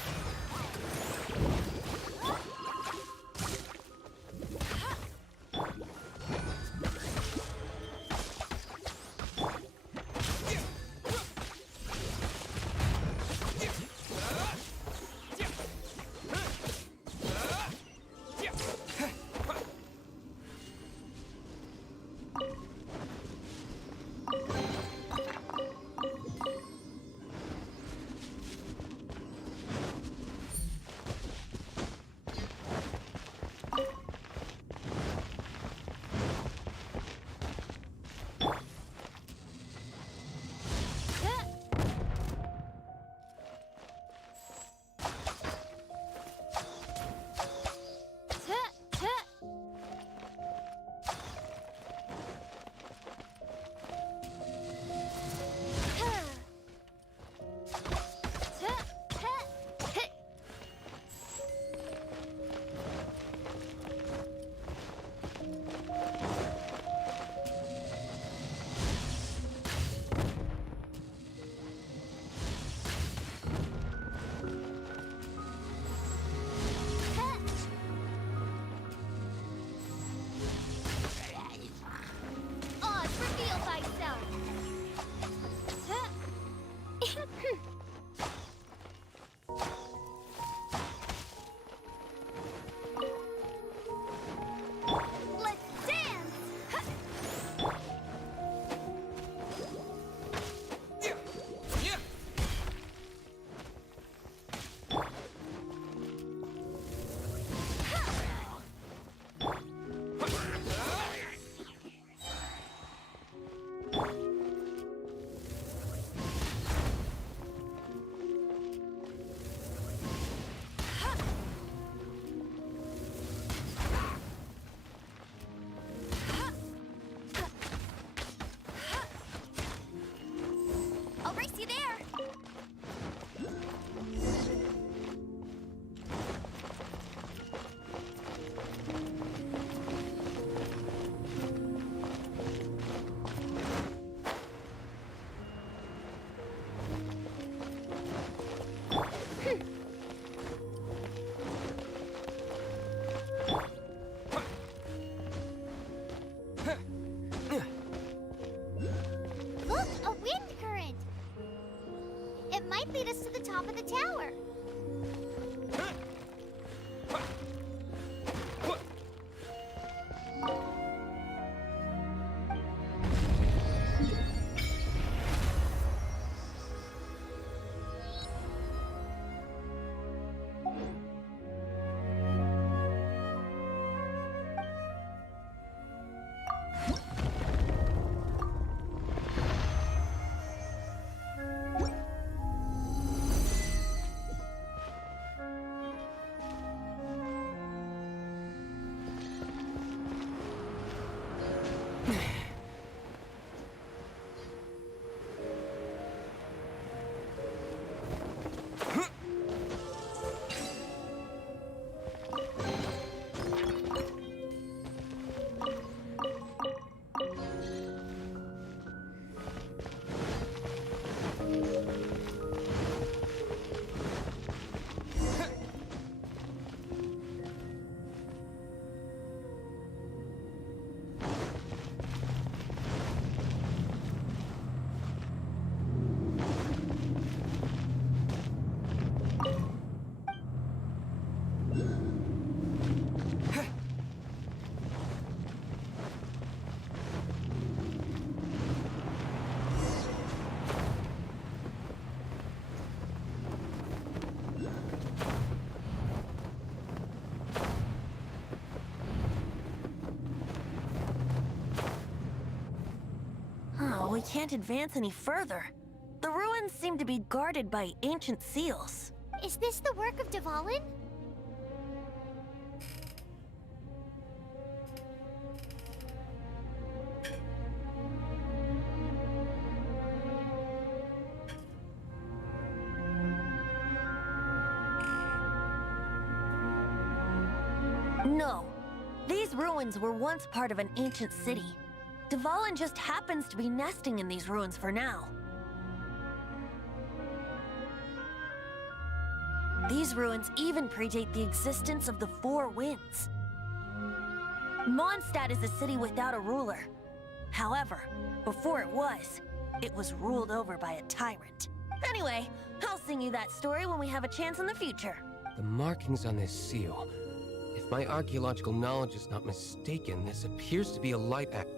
Look, a wind current! It might lead us to the top of the tower. Oh, we can't advance any further. The ruins seem to be guarded by ancient seals. Is this the work of Dvalin? No. These ruins were once part of an ancient city. Dvalin just happens to be nesting in these ruins for now. These ruins even predate the existence of the Four Winds. Mondstadt is a city without a ruler. However, before it was ruled over by a tyrant. Anyway, I'll sing you that story when we have a chance in the future. The markings on this seal. If my archaeological knowledge is not mistaken, this appears to be a light act.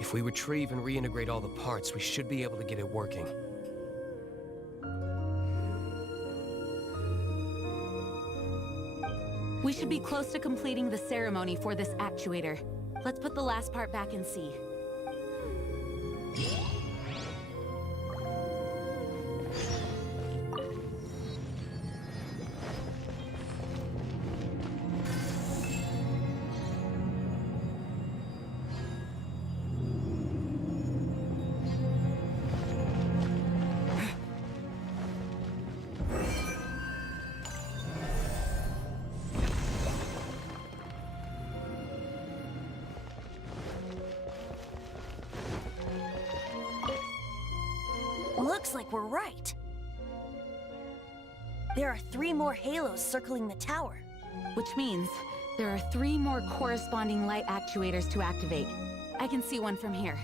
If we retrieve and reintegrate all the parts, we should be able to get it working. We should be close to completing the ceremony for this actuator. Let's put the last part back and see. Looks like we're right. There are 3 more halos circling the tower. Which means there are 3 more corresponding light actuators to activate. I can see one from here.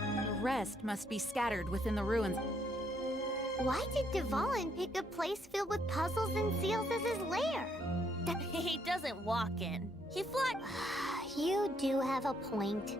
The rest must be scattered within the ruins. Why did Dvalin pick a place filled with puzzles and seals as his lair? He doesn't walk in. He flies. You do have a point.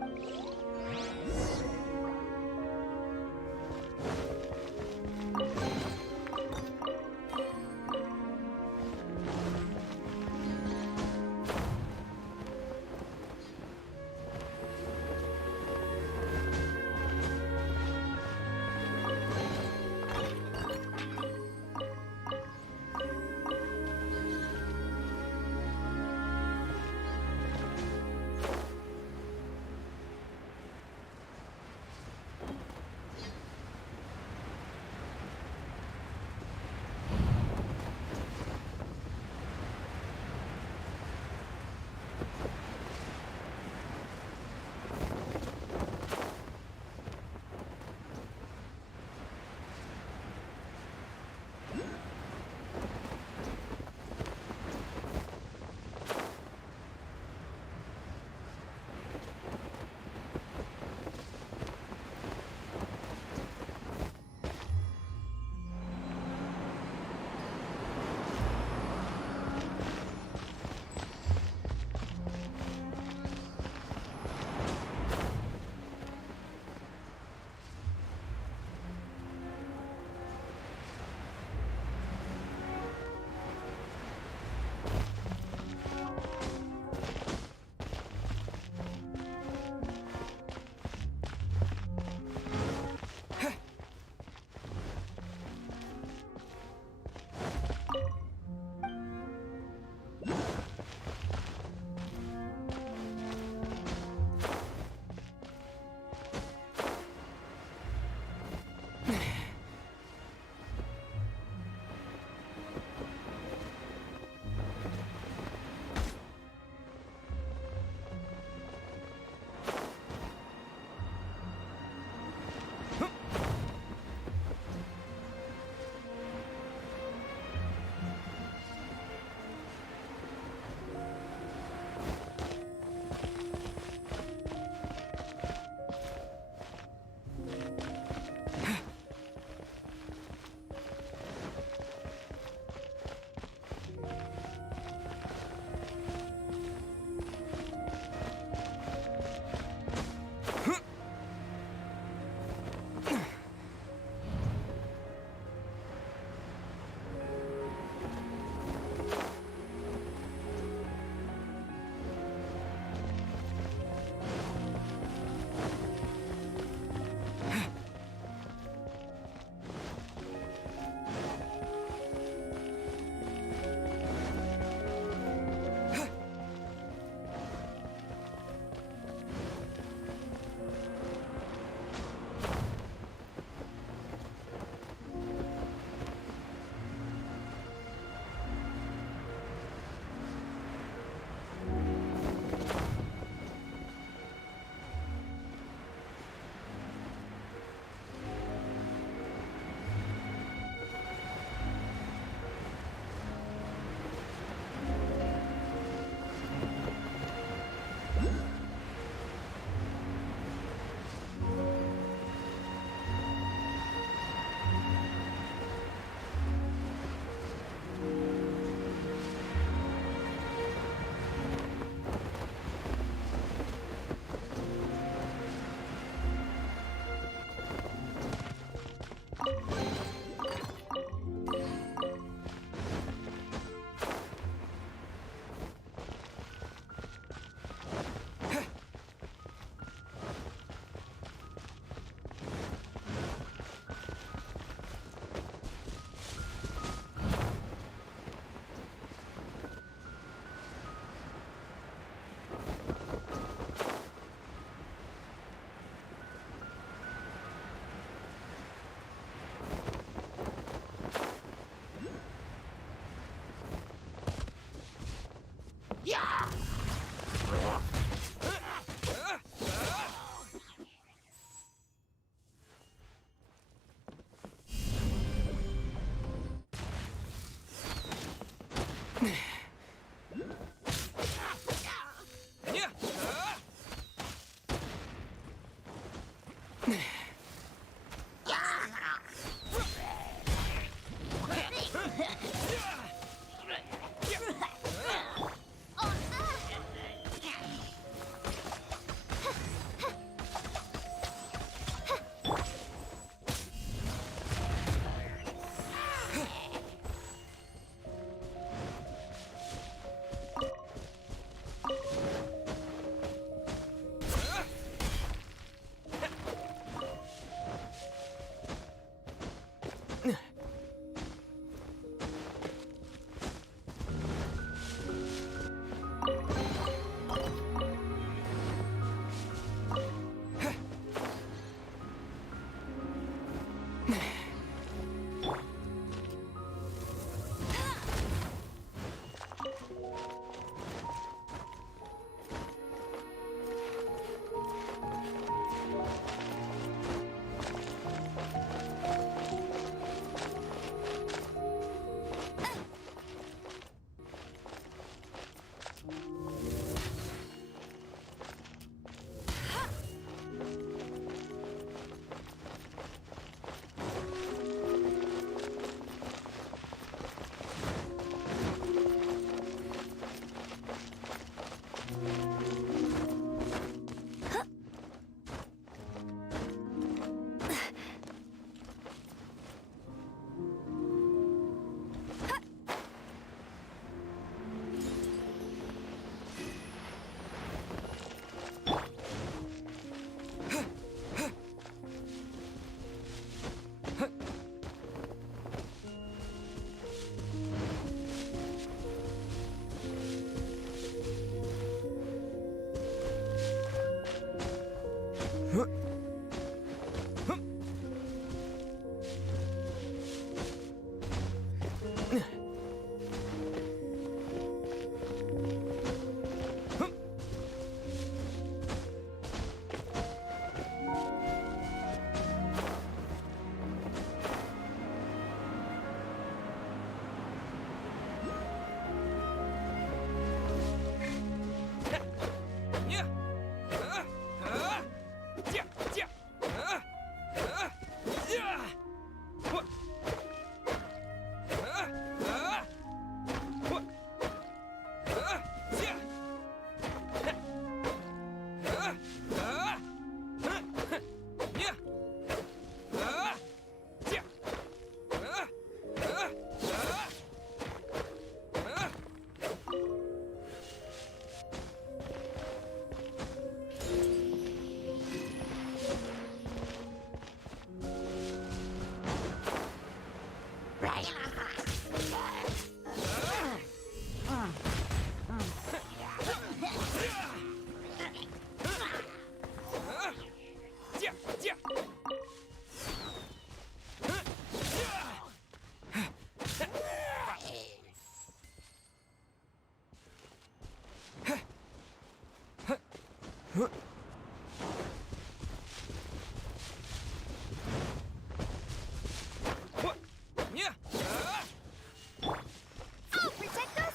I'll protect us!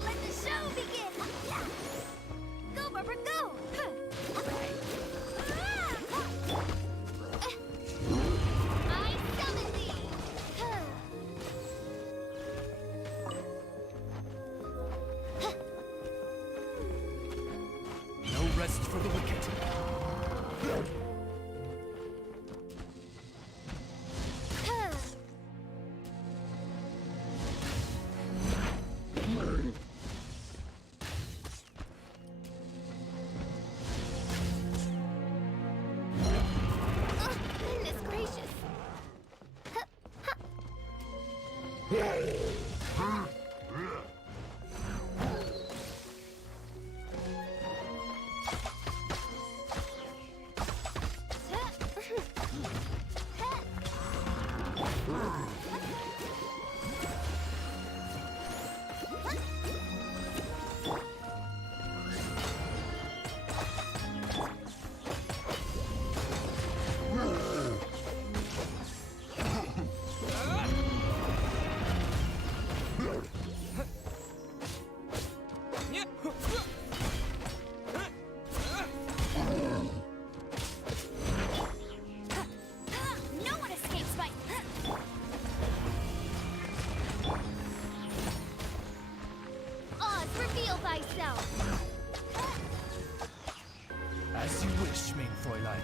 Let the show begin! Go, Barbara, go! I summon thee! No rest for the wicked. Goodness gracious! No one escapes my... Oz, reveal thyself! As you wish, mein Fräulein.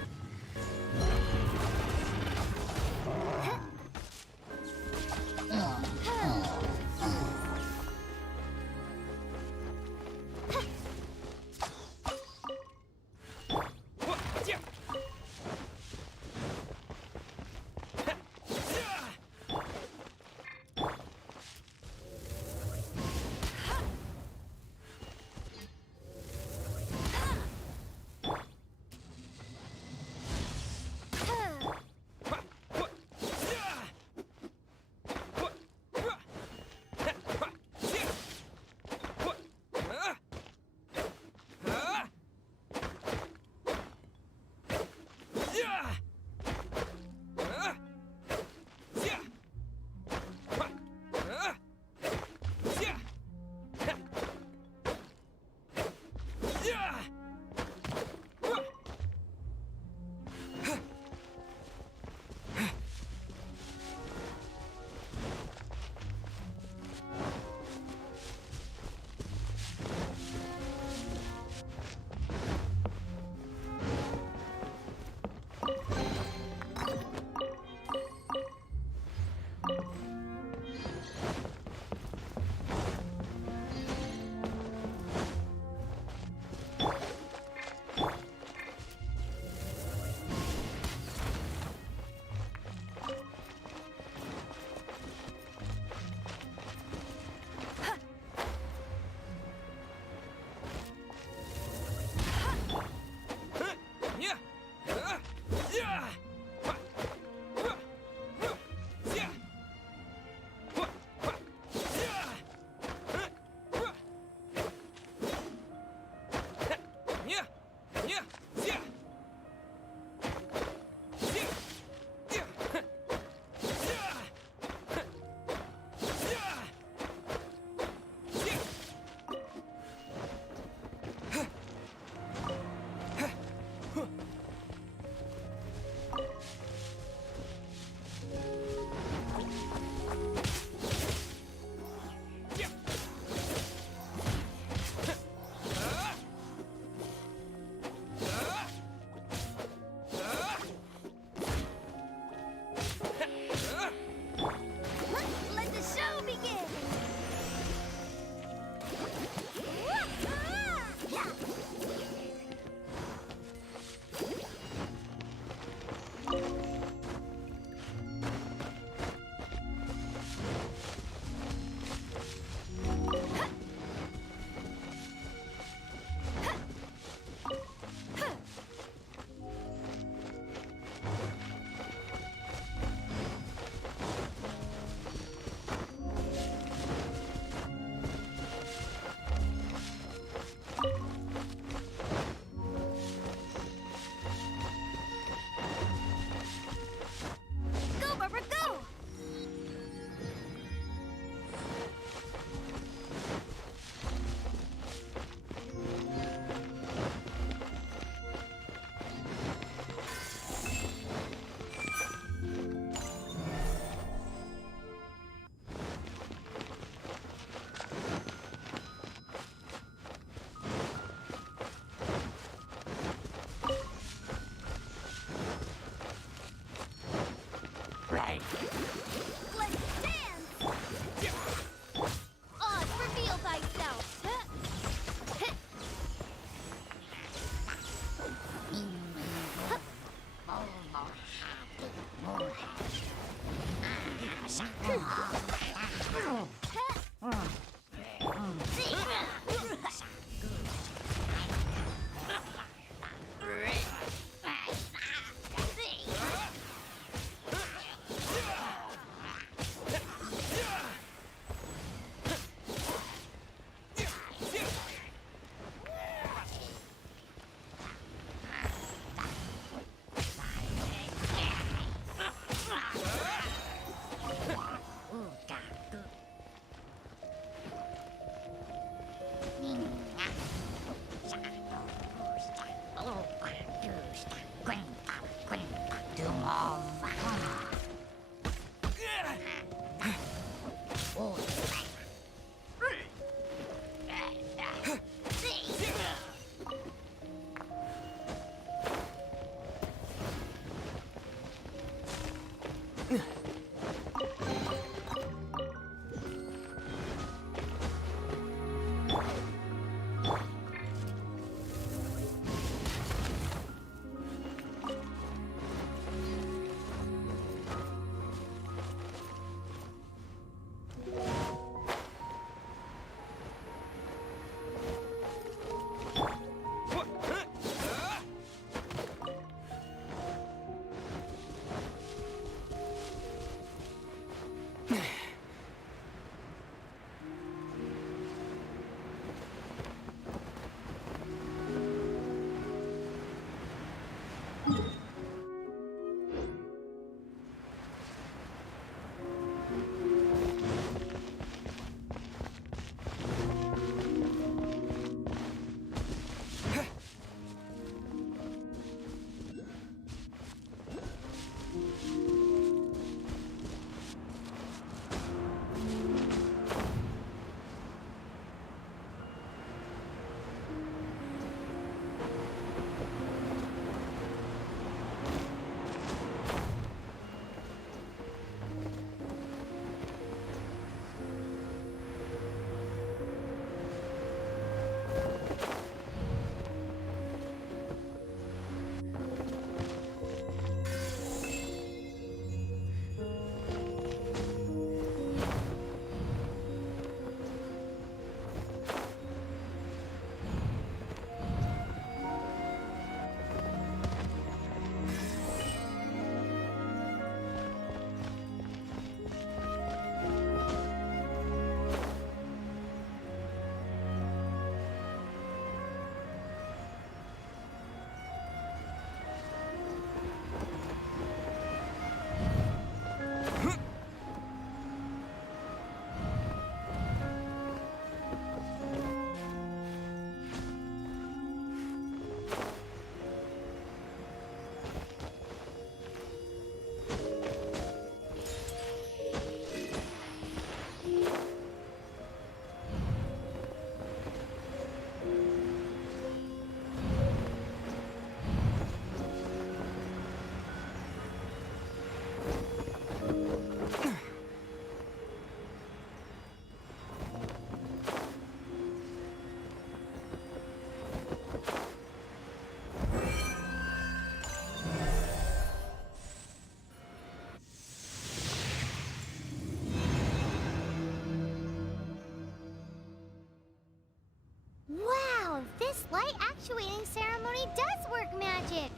Wow, this light actuating ceremony does work magic!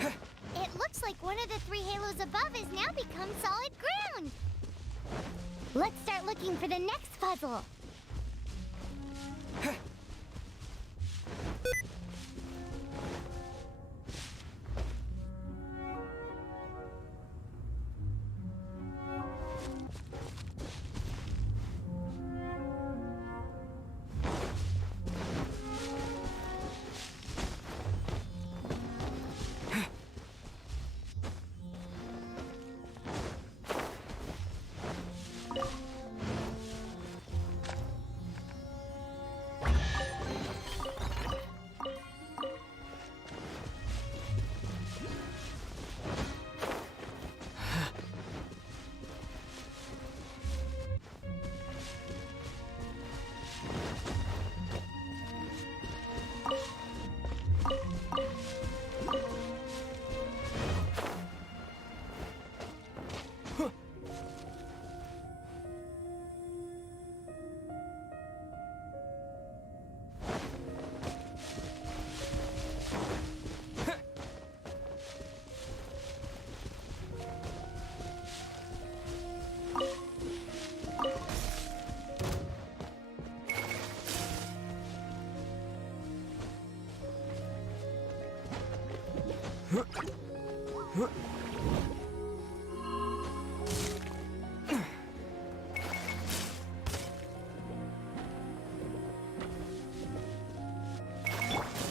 It looks like one of the 3 halos above has now become solid ground! Let's start looking for the next puzzle!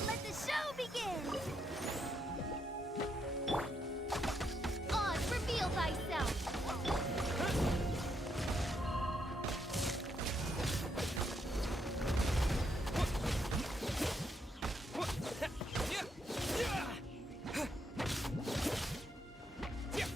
Let the show begin! Oz, reveal thyself! Yeah!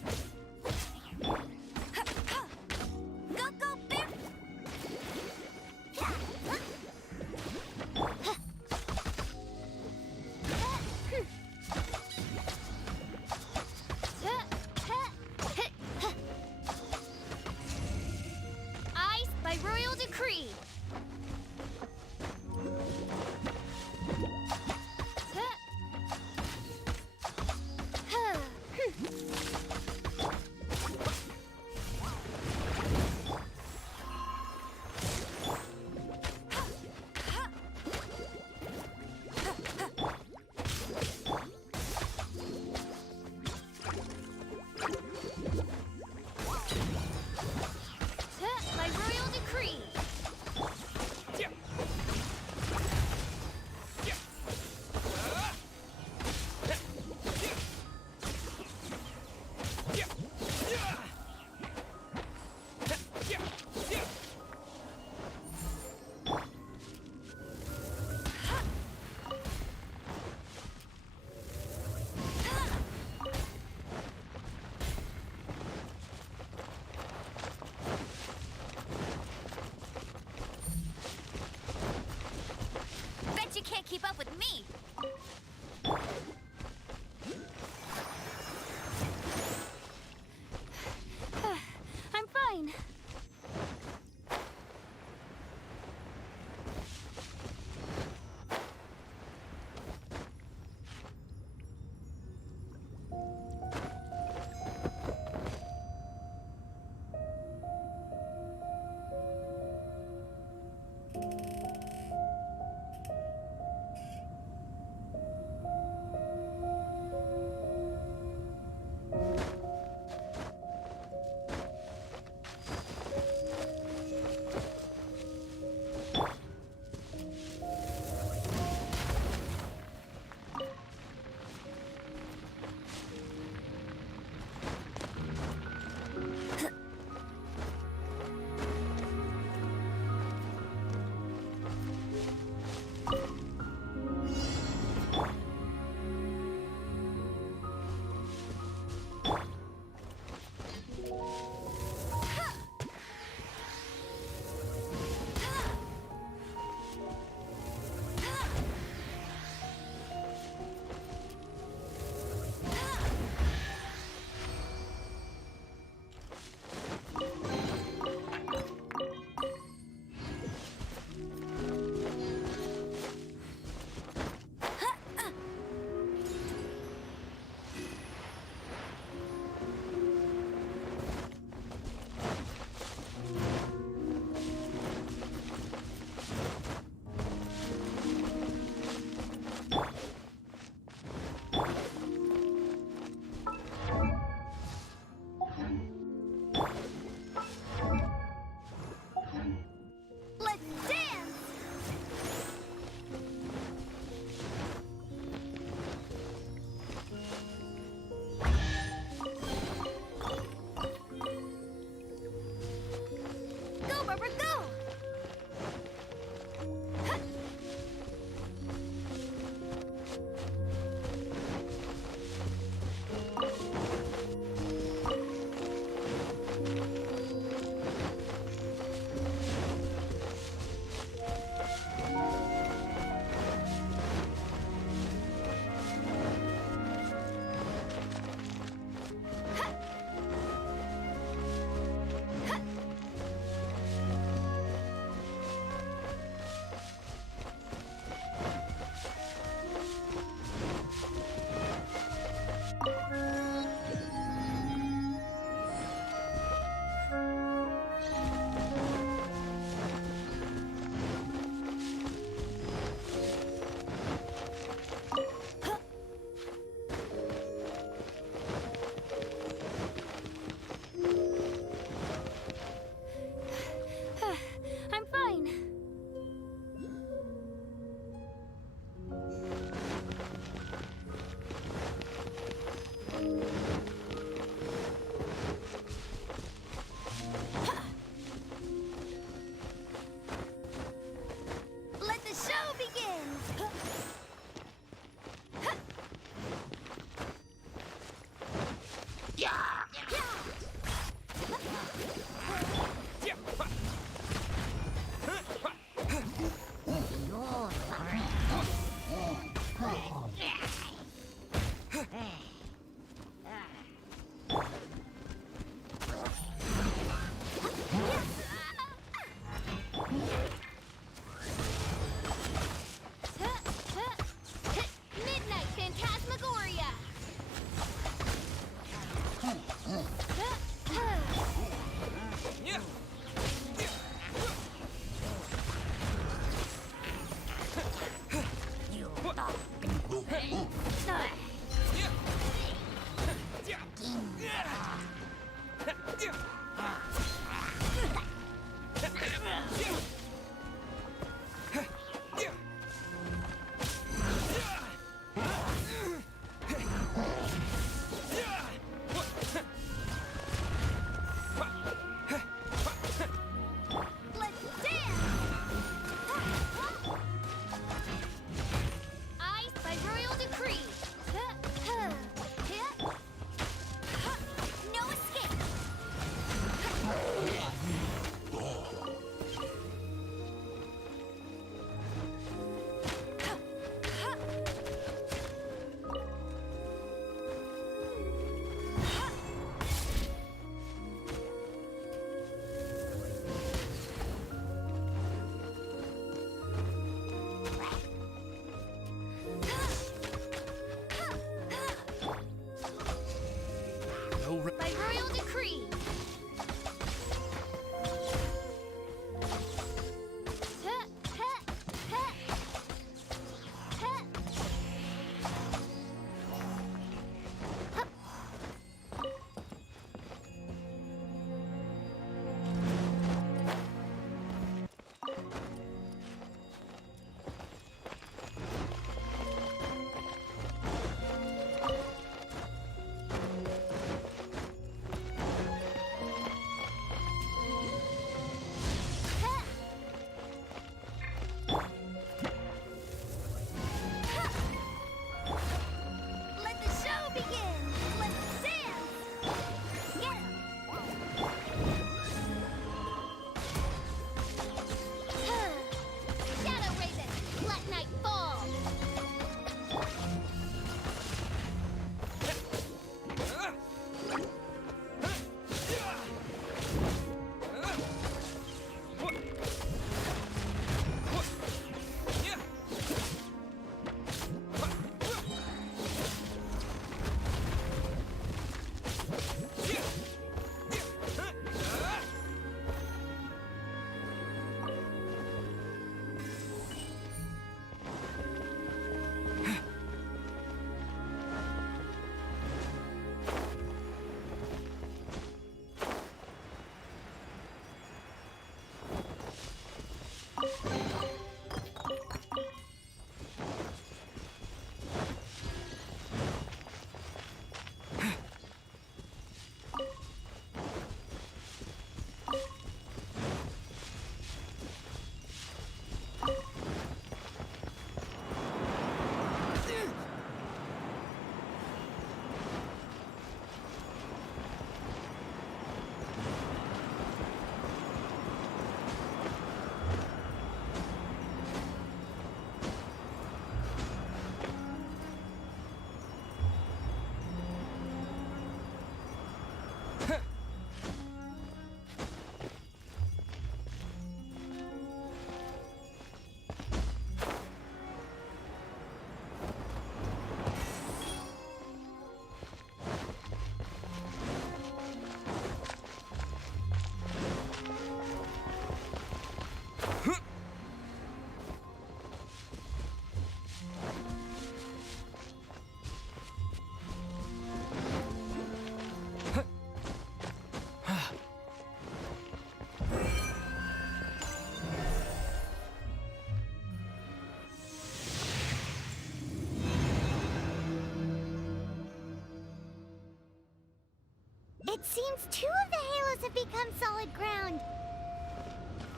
It seems 2 of the halos have become solid ground.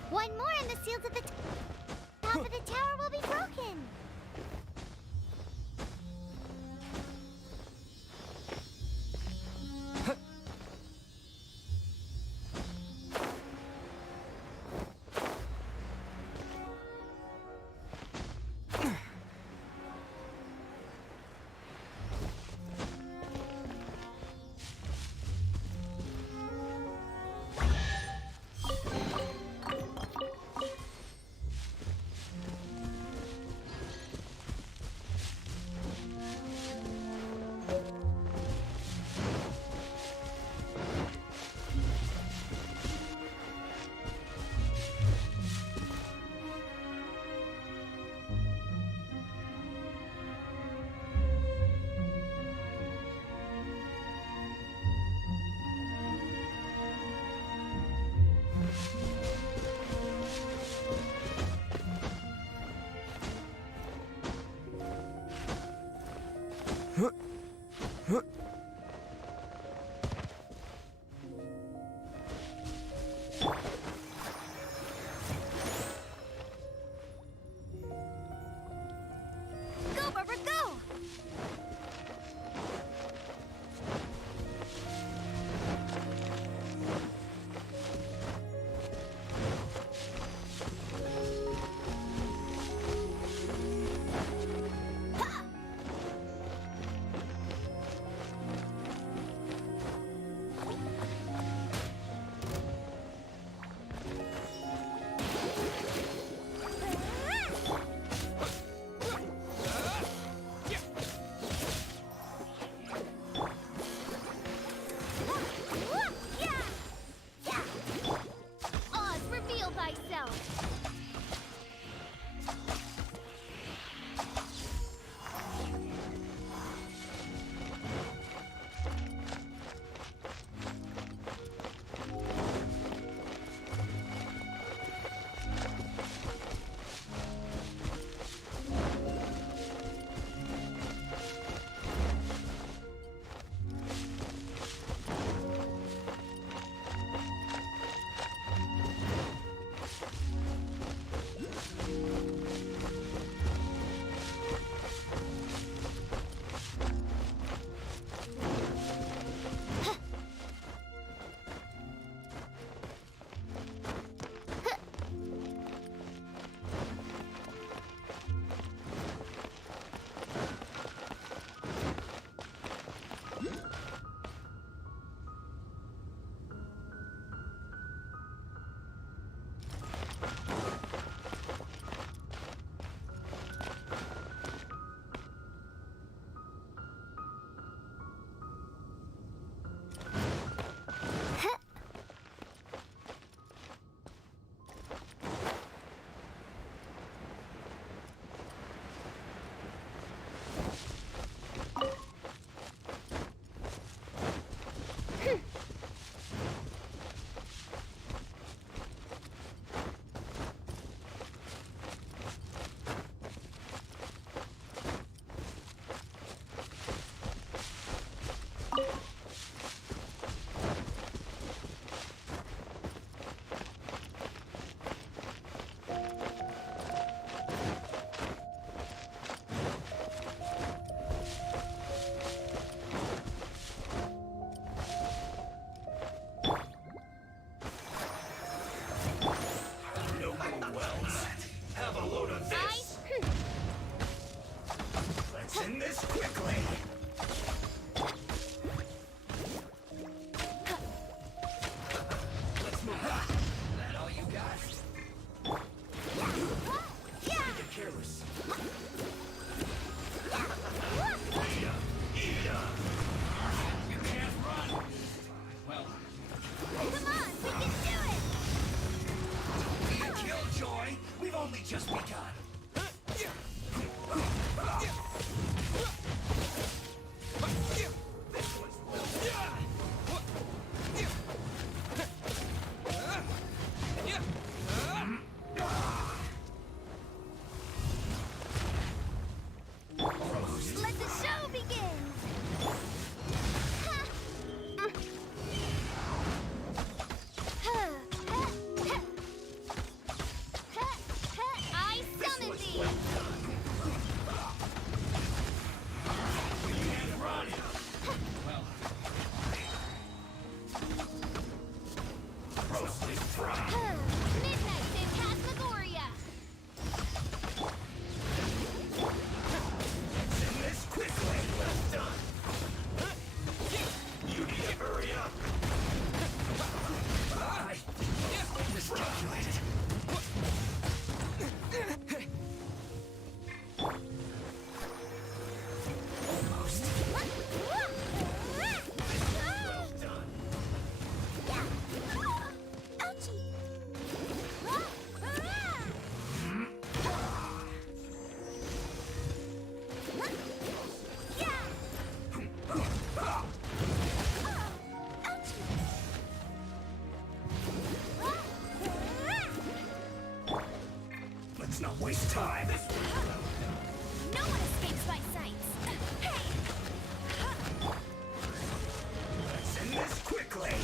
One more and the seals at the top of the tower will be broken. Go, Barbara, go! this time. No one escapes my sights. Hey! Let's end this quickly.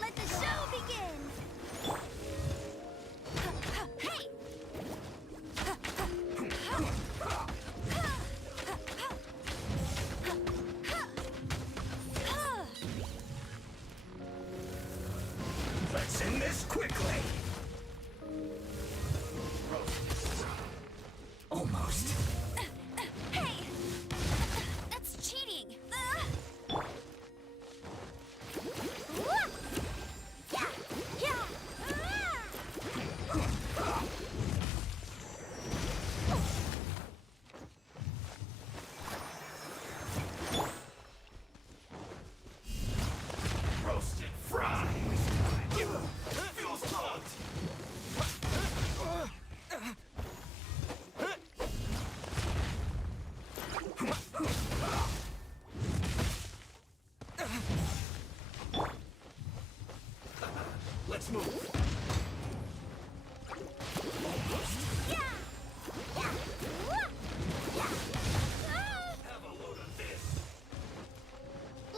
Let the show begin! Hey! Let's end this quickly. Almost. Hey! That's cheating! Yeah! Yeah! Roasted fries. Feels plugged. Let's move. Have a load of this.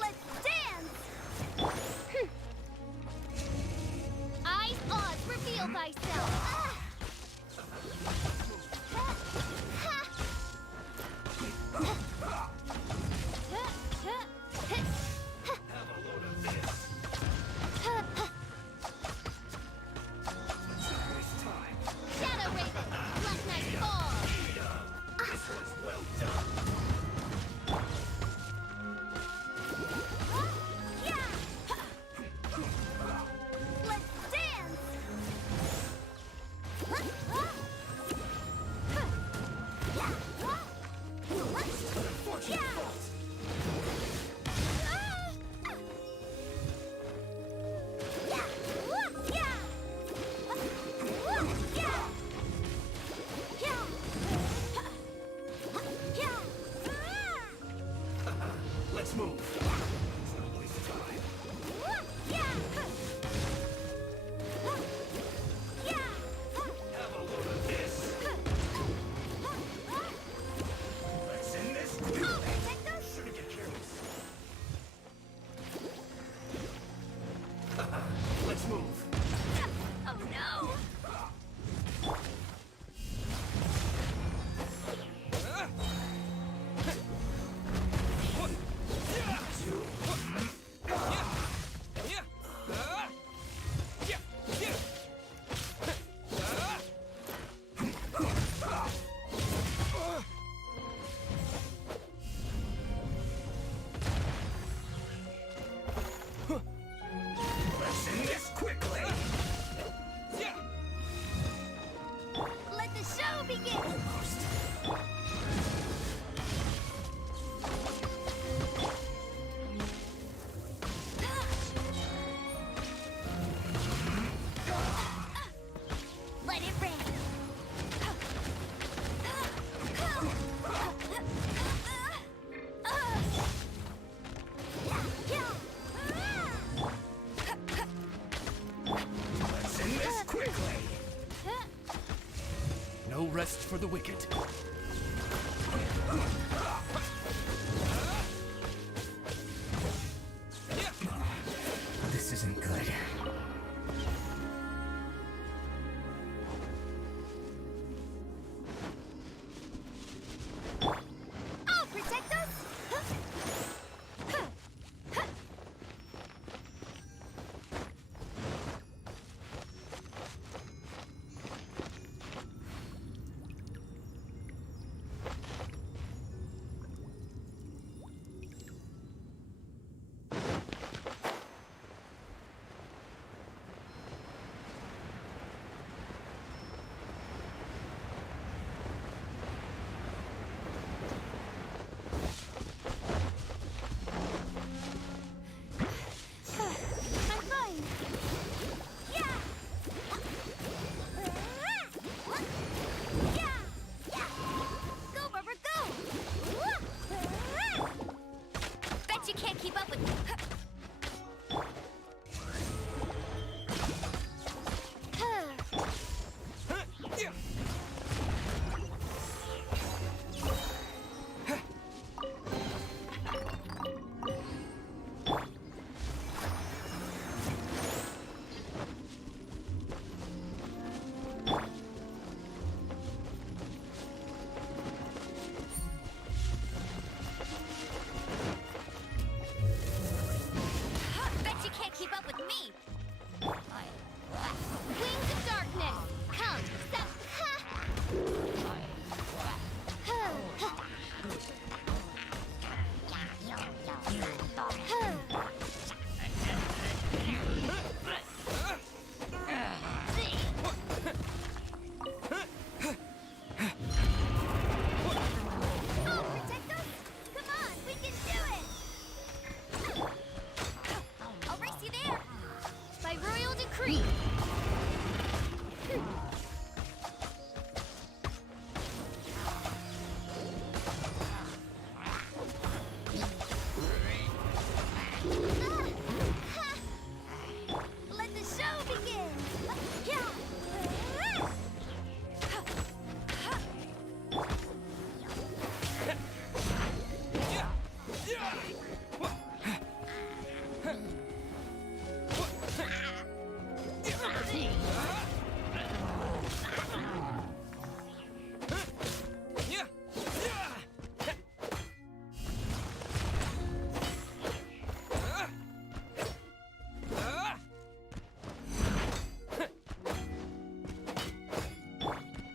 Let's dance! Eyes on, reveal thyself! Have a load of this. This time. Shadow Raven, Black Knight fall! This one's well done. Let's dance! Let's move. It's not waste time. Have a load of this. Let's end this quickly. Shouldn't get careless. Let's move. Oh no! Let's end this quickly. Let the show begin! Let it rain! Let's end this quickly. No rest for the wicked. This isn't good. I'll protect us!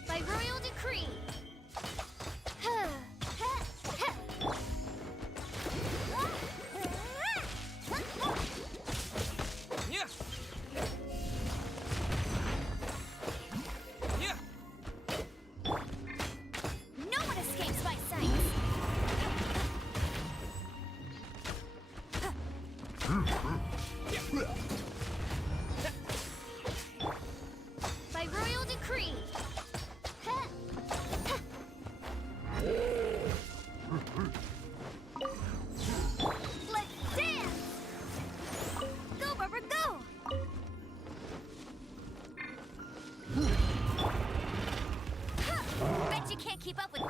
By royal decree. No one escapes my sight. By royal decree. Let's dance! Go, Barbara, go! Bet you can't keep up with...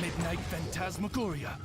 Midnight Phantasmagoria.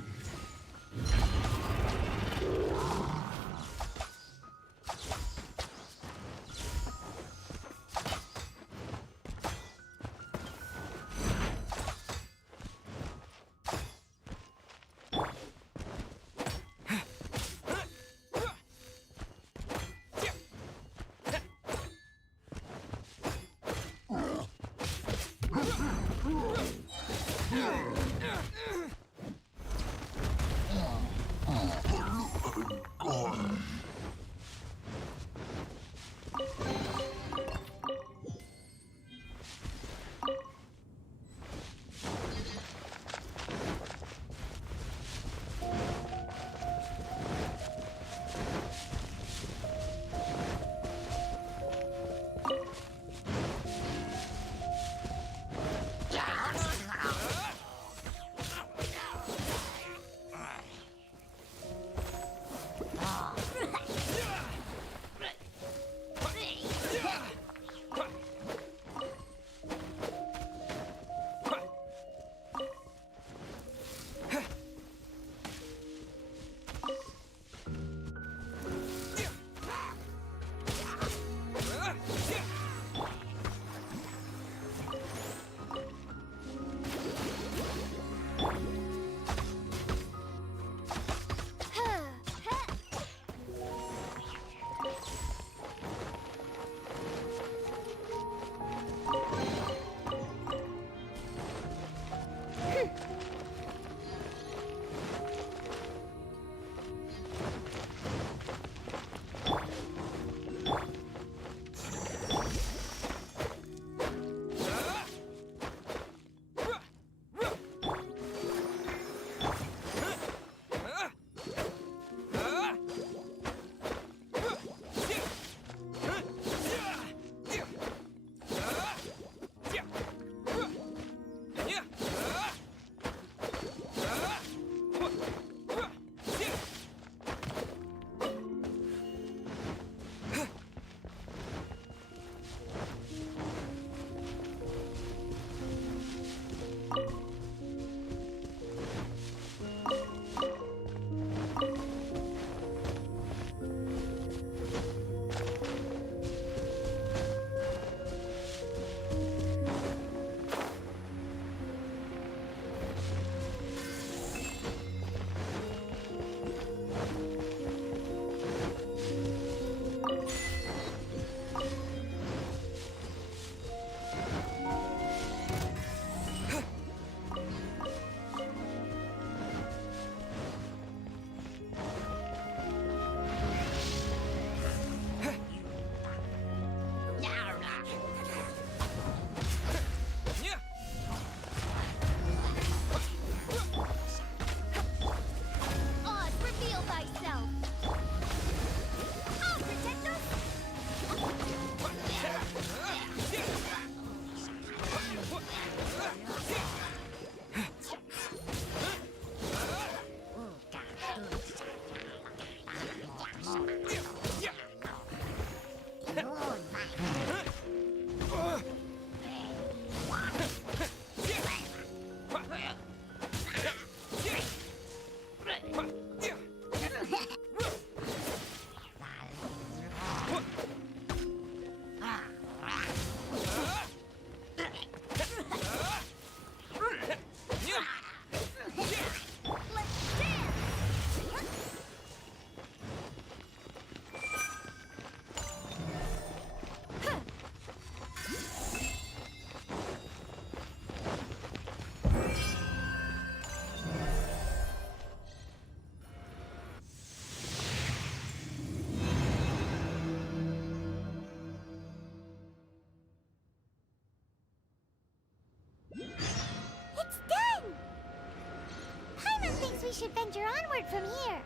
should venture onward from here.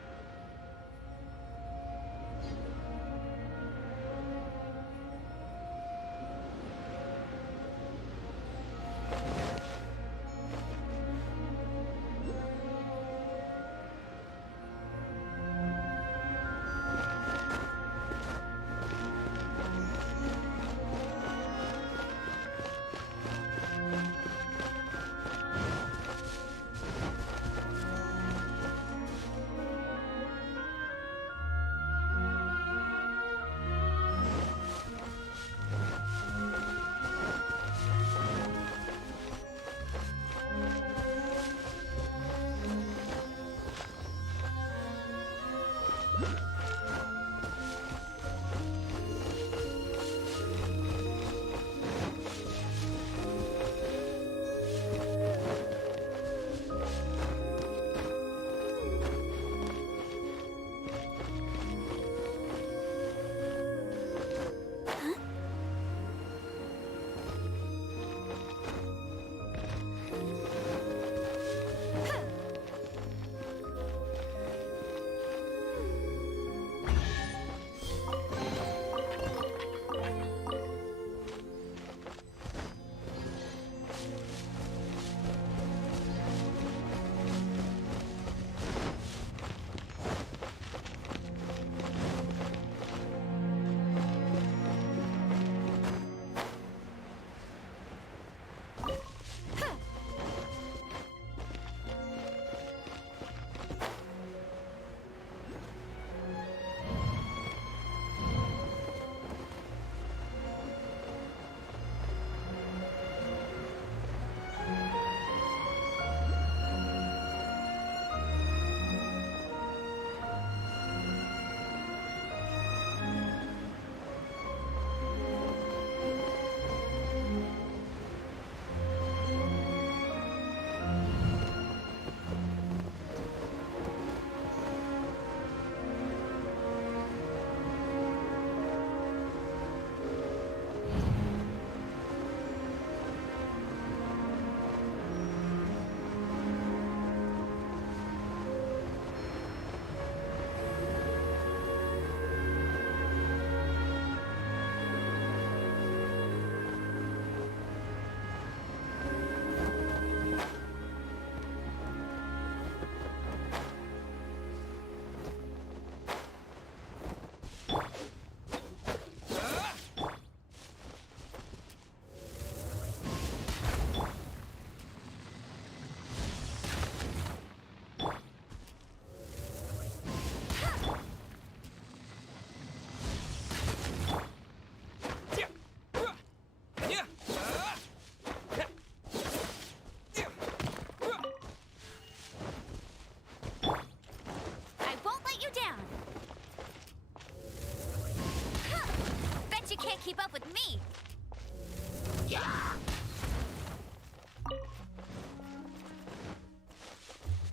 keep up with me.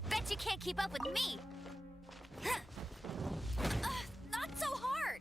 Bet you can't keep up with me. Not so hard.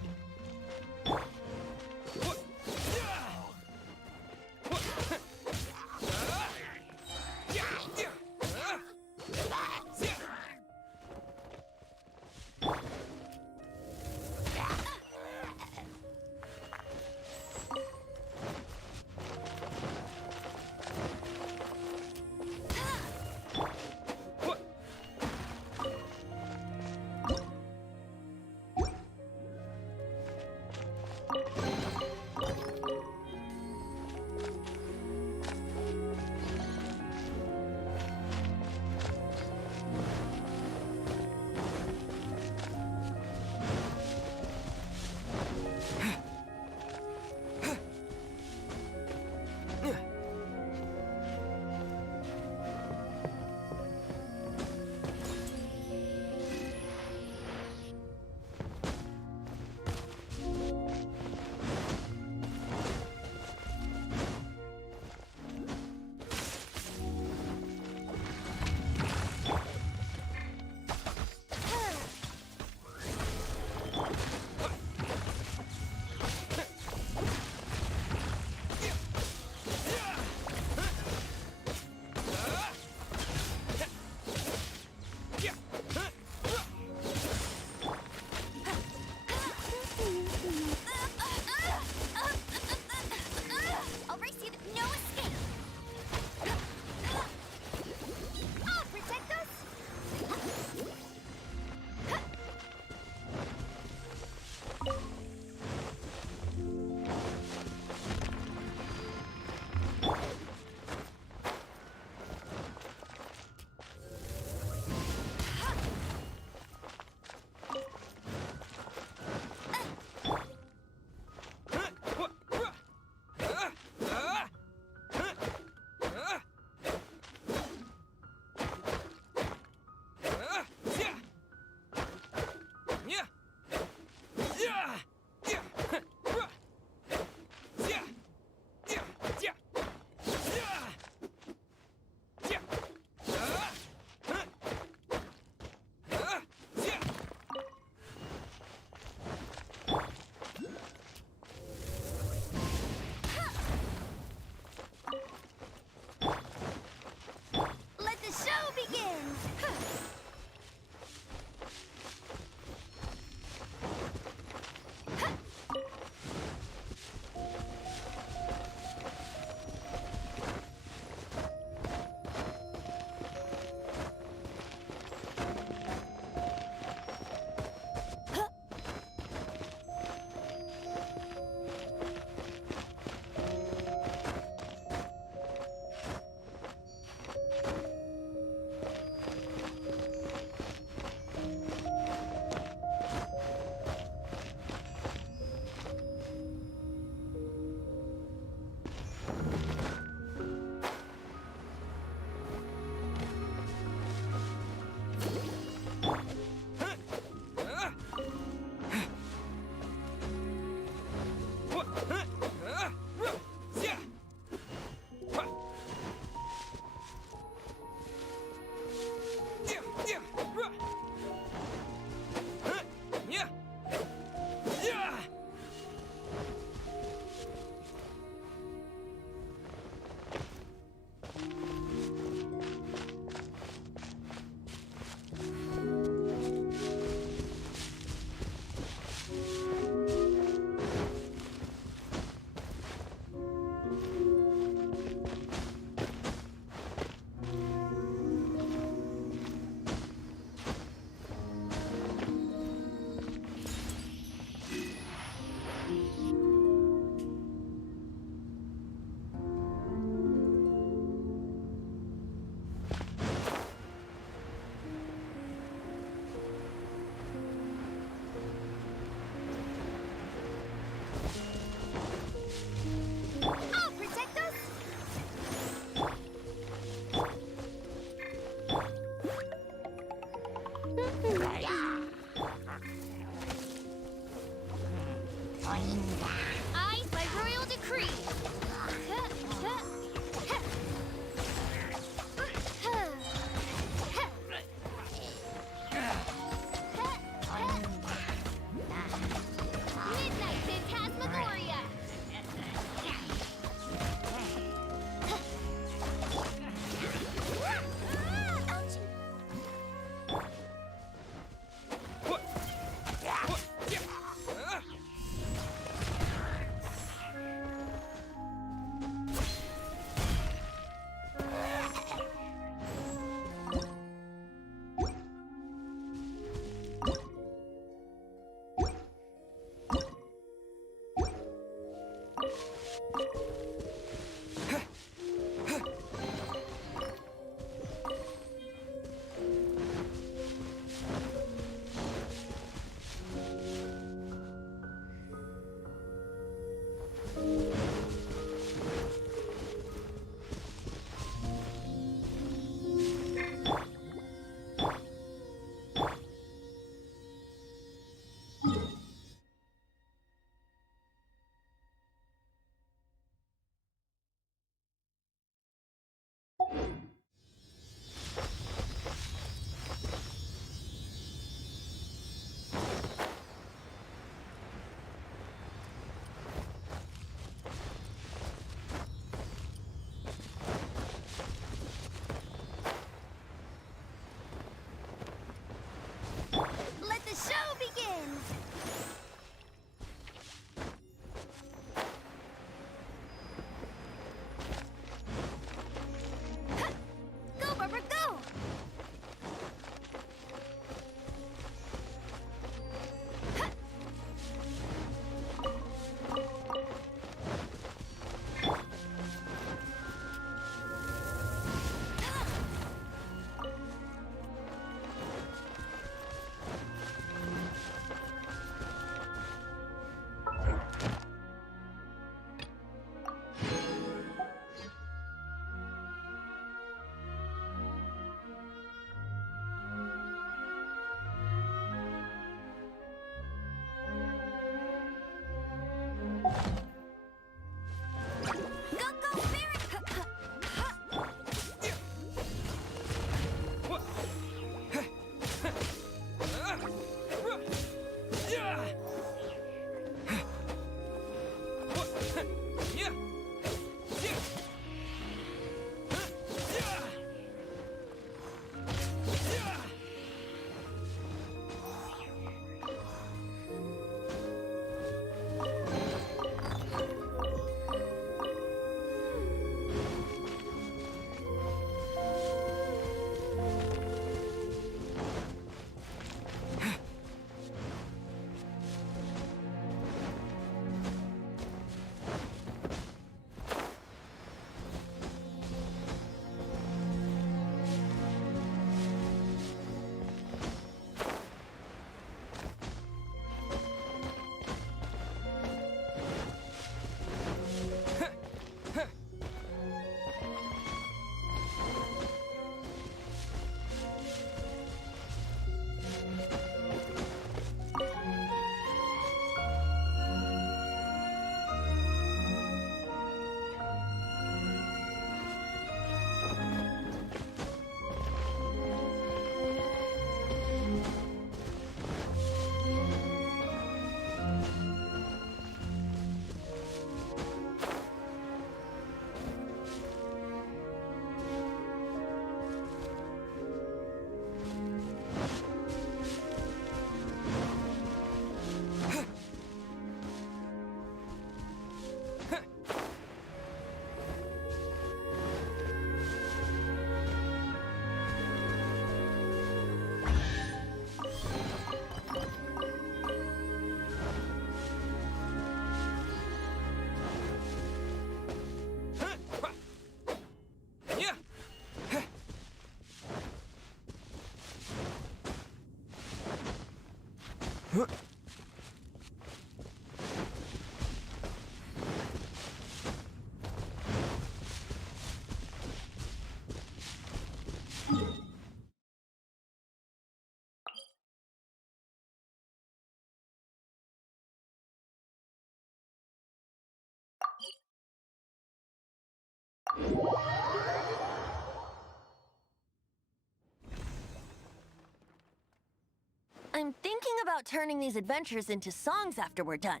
I'm thinking about turning these adventures into songs after we're done.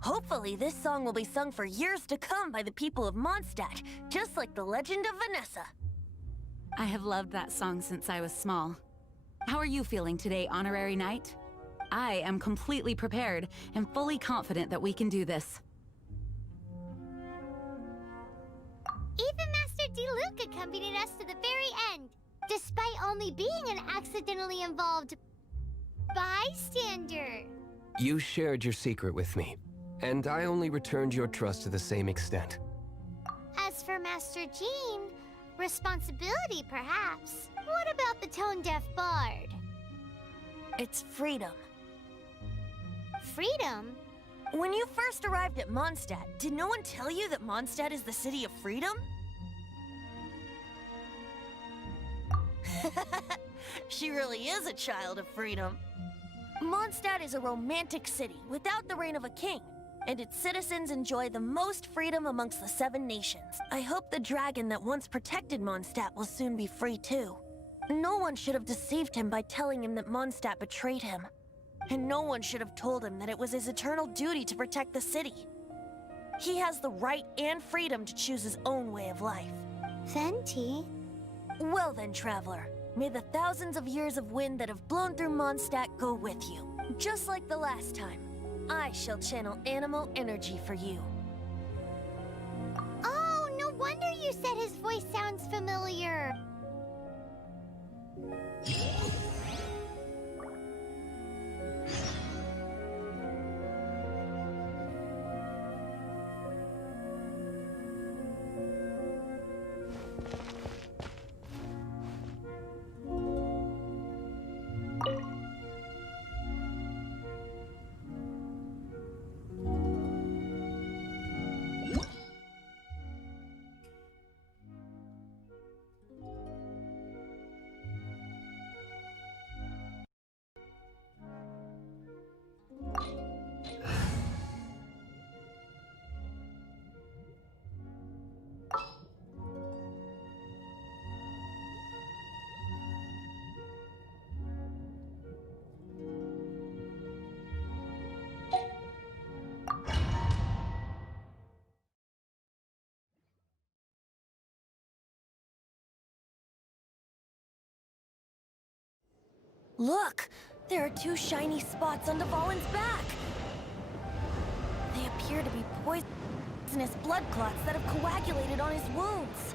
Hopefully, this song will be sung for years to come by the people of Mondstadt, just like the legend of Vanessa. I have loved that song since I was small. How are you feeling today, Honorary Knight? I am completely prepared and fully confident that we can do this. Even Master D-Luke accompanied us to the very end, despite only being an accidentally involved bystander. You shared your secret with me, and I only returned your trust to the same extent. As for Master Jean, responsibility perhaps. What about the tone-deaf bard? It's freedom. Freedom? When you first arrived at Mondstadt, did no one tell you that Mondstadt is the city of freedom? She really is a child of freedom. Mondstadt is a romantic city without the reign of a king, and its citizens enjoy the most freedom amongst the 7 nations. I hope the dragon that once protected Mondstadt will soon be free too. No one should have deceived him by telling him that Mondstadt betrayed him. And no one should have told him that it was his eternal duty to protect the city. He has the right and freedom to choose his own way of life. Venti? Well then, traveler, may the thousands of years of wind that have blown through Mondstadt go with you. Just like the last time, I shall channel animal energy for you. Oh, no wonder you said his voice sounds familiar. Look! There are 2 shiny spots on Dvalin's back! They appear to be poisonous blood clots that have coagulated on his wounds.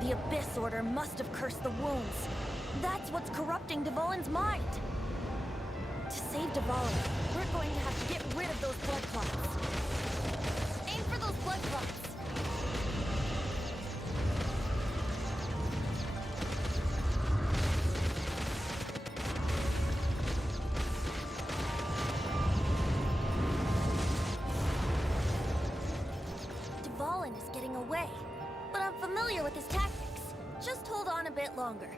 The Abyss Order must have cursed the wounds. That's what's corrupting Dvalin's mind. To save Dvalin, we're going to have to get rid of those blood clots. Aim for those blood clots! Dvalin is getting away, but I'm familiar with his tactics. Just hold on a bit longer.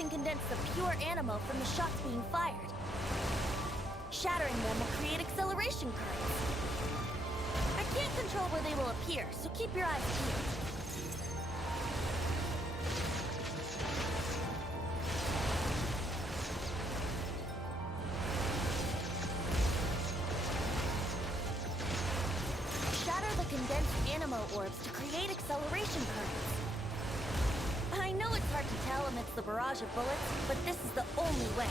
And condense the pure animo from the shots being fired. Shattering them will create acceleration currents. I can't control where they will appear, so keep your eyes peeled. Shatter the condensed animo orbs to create acceleration currents. I know it's hard to tell amidst the barrage of bullets, but this is the only way.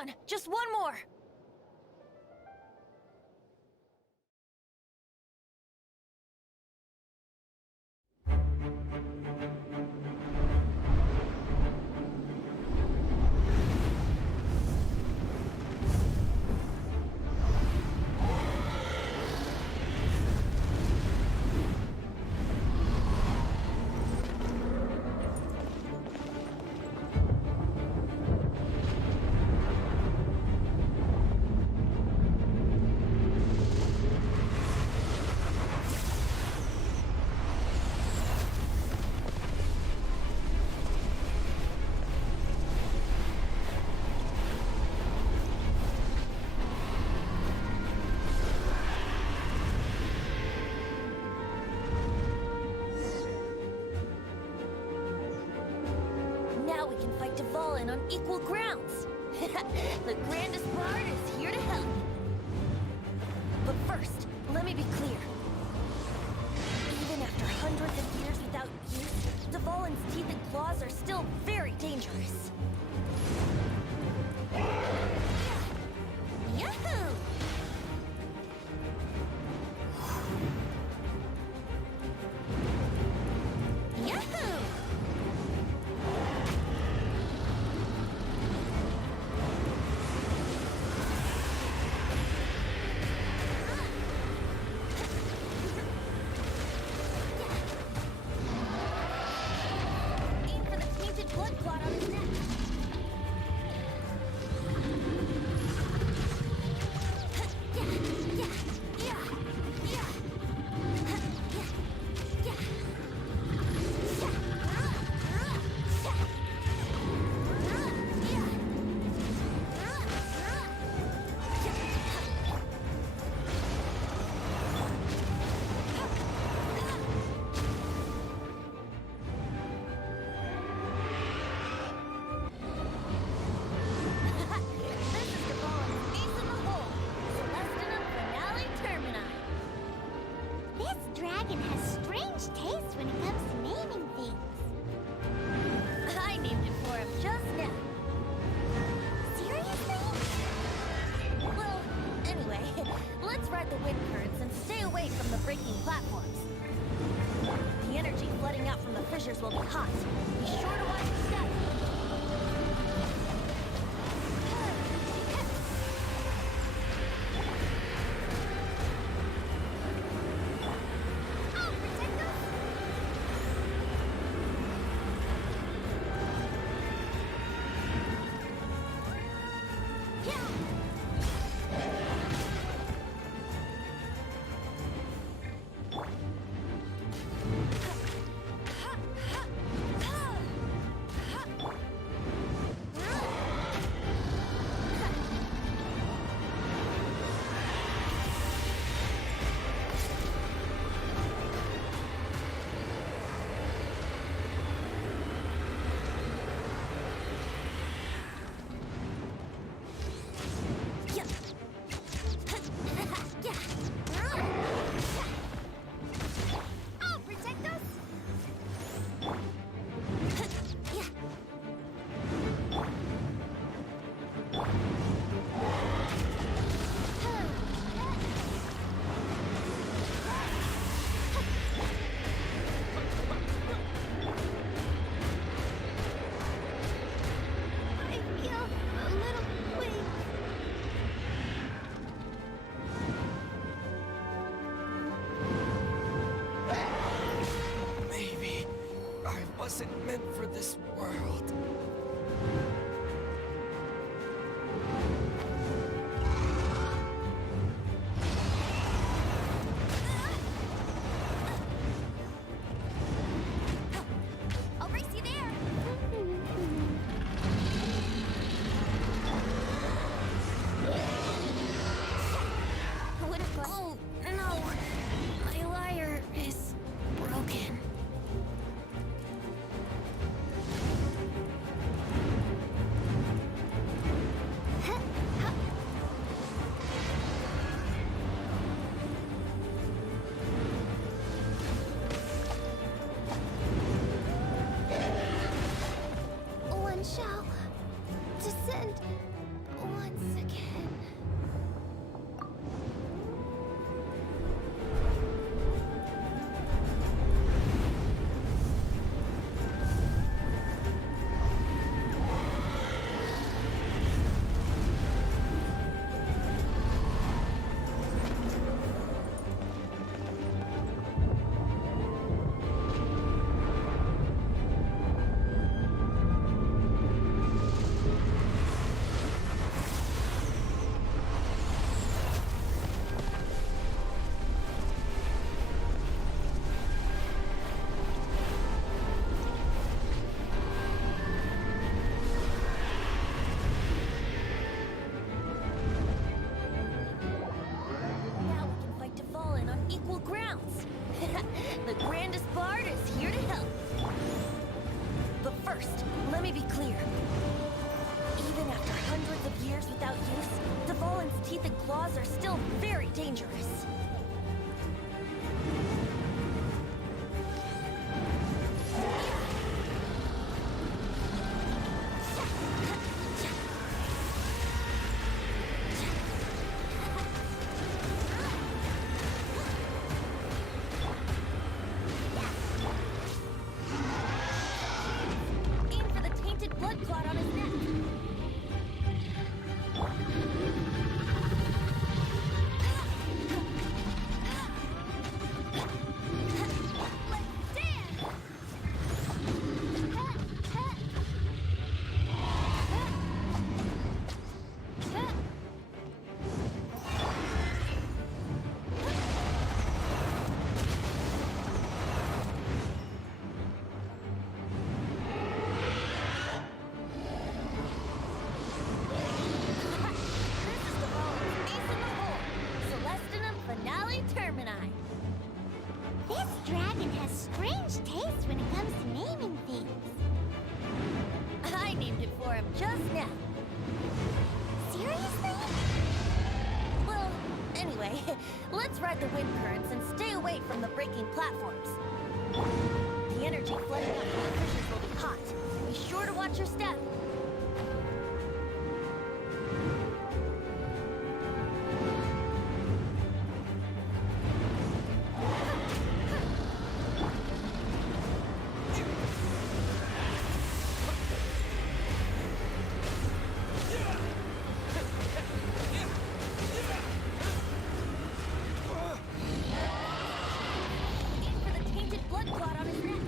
on! Just one more! Fallen on equal grounds. The grandest bard is here to help. But first, let me be clear. Even after hundreds of years without use, Dvalin's teeth and claws are still very dangerous. Yahoo! Yahoo! Aim for the tainted blood clot on his neck. Dragon has strange taste when it comes to naming things. I named it for him just now. Seriously? Well, anyway, let's ride the wind currents and stay away from the breaking platforms. The energy flooding out from the fissures will be hot. Be sure to watch your step. Wasn't meant for this world. I'll race you there. Oh, no. My lyre is broken. One shall descend once again. The grandest bard is here to help. But first, let me be clear. claws are still very dangerous. Aim for the tainted blood clot on his neck. This dragon has strange taste when it comes to naming things. I named it for him just now. Seriously? Well, anyway, let's ride the wind currents and stay away from the breaking platforms. The energy flooding out from the fissures will be hot. Be sure to watch your step. Aim for the tainted blood clot on his neck.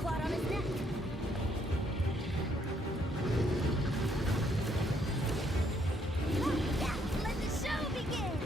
clot on his neck. Let the show begin!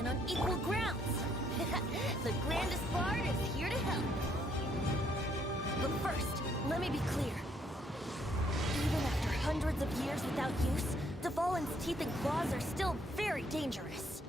in on equal grounds. The grandest bard is here to help. But first, let me be clear. Even after hundreds of years without use, Dvalin's teeth and claws are still very dangerous.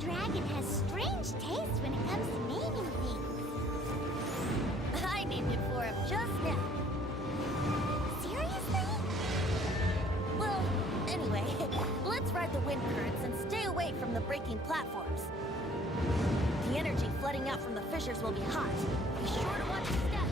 Dragon has strange taste when it comes to naming things. I named it for him just now. Seriously? Well, anyway, let's ride the wind currents and stay away from the breaking platforms. The energy flooding out from the fissures will be hot. Be sure to watch your step.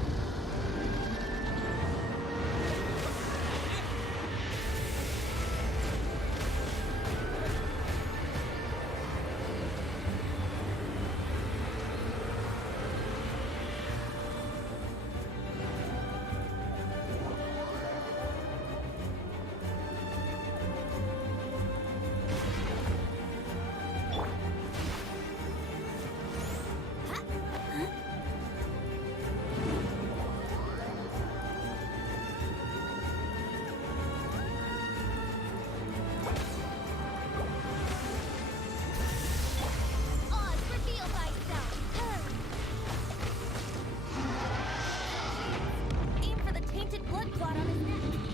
Aim for the tainted blood clot on his neck.